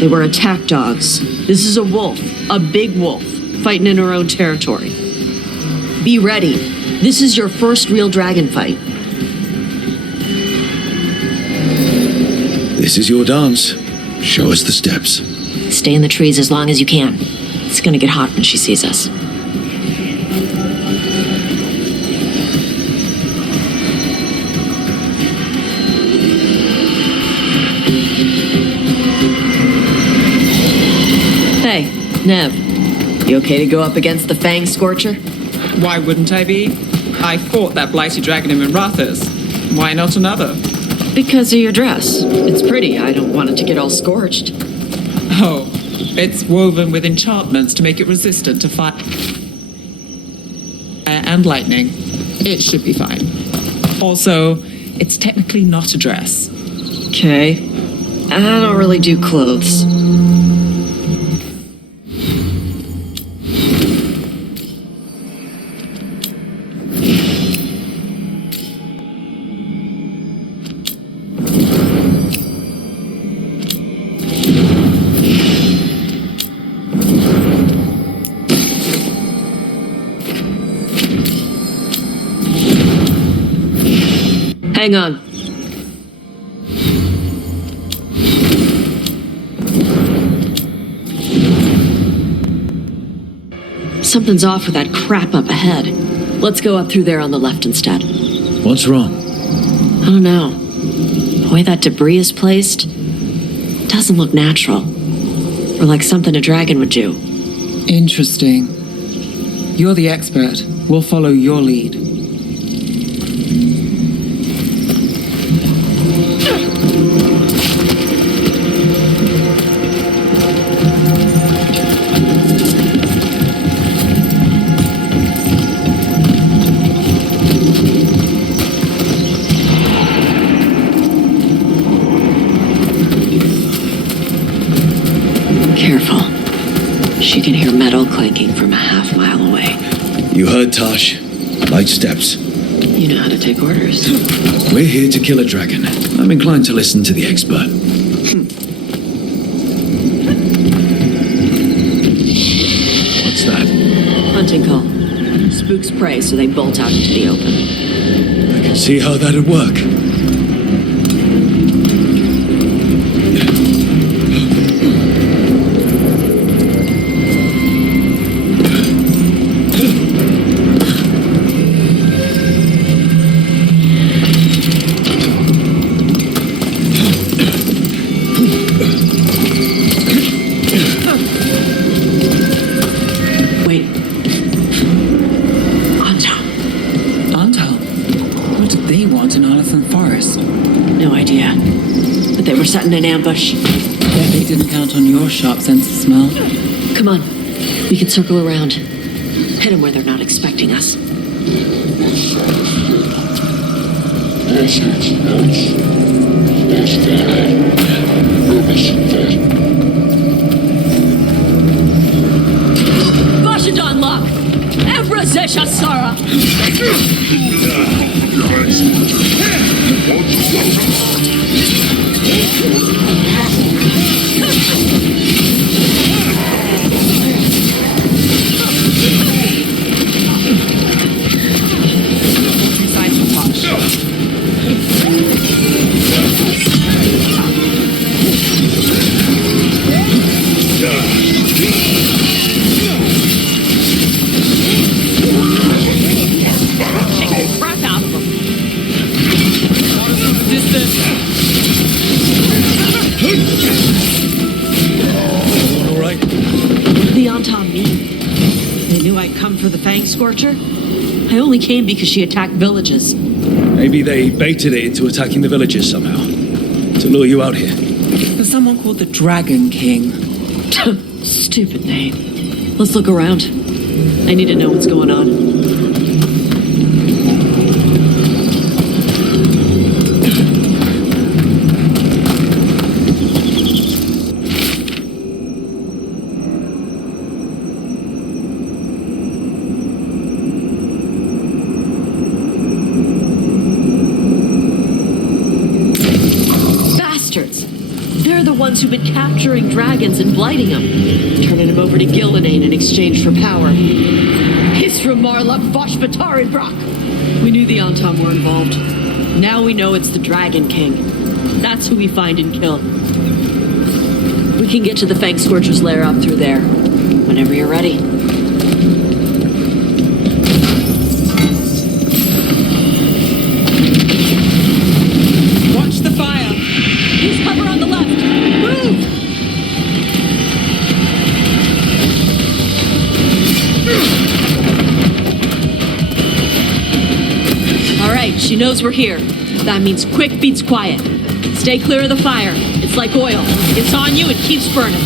They were attack dogs. This is a wolf, a big wolf, fighting in her own territory. Be ready. This is your first real dragon fight. This is your dance. Show us the steps. Stay in the trees as long as you can. It's gonna get hot when she sees us. Hey, Nev. You okay to go up against the Fang Scorcher? Why wouldn't I be? I fought that blighty dragon in Rathas. Why not another? Because of your dress. It's pretty. I don't want it to get all scorched. Oh, it's woven with enchantments to make it resistant to fire and lightning. It should be fine. Also, it's technically not a dress. Okay. I don't really do clothes. Hang on. Something's off with that crap up ahead. Let's go up through there on the left instead. What's wrong? I don't know. The way that debris is placed doesn't look natural. Or like something a dragon would do. Interesting. You're the expert. We'll follow your lead. Careful. She can hear metal clanking from a half mile away. You heard Tosh. Light steps. You know how to take orders. We're here to kill a dragon. I'm inclined to listen to the expert. What's that? Hunting call. Spooks prey, so they bolt out into the open. I can see how that'd work. Set in an ambush. Bet they didn't count on your sharp sense of smell. Come on. We can circle around. Hit them where they're not expecting us. Vashadon lock! Evrazesha Sara! Scorcher? I only came because she attacked villages. Maybe they baited it into attacking the villages somehow. To lure you out here. There's someone called the Dragon King. Stupid name. Let's look around. I need to know what's going on. Who've been capturing dragons and blighting them, turning them over to Gillinane in exchange for power. Hisra Marluk Voshvatari Brock. We knew the Antam were involved. Now we know it's the Dragon King. That's who we find and kill. We can get to the Fang Scorcher's lair up through there. Whenever you're ready. Watch the fire. Use cover on the left. Move! All right, she knows we're here. That means quick beats quiet. Stay clear of the fire. It's like oil. It's on you, it keeps burning.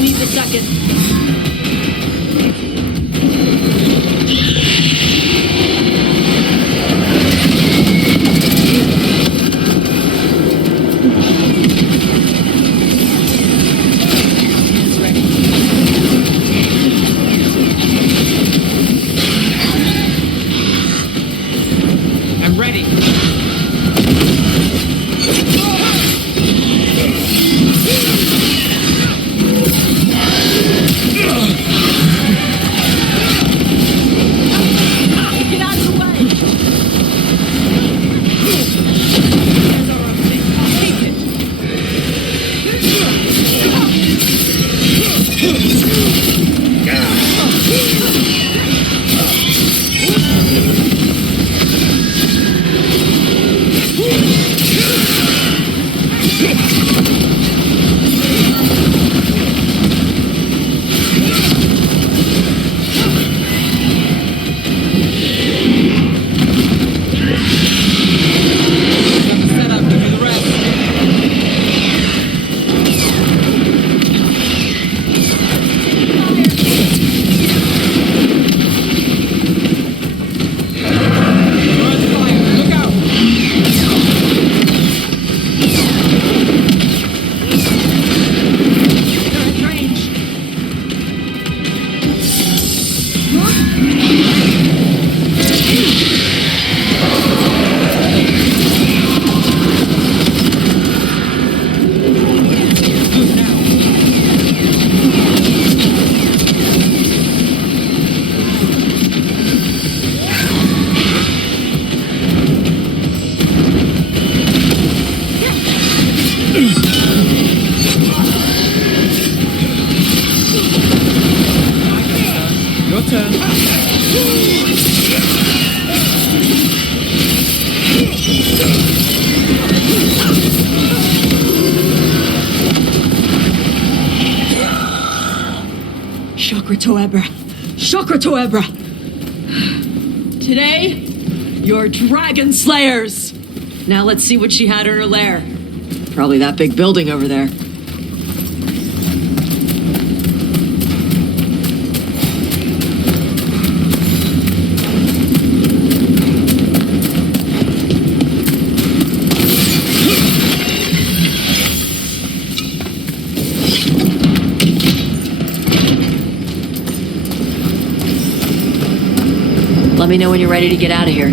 Needs a second. I'm ready. Get out of the way! I'll take it. Set up to do the rest. Look out! They're in range. Move now. Your turn. Chakra Toebra. Chakra Toebra. Today, you're dragon slayers. Now let's see what she had in her lair. Probably that big building over there. Let me know when you're ready to get out of here.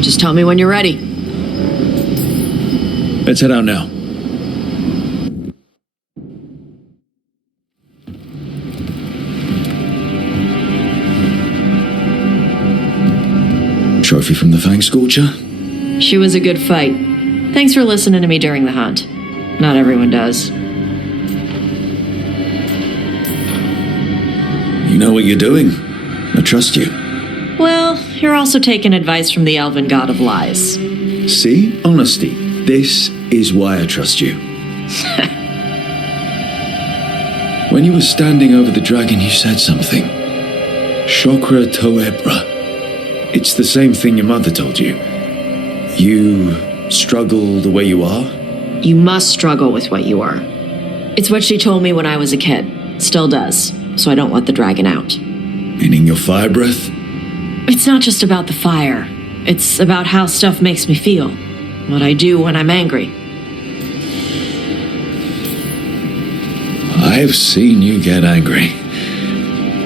Just tell me when you're ready. Let's head out now. Trophy from the Fang Scorcher? She was a good fight. Thanks for listening to me during the hunt. Not everyone does. You know what you're doing. I trust you. Well, you're also taking advice from the elven god of lies. See? Honesty. This is why I trust you. When you were standing over the dragon, you said something. Chakra Toebra. It's the same thing your mother told you. You struggle the way you are? You must struggle with what you are. It's what she told me when I was a kid. Still does, so I don't let the dragon out. Meaning your fire breath? It's not just about the fire. It's about how stuff makes me feel. What I do when I'm angry. I've seen you get angry.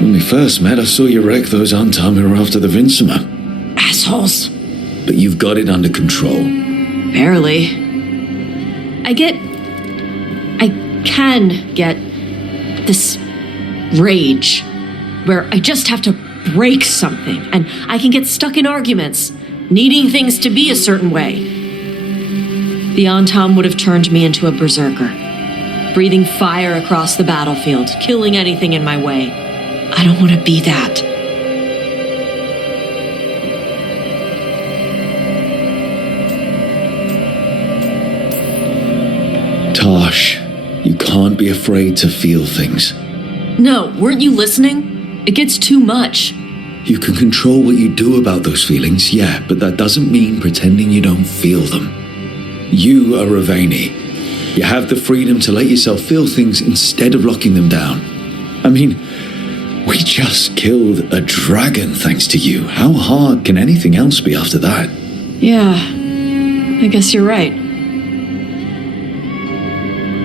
When we first met, I saw you wreck those Antamir after the Vinsima. Assholes. But you've got it under control. Barely. I can get this rage where I just have to break something, and I can get stuck in arguments, needing things to be a certain way. The Antam would have turned me into a berserker, breathing fire across the battlefield, killing anything in my way. I don't want to be that. Tosh, you can't be afraid to feel things. No, weren't you listening? It gets too much. You can control what you do about those feelings, yeah, but that doesn't mean pretending you don't feel them. You are Ravani. You have the freedom to let yourself feel things instead of locking them down. I mean, we just killed a dragon thanks to you. How hard can anything else be after that? Yeah, I guess you're right.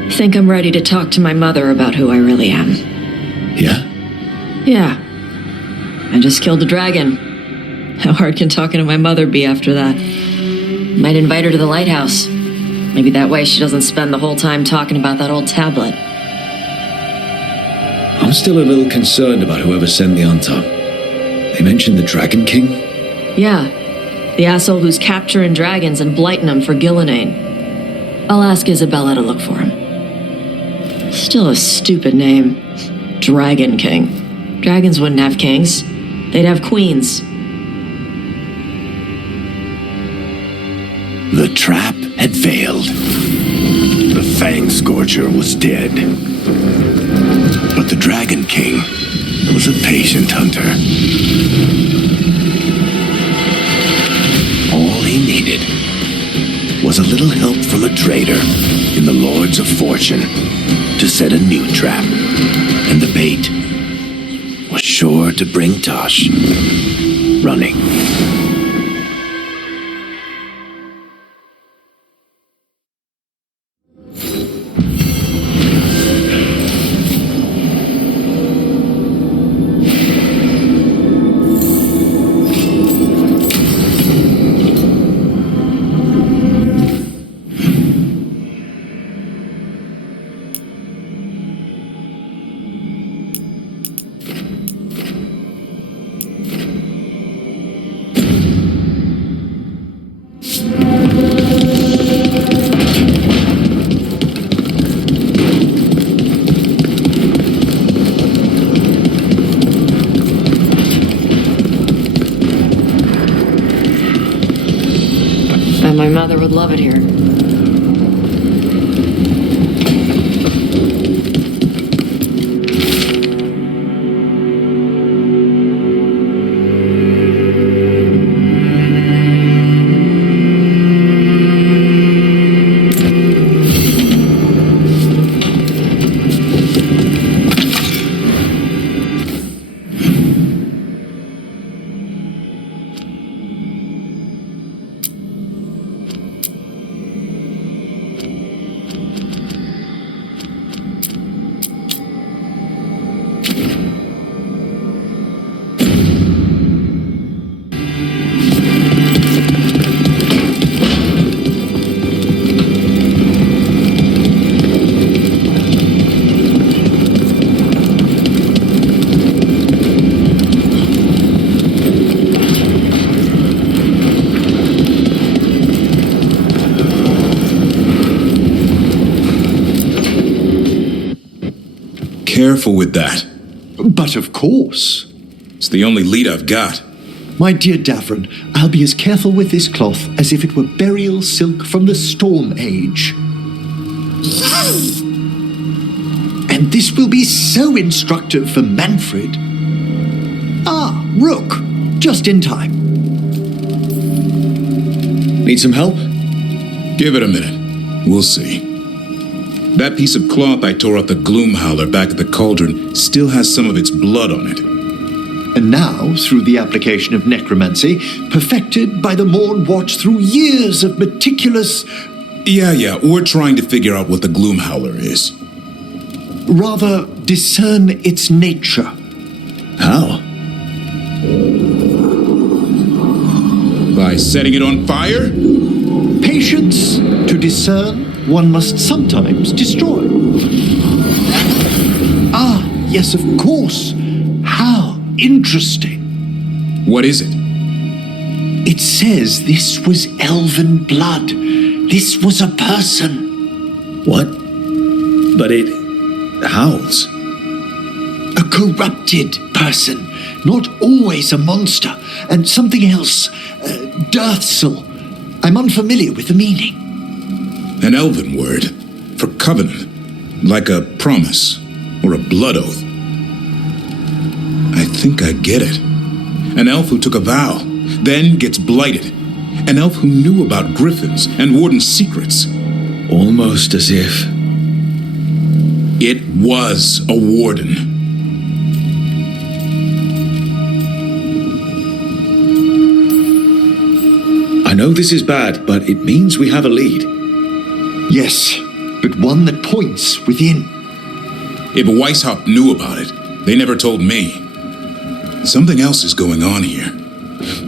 I think I'm ready to talk to my mother about who I really am. Yeah? Yeah. I just killed a dragon. How hard can talking to my mother be after that? Might invite her to the lighthouse. Maybe that way she doesn't spend the whole time talking about that old tablet. I'm still a little concerned about whoever sent the Antam. They mentioned the Dragon King? Yeah. The asshole who's capturing dragons and blighting them for Gillinane. I'll ask Isabella to look for him. Still a stupid name. Dragon King. Dragons wouldn't have kings. They'd have queens. The trap had failed. The Fang Scorcher was dead. But the Dragon King was a patient hunter. All he needed was a little help from a trader in the Lords of Fortune to set a new trap. And the bait was sure to bring Tosh running. My mother would love it here. Careful with that. But of course. It's the only lead I've got. My dear Davron, I'll be as careful with this cloth as if it were burial silk from the Storm Age. And this will be so instructive for Manfred. Ah, Rook. Just in time. Need some help? Give it a minute. We'll see. That piece of cloth I tore off the gloom howler back at the cauldron still has some of its blood on it. And now, through the application of necromancy, perfected by the Morn Watch through years of meticulous... Yeah, we're trying to figure out what the gloom howler is. Rather, discern its nature. How? By setting it on fire? Patience. To discern, one must sometimes destroy. Ah, yes, of course. How interesting. What is it? It says this was elven blood. This was a person. What? But it howls. A corrupted person. Not always a monster. And something else. Deathsel. I'm unfamiliar with the meaning. An elven word for covenant, like a promise or a blood oath. I think I get it. An elf who took a vow, then gets blighted. An elf who knew about griffins and warden's secrets. Almost as if... It was a warden. I know this is bad, but it means we have a lead. Yes, but one that points within. If Weishaupt knew about it, they never told me. Something else is going on here.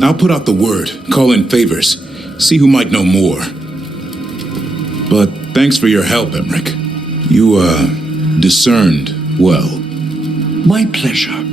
I'll put out the word, call in favors, see who might know more. But thanks for your help, Emmerich. You, discerned well. My pleasure.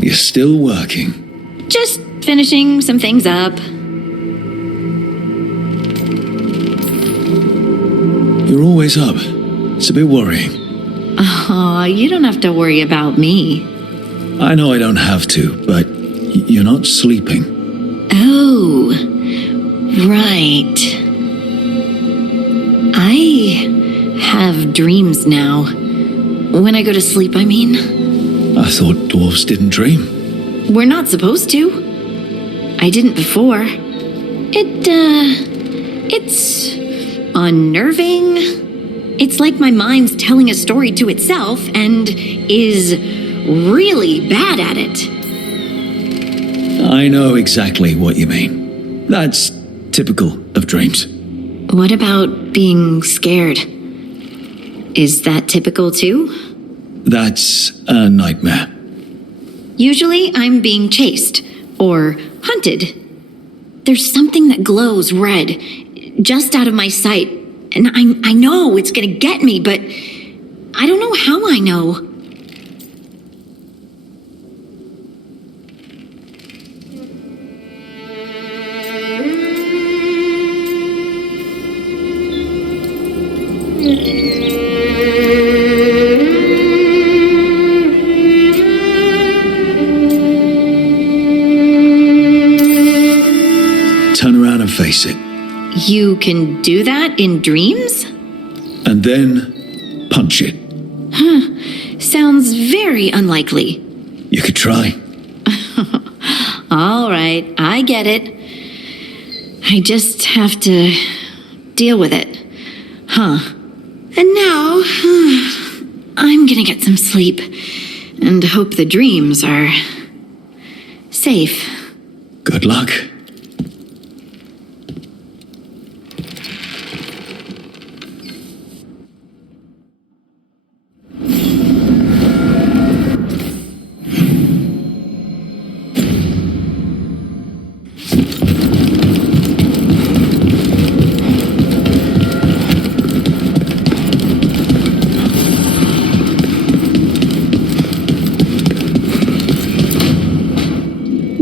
You're still working. Just finishing some things up. You're always up. It's a bit worrying. Oh, you don't have to worry about me. I know I don't have to, but you're not sleeping. Oh, right. I have dreams now. When I go to sleep, I mean. I thought dwarves didn't dream. We're not supposed to. I didn't before. It's unnerving. It's like my mind's telling a story to itself and is really bad at it. I know exactly what you mean. That's typical of dreams. What about being scared? Is that typical too? That's a nightmare. Usually I'm being chased or hunted. There's something that glows red just out of my sight, and I know it's gonna get me, but I don't know how I know. Turn around and face it. You can do that in dreams? And then punch it. Huh. Sounds very unlikely. You could try. All right, I get it. I just have to deal with it. Huh. And now, I'm gonna get some sleep and hope the dreams are safe. Good luck.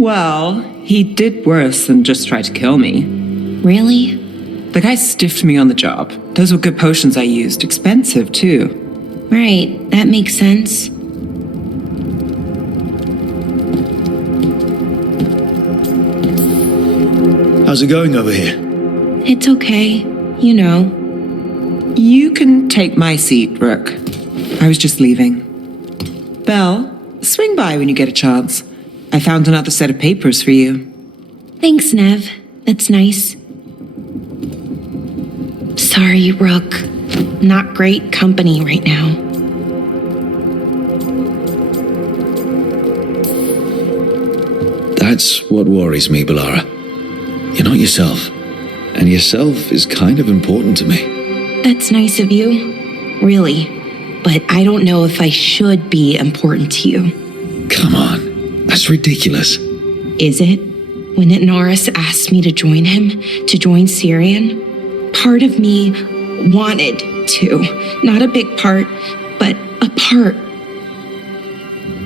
Well, he did worse than just try to kill me. Really? The guy stiffed me on the job. Those were good potions I used. Expensive, too. Right, that makes sense. How's it going over here? It's okay. You know. You can take my seat, Rook. I was just leaving. Belle, swing by when you get a chance. I found another set of papers for you. Thanks, Nev. That's nice. Sorry, Rook. Not great company right now. That's what worries me, Balara. You're not yourself. And yourself is kind of important to me. That's nice of you. Really. But I don't know if I should be important to you. Come on. That's ridiculous. Is it? When Naris asked me to join him, to join Syrian, part of me wanted to. Not a big part, but a part.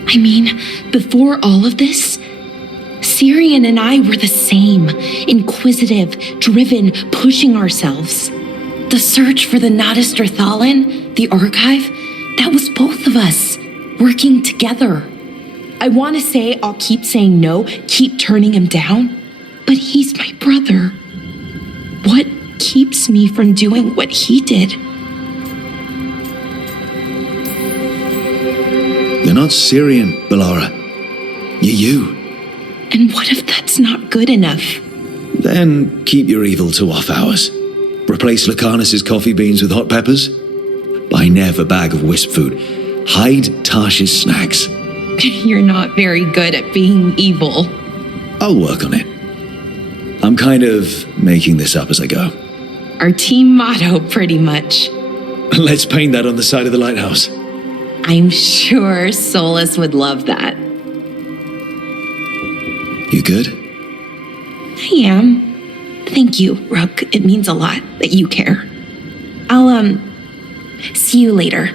I mean, before all of this, Syrian and I were the same. Inquisitive, driven, pushing ourselves. The search for the Nadistra Thalin, the archive, that was both of us, working together. I want to say I'll keep saying no, keep turning him down, but he's my brother. What keeps me from doing what he did? You're not Syrian, Balara. You're you. And what if that's not good enough? Then keep your evil to off hours. Replace Lacanus's coffee beans with hot peppers. Buy Nev a bag of wisp food. Hide Tarsh's snacks. You're not very good at being evil. I'll work on it. I'm kind of making this up as I go. Our team motto, pretty much. Let's paint that on the side of the lighthouse. I'm sure Solus would love that. You good? I am. Thank you, Rook. It means a lot that you care. I'll, see you later.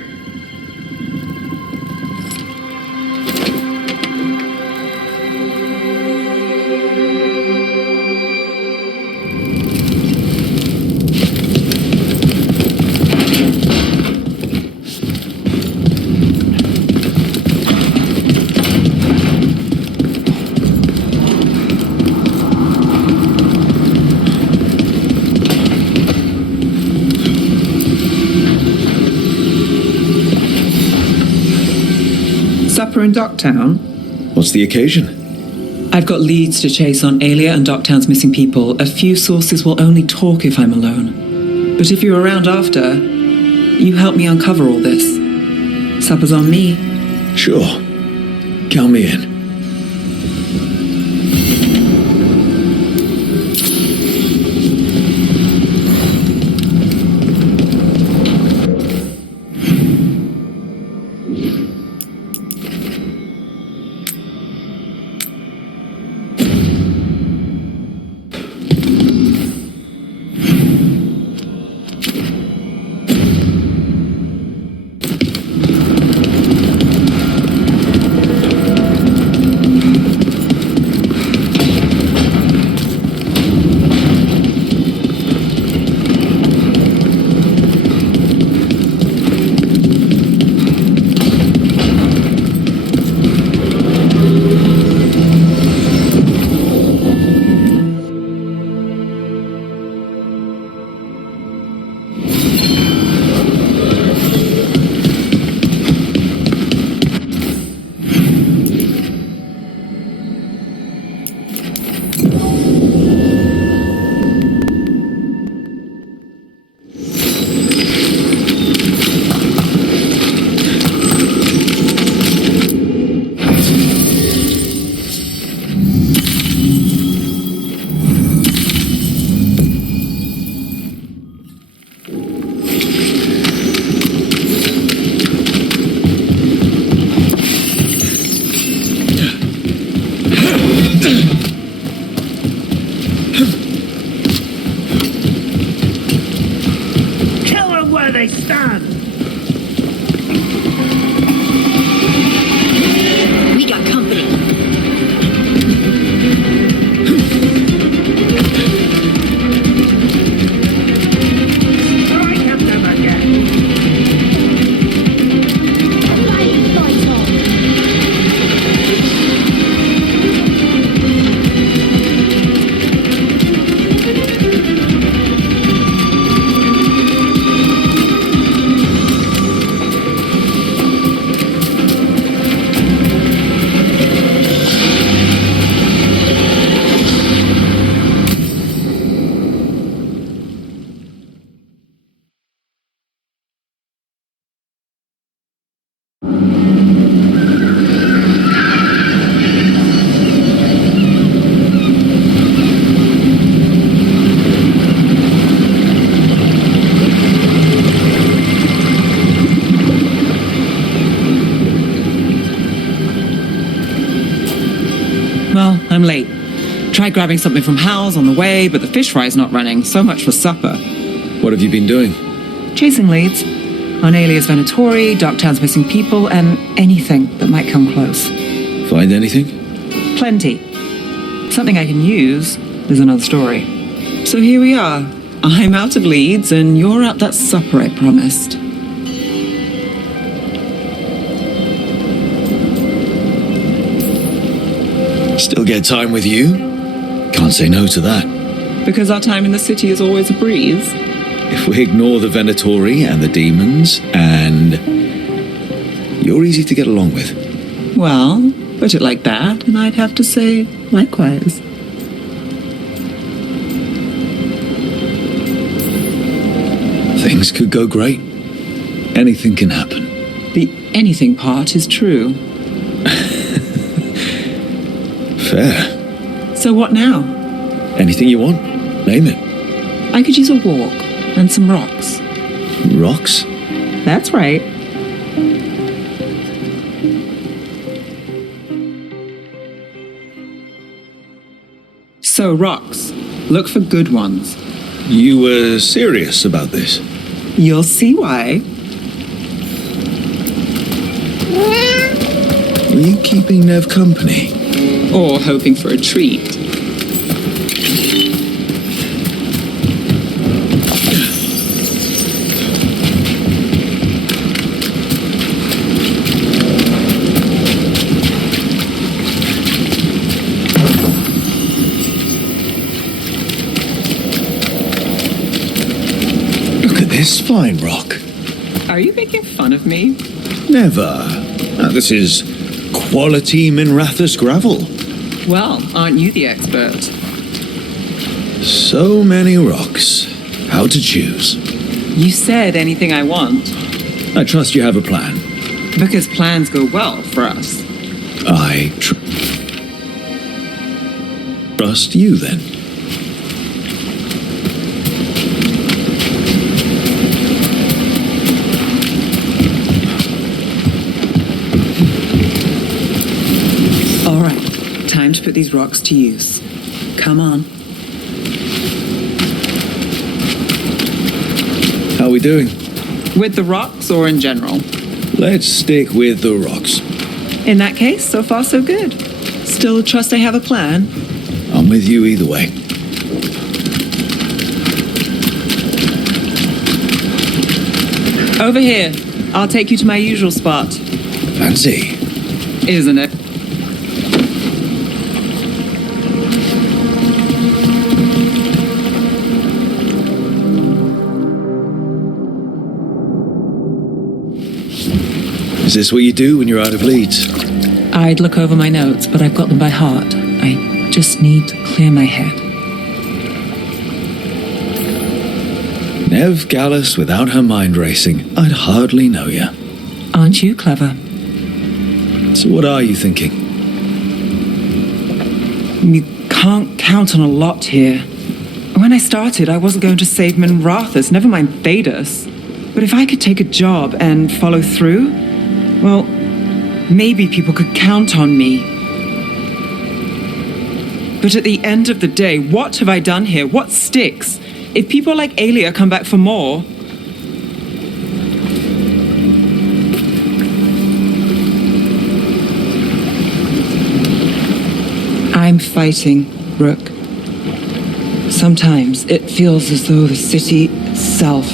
Supper in Docktown? What's the occasion? I've got leads to chase on Alia and Docktown's missing people. A few sources will only talk if I'm alone. But if you're around after, you help me uncover all this. Supper's on me. Sure. Count me in. tried grabbing something from Hal's on the way, but the fish fry's not running. So much for supper. What have you been doing? Chasing leads on alias Venatori, Darktown's missing people, and anything that might come close. Find anything? Plenty. Something I can use is another story. So here we are. I'm out of leads, and you're at that supper I promised. Still get time with you? Can't say no to that. Because our time in the city is always a breeze. If we ignore the Venatori and the demons, and you're easy to get along with. Well, put it like that, and I'd have to say likewise. Things could go great. Anything can happen. The anything part is true. Fair. So what now? Anything you want. Name it. I could use a walk and some rocks. Rocks? That's right. So, rocks. Look for good ones. You were serious about this? You'll see why. Were you keeping Nev company? Or hoping for a treat. This fine rock. Are you making fun of me? Never. This is quality Minrathus gravel. Well, aren't you the expert? So many rocks. How to choose? You said anything I want. I trust you have a plan. Because plans go well for us. I trust you then. All right, time to put these rocks to use. Come on. How are we doing? With the rocks or in general? Let's stick with the rocks. In that case, so far so good. Still trust I have a plan? I'm with you either way. Over here. I'll take you to my usual spot. Fancy. Isn't it? Is this what you do when you're out of leads? I'd look over my notes, but I've got them by heart. I just need to clear my head. Nev Gallus without her mind racing. I'd hardly know you. Aren't you clever? So what are you thinking? You can't count on a lot here. When I started, I wasn't going to save Minrathus, never mind Thadus. But if I could take a job and follow through, well, maybe people could count on me. But at the end of the day, what have I done here? What sticks? If people like Aelia come back for more... I'm fighting, Rook. Sometimes it feels as though the city itself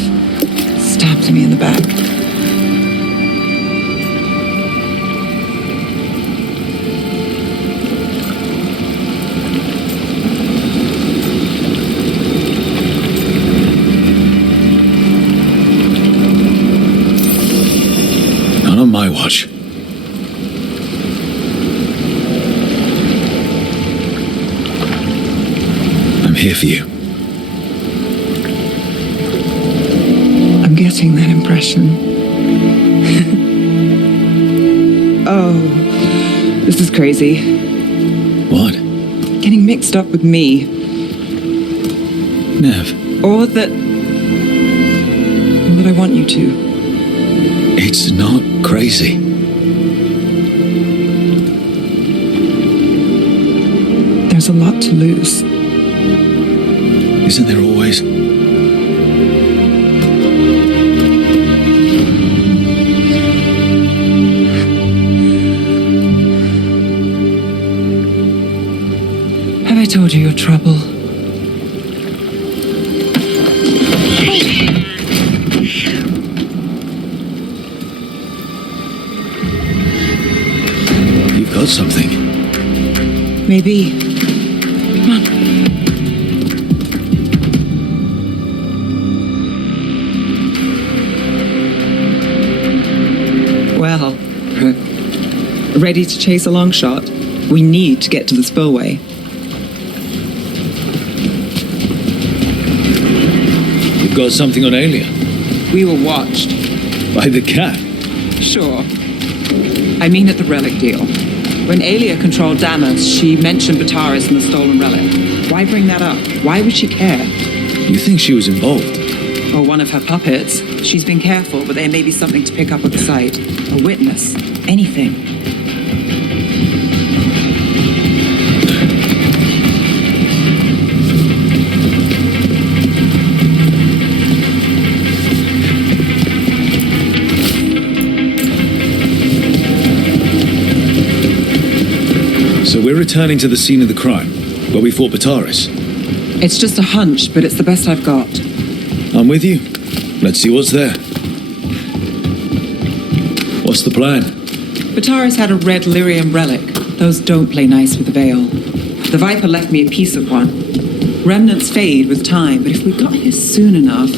stabs me in the back. Not on my watch. I'm here for you. I'm getting that impression. Oh, this is crazy. What? Getting mixed up with me. Nev. Or that I want you to. It's not crazy. There's a lot to lose. Isn't there always? Have I told you your trouble? You've got something. Maybe. Come on. Well, ready to chase a long shot? We need to get to the spillway. You've got something on Alia. We were watched. By the cat. Sure. I mean at the relic deal. When Alia controlled Damas, she mentioned Bataris and the stolen relic. Why bring that up? Why would she care? You think she was involved? Or one of her puppets. She's been careful, but there may be something to pick up at the site. A witness. Anything. So we're returning to the scene of the crime, where we fought Bataris. It's just a hunch, but it's the best I've got. I'm with you. Let's see what's there. What's the plan? Bataris had a red lyrium relic. Those don't play nice with the Veil. The Viper left me a piece of one. Remnants fade with time, but if we got here soon enough...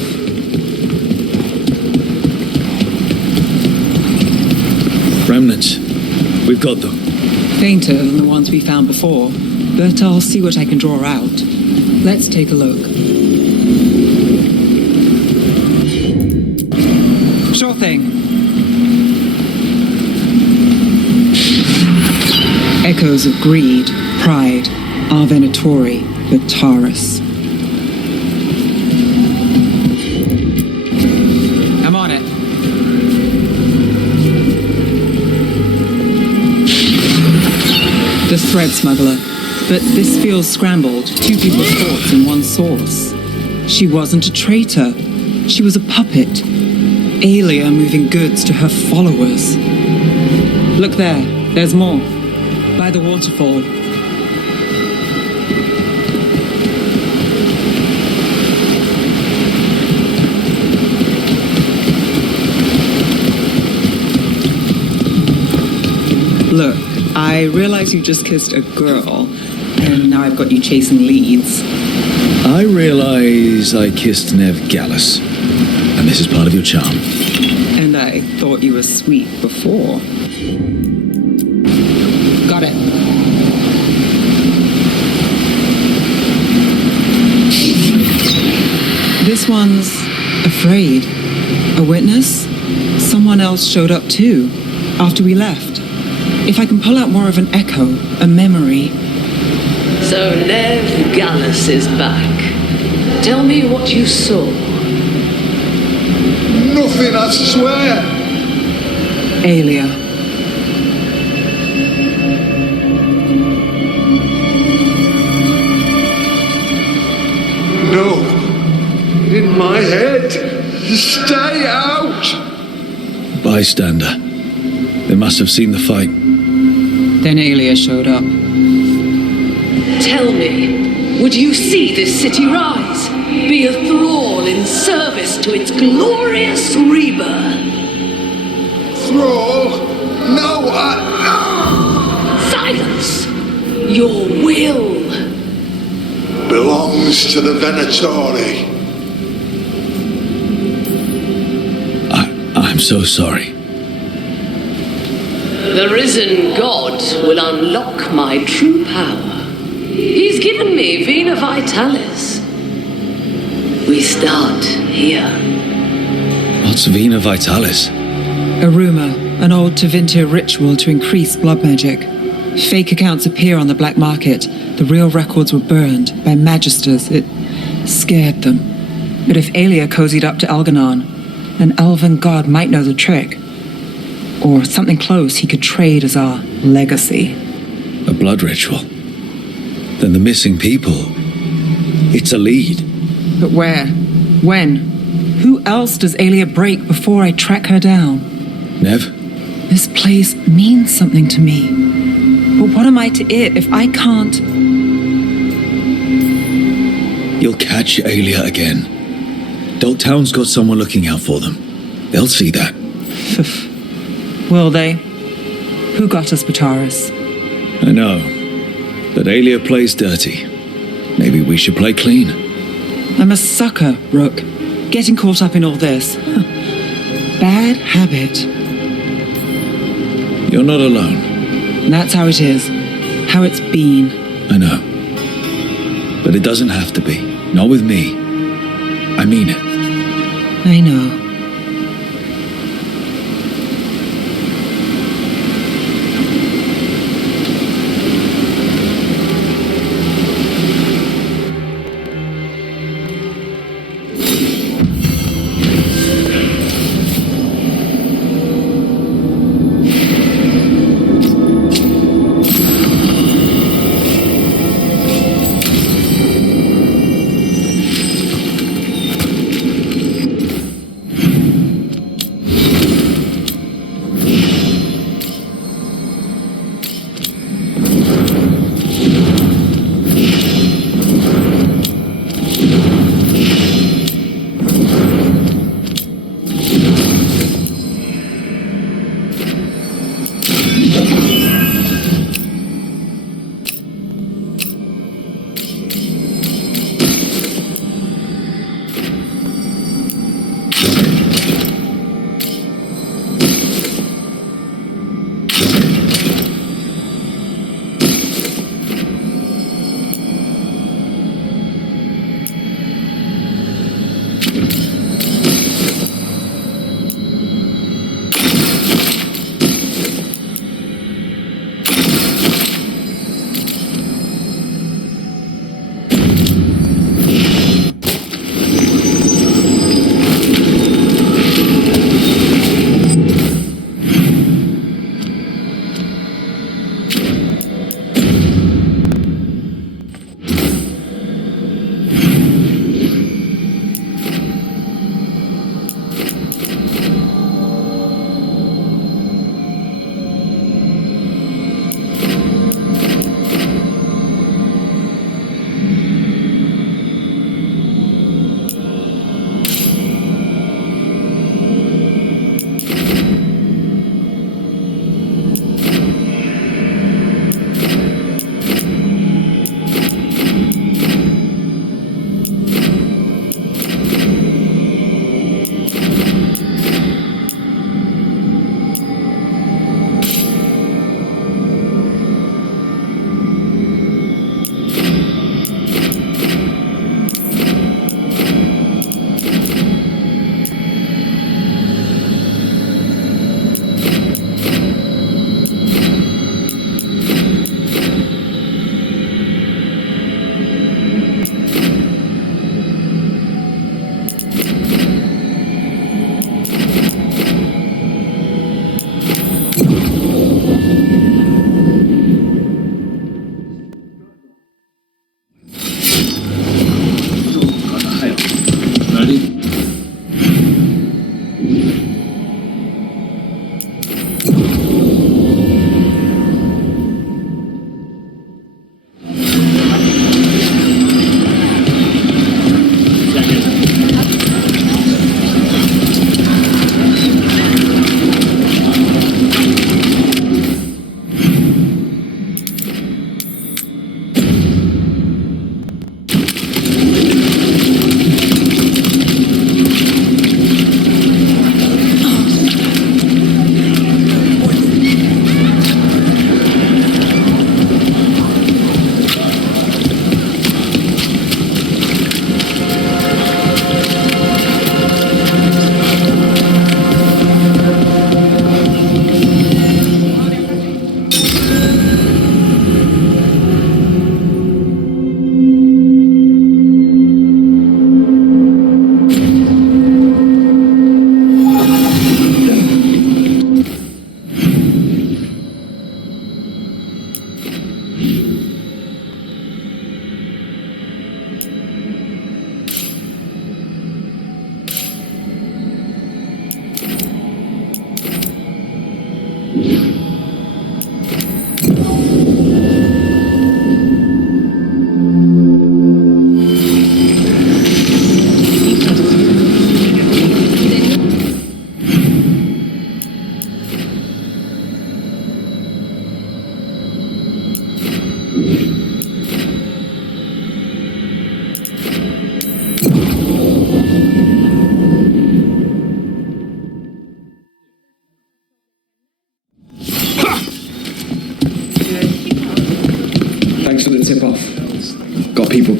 Remnants. We've got them. Fainter than the ones we found before, but I'll see what I can draw out. Let's take a look. Sure thing. Echoes of greed, pride, our venatori, Bataris. I'm on it. The thread smuggler. But this feels scrambled. Two people's thoughts in one source. She wasn't a traitor. She was a puppet. Alia moving goods to her followers. Look there. There's more. By the waterfall. Look, I realize you just kissed a girl, and now I've got you chasing leads. I realize I kissed Nev Gallus, and this is part of your charm. And I thought you were sweet before. Got it. This one's afraid. A witness? Someone else showed up too, after we left. If I can pull out more of an echo, a memory. So Nev Gallus is back. Tell me what you saw. Nothing, I swear. Alia. No. In my head. Stay out. Bystander. They must have seen the fight. Then Alia showed up. Tell me, would you see this city rise? Be a thrall in service to its glorious rebirth? Thrall? No, Silence! Your will belongs to the Venatori. I'm so sorry. The risen god will unlock my true power. He's given me Vena Vitalis. We start here. What's Vena Vitalis? A rumor, an old Tevinter ritual to increase blood magic. Fake accounts appear on the black market. The real records were burned by magisters. It scared them. But if Alia cozied up to Algernon, an elven god might know the trick. Or something close he could trade as our legacy. A blood ritual. than the missing people. It's a lead. But where? When? Who else does Alia break before I track her down? Nev? This place means something to me. But what am I to it if I can't? You'll catch Alia again. Dogtown's got someone looking out for them. They'll see that. Will they? Who got us, Bataris? I know. But Alia plays dirty. Maybe we should play clean. I'm a sucker, Rook. Getting caught up in all this. Bad habit. You're not alone. That's how it is. How it's been. I know. But it doesn't have to be. Not with me. I mean it. I know.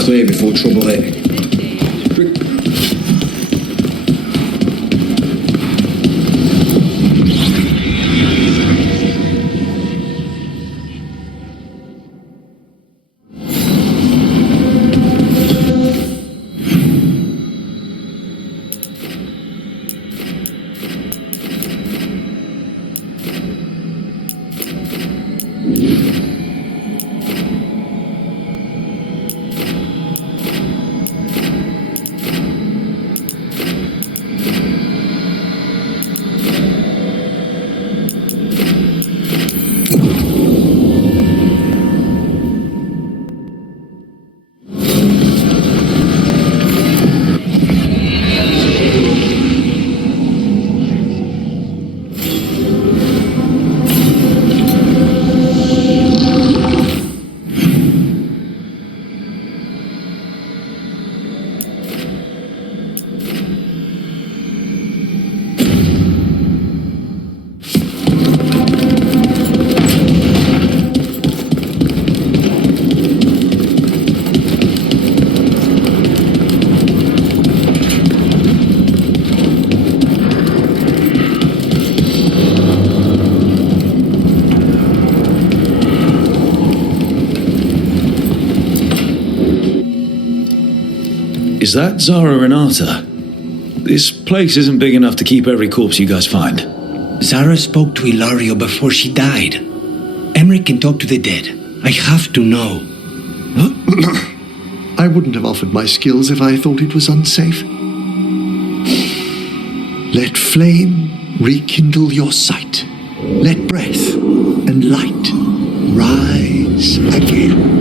clear before trouble hit. Is that Zara Renata? This place isn't big enough to keep every corpse you guys find. Zara spoke to Ilario before she died. Emmerich can talk to the dead. I have to know. I wouldn't have offered my skills if I thought it was unsafe. Let flame rekindle your sight. Let breath and light rise again.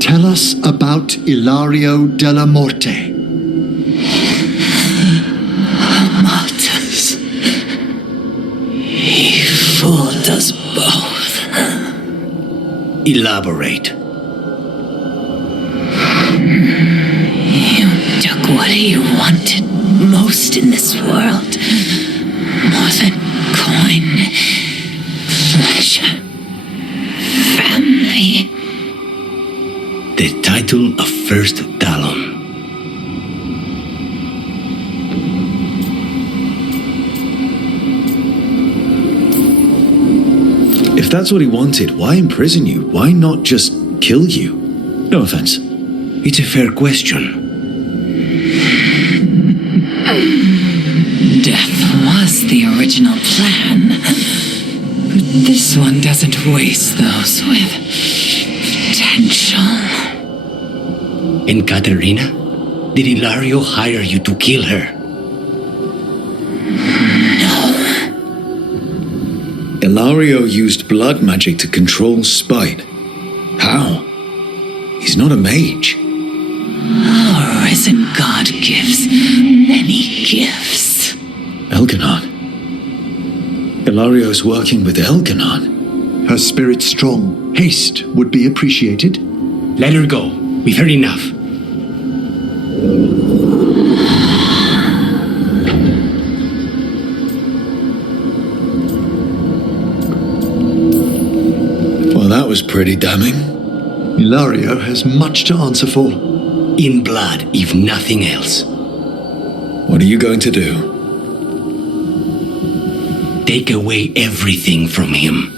Tell us about Ilario della Morte. Martyrs. He fooled us both. Elaborate. You took what he wanted most in this world. More than coin, pleasure, family. The title of First Talon. If that's what he wanted, why imprison you? Why not just kill you? No offense. It's a fair question. Death was the original plan. But this one doesn't waste those with potential. And Katerina? Did Ilario hire you to kill her? Ilario used blood magic to control spite. How? He's not a mage. Our risen God gives many gifts. Elganon. Ilario's working with Elganon. Her spirit's strong. Haste would be appreciated. Let her go. We've heard enough. Well, that was pretty damning. Ilario has much to answer for. In blood, if nothing else. What are you going to do? Take away everything from him.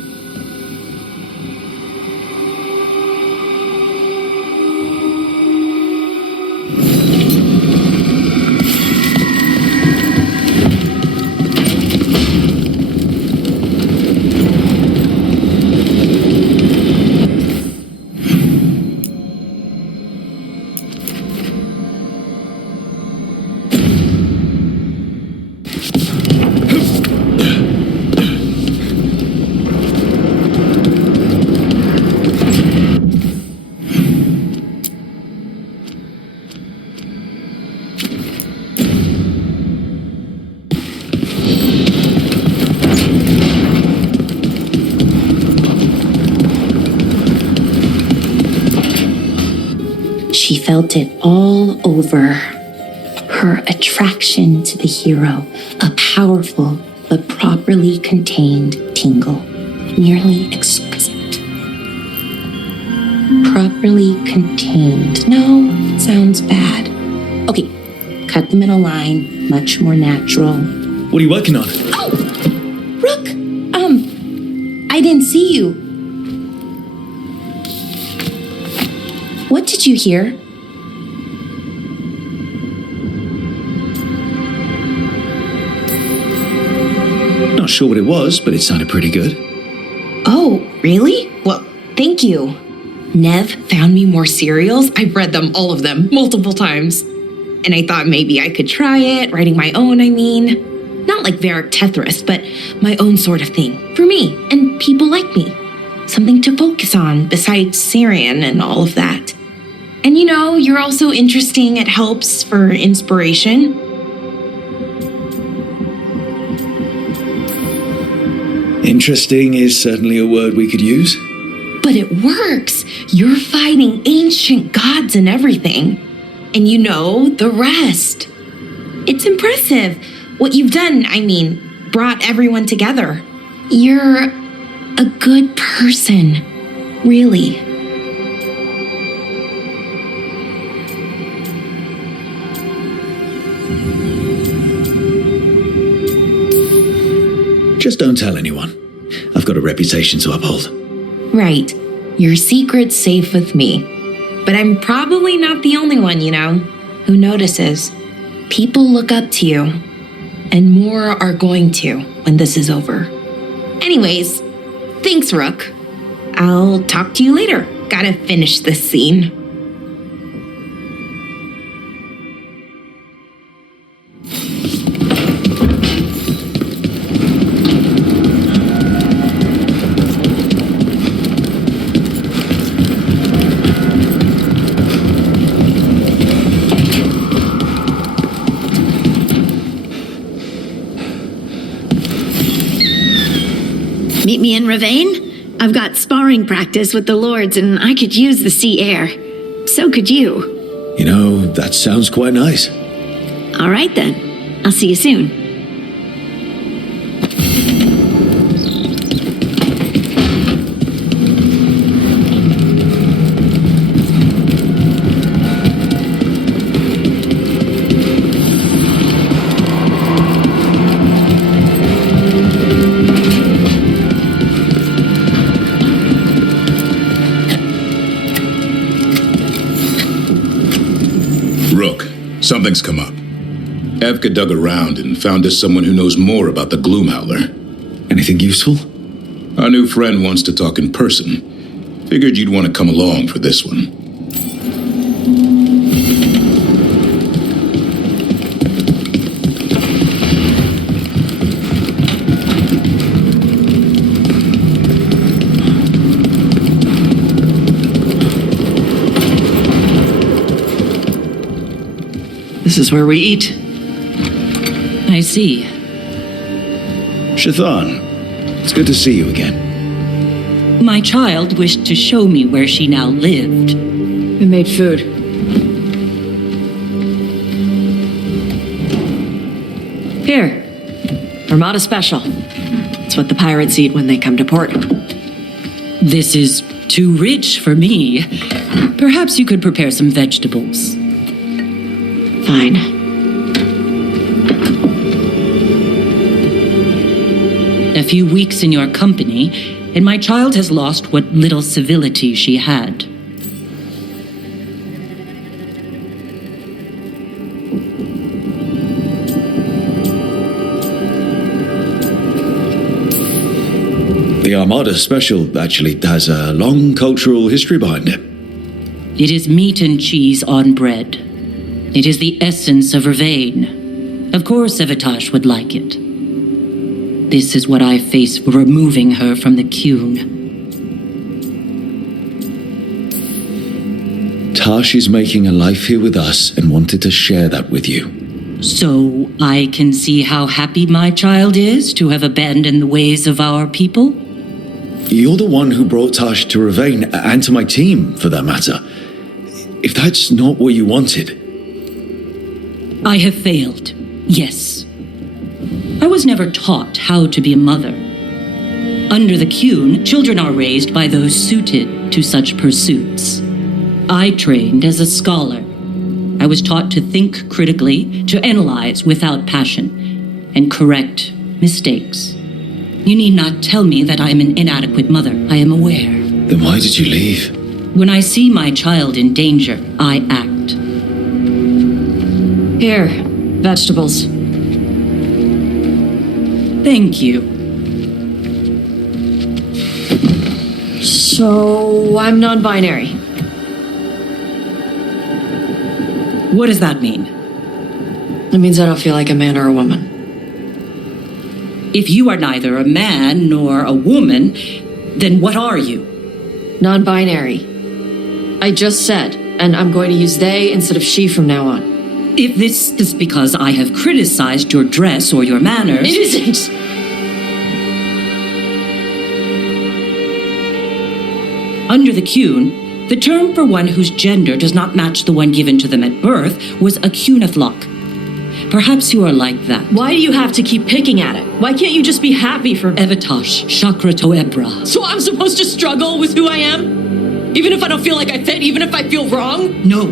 She felt it all over. Her attraction to the hero, a powerful but properly contained tingle, nearly exquisite. properly contained. No, sounds bad. Okay, cut the middle line, much more natural. What are you working on? Oh! Rook! I didn't see you. What did you hear? Not sure what it was, but it sounded pretty good. Oh, really? Well, thank you. Nev found me more serials. I've read them, all of them, multiple times. And I thought maybe I could try it, writing my own, I mean. Not like Varric Tethris, but my own sort of thing. For me, and people like me. Something to focus on besides Syrian and all of that. And you know, you're also interesting. It helps for inspiration. Interesting is certainly a word we could use. But it works. You're fighting ancient gods and everything. And you know the rest. It's impressive. What you've done, I mean, brought everyone together. You're a good person. Really. Just don't tell anyone. I've got a reputation to uphold. Right. Your secret's safe with me. But I'm probably not the only one, you know, who notices. People look up to you. And more are going to when this is over. Anyways, thanks, Rook. I'll talk to you later. Gotta finish this scene. Meet me in Ravane? I've got sparring practice with the lords and I could use the sea air. So could you. You know, that sounds quite nice. All right then. I'll see you soon. Rook, something's come up. Evka dug around and found us someone who knows more about the Gloomhowler. Anything useful? Our new friend wants to talk in person. Figured you'd want to come along for this one. This is where we eat. I see. Shathan, it's good to see you again. My child wished to show me where she now lived. We made food. Here. Armada Special. It's what the pirates eat when they come to port. This is too rich for me. Perhaps you could prepare some vegetables. Fine. A few weeks in your company, and my child has lost what little civility she had. The Armada Special actually has a long cultural history behind it. It is meat and cheese on bread. It is the essence of Ravane. Of course Evitash would like it. This is what I face for removing her from the Qun. Tash is making a life here with us and wanted to share that with you. So I can see how happy my child is to have abandoned the ways of our people? You're the one who brought Tash to Ravane, and to my team, for that matter. If that's not what you wanted... I have failed, yes. I was never taught how to be a mother. Under the Qun, children are raised by those suited to such pursuits. I trained as a scholar. I was taught to think critically, to analyze without passion, and correct mistakes. You need not tell me that I am an inadequate mother. I am aware. Then why did you leave? When I see my child in danger, I act. Here, vegetables. Thank you. So, I'm non-binary. What does that mean? It means I don't feel like a man or a woman. If you are neither a man nor a woman, then what are you? Non-binary. I just said, and I'm going to use they instead of she from now on. If this is because I have criticized your dress or your manners... It isn't! Under the Qun, the term for one whose gender does not match the one given to them at birth was a Qunaflock. Perhaps you are like that. Why do you have to keep picking at it? Why can't you just be happy for me? Evitash, Chakra Toebra. So I'm supposed to struggle with who I am? Even if I don't feel like I fit, even if I feel wrong? No,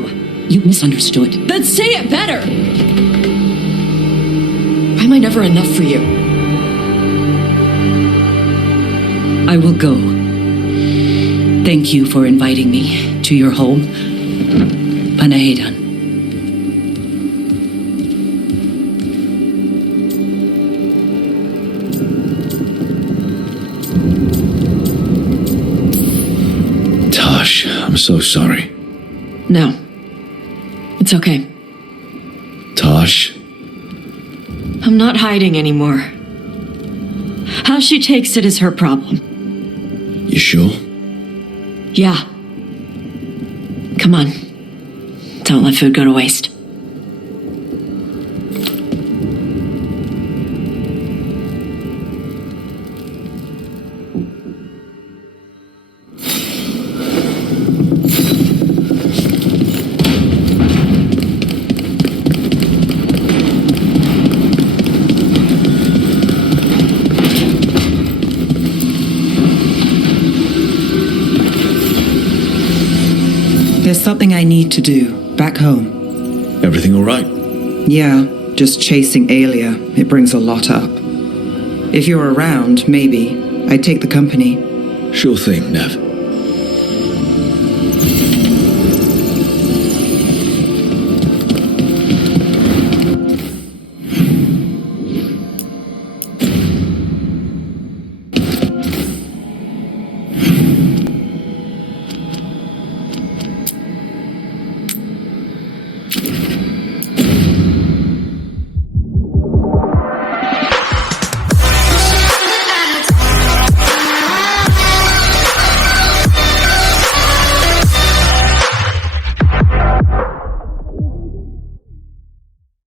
you misunderstood. Then say it better! Why am I never enough for you? I will go. Thank you for inviting me to your home. Panahedan. Tosh, I'm so sorry. No. It's okay. Tosh? I'm not hiding anymore. How she takes it is her problem. You sure? Yeah. Come on. Don't let food go to waste. There's something I need to do back home. Everything all right? Yeah, just chasing Alia. It brings a lot up. If you're around, maybe. I'd take the company. Sure thing, Nev.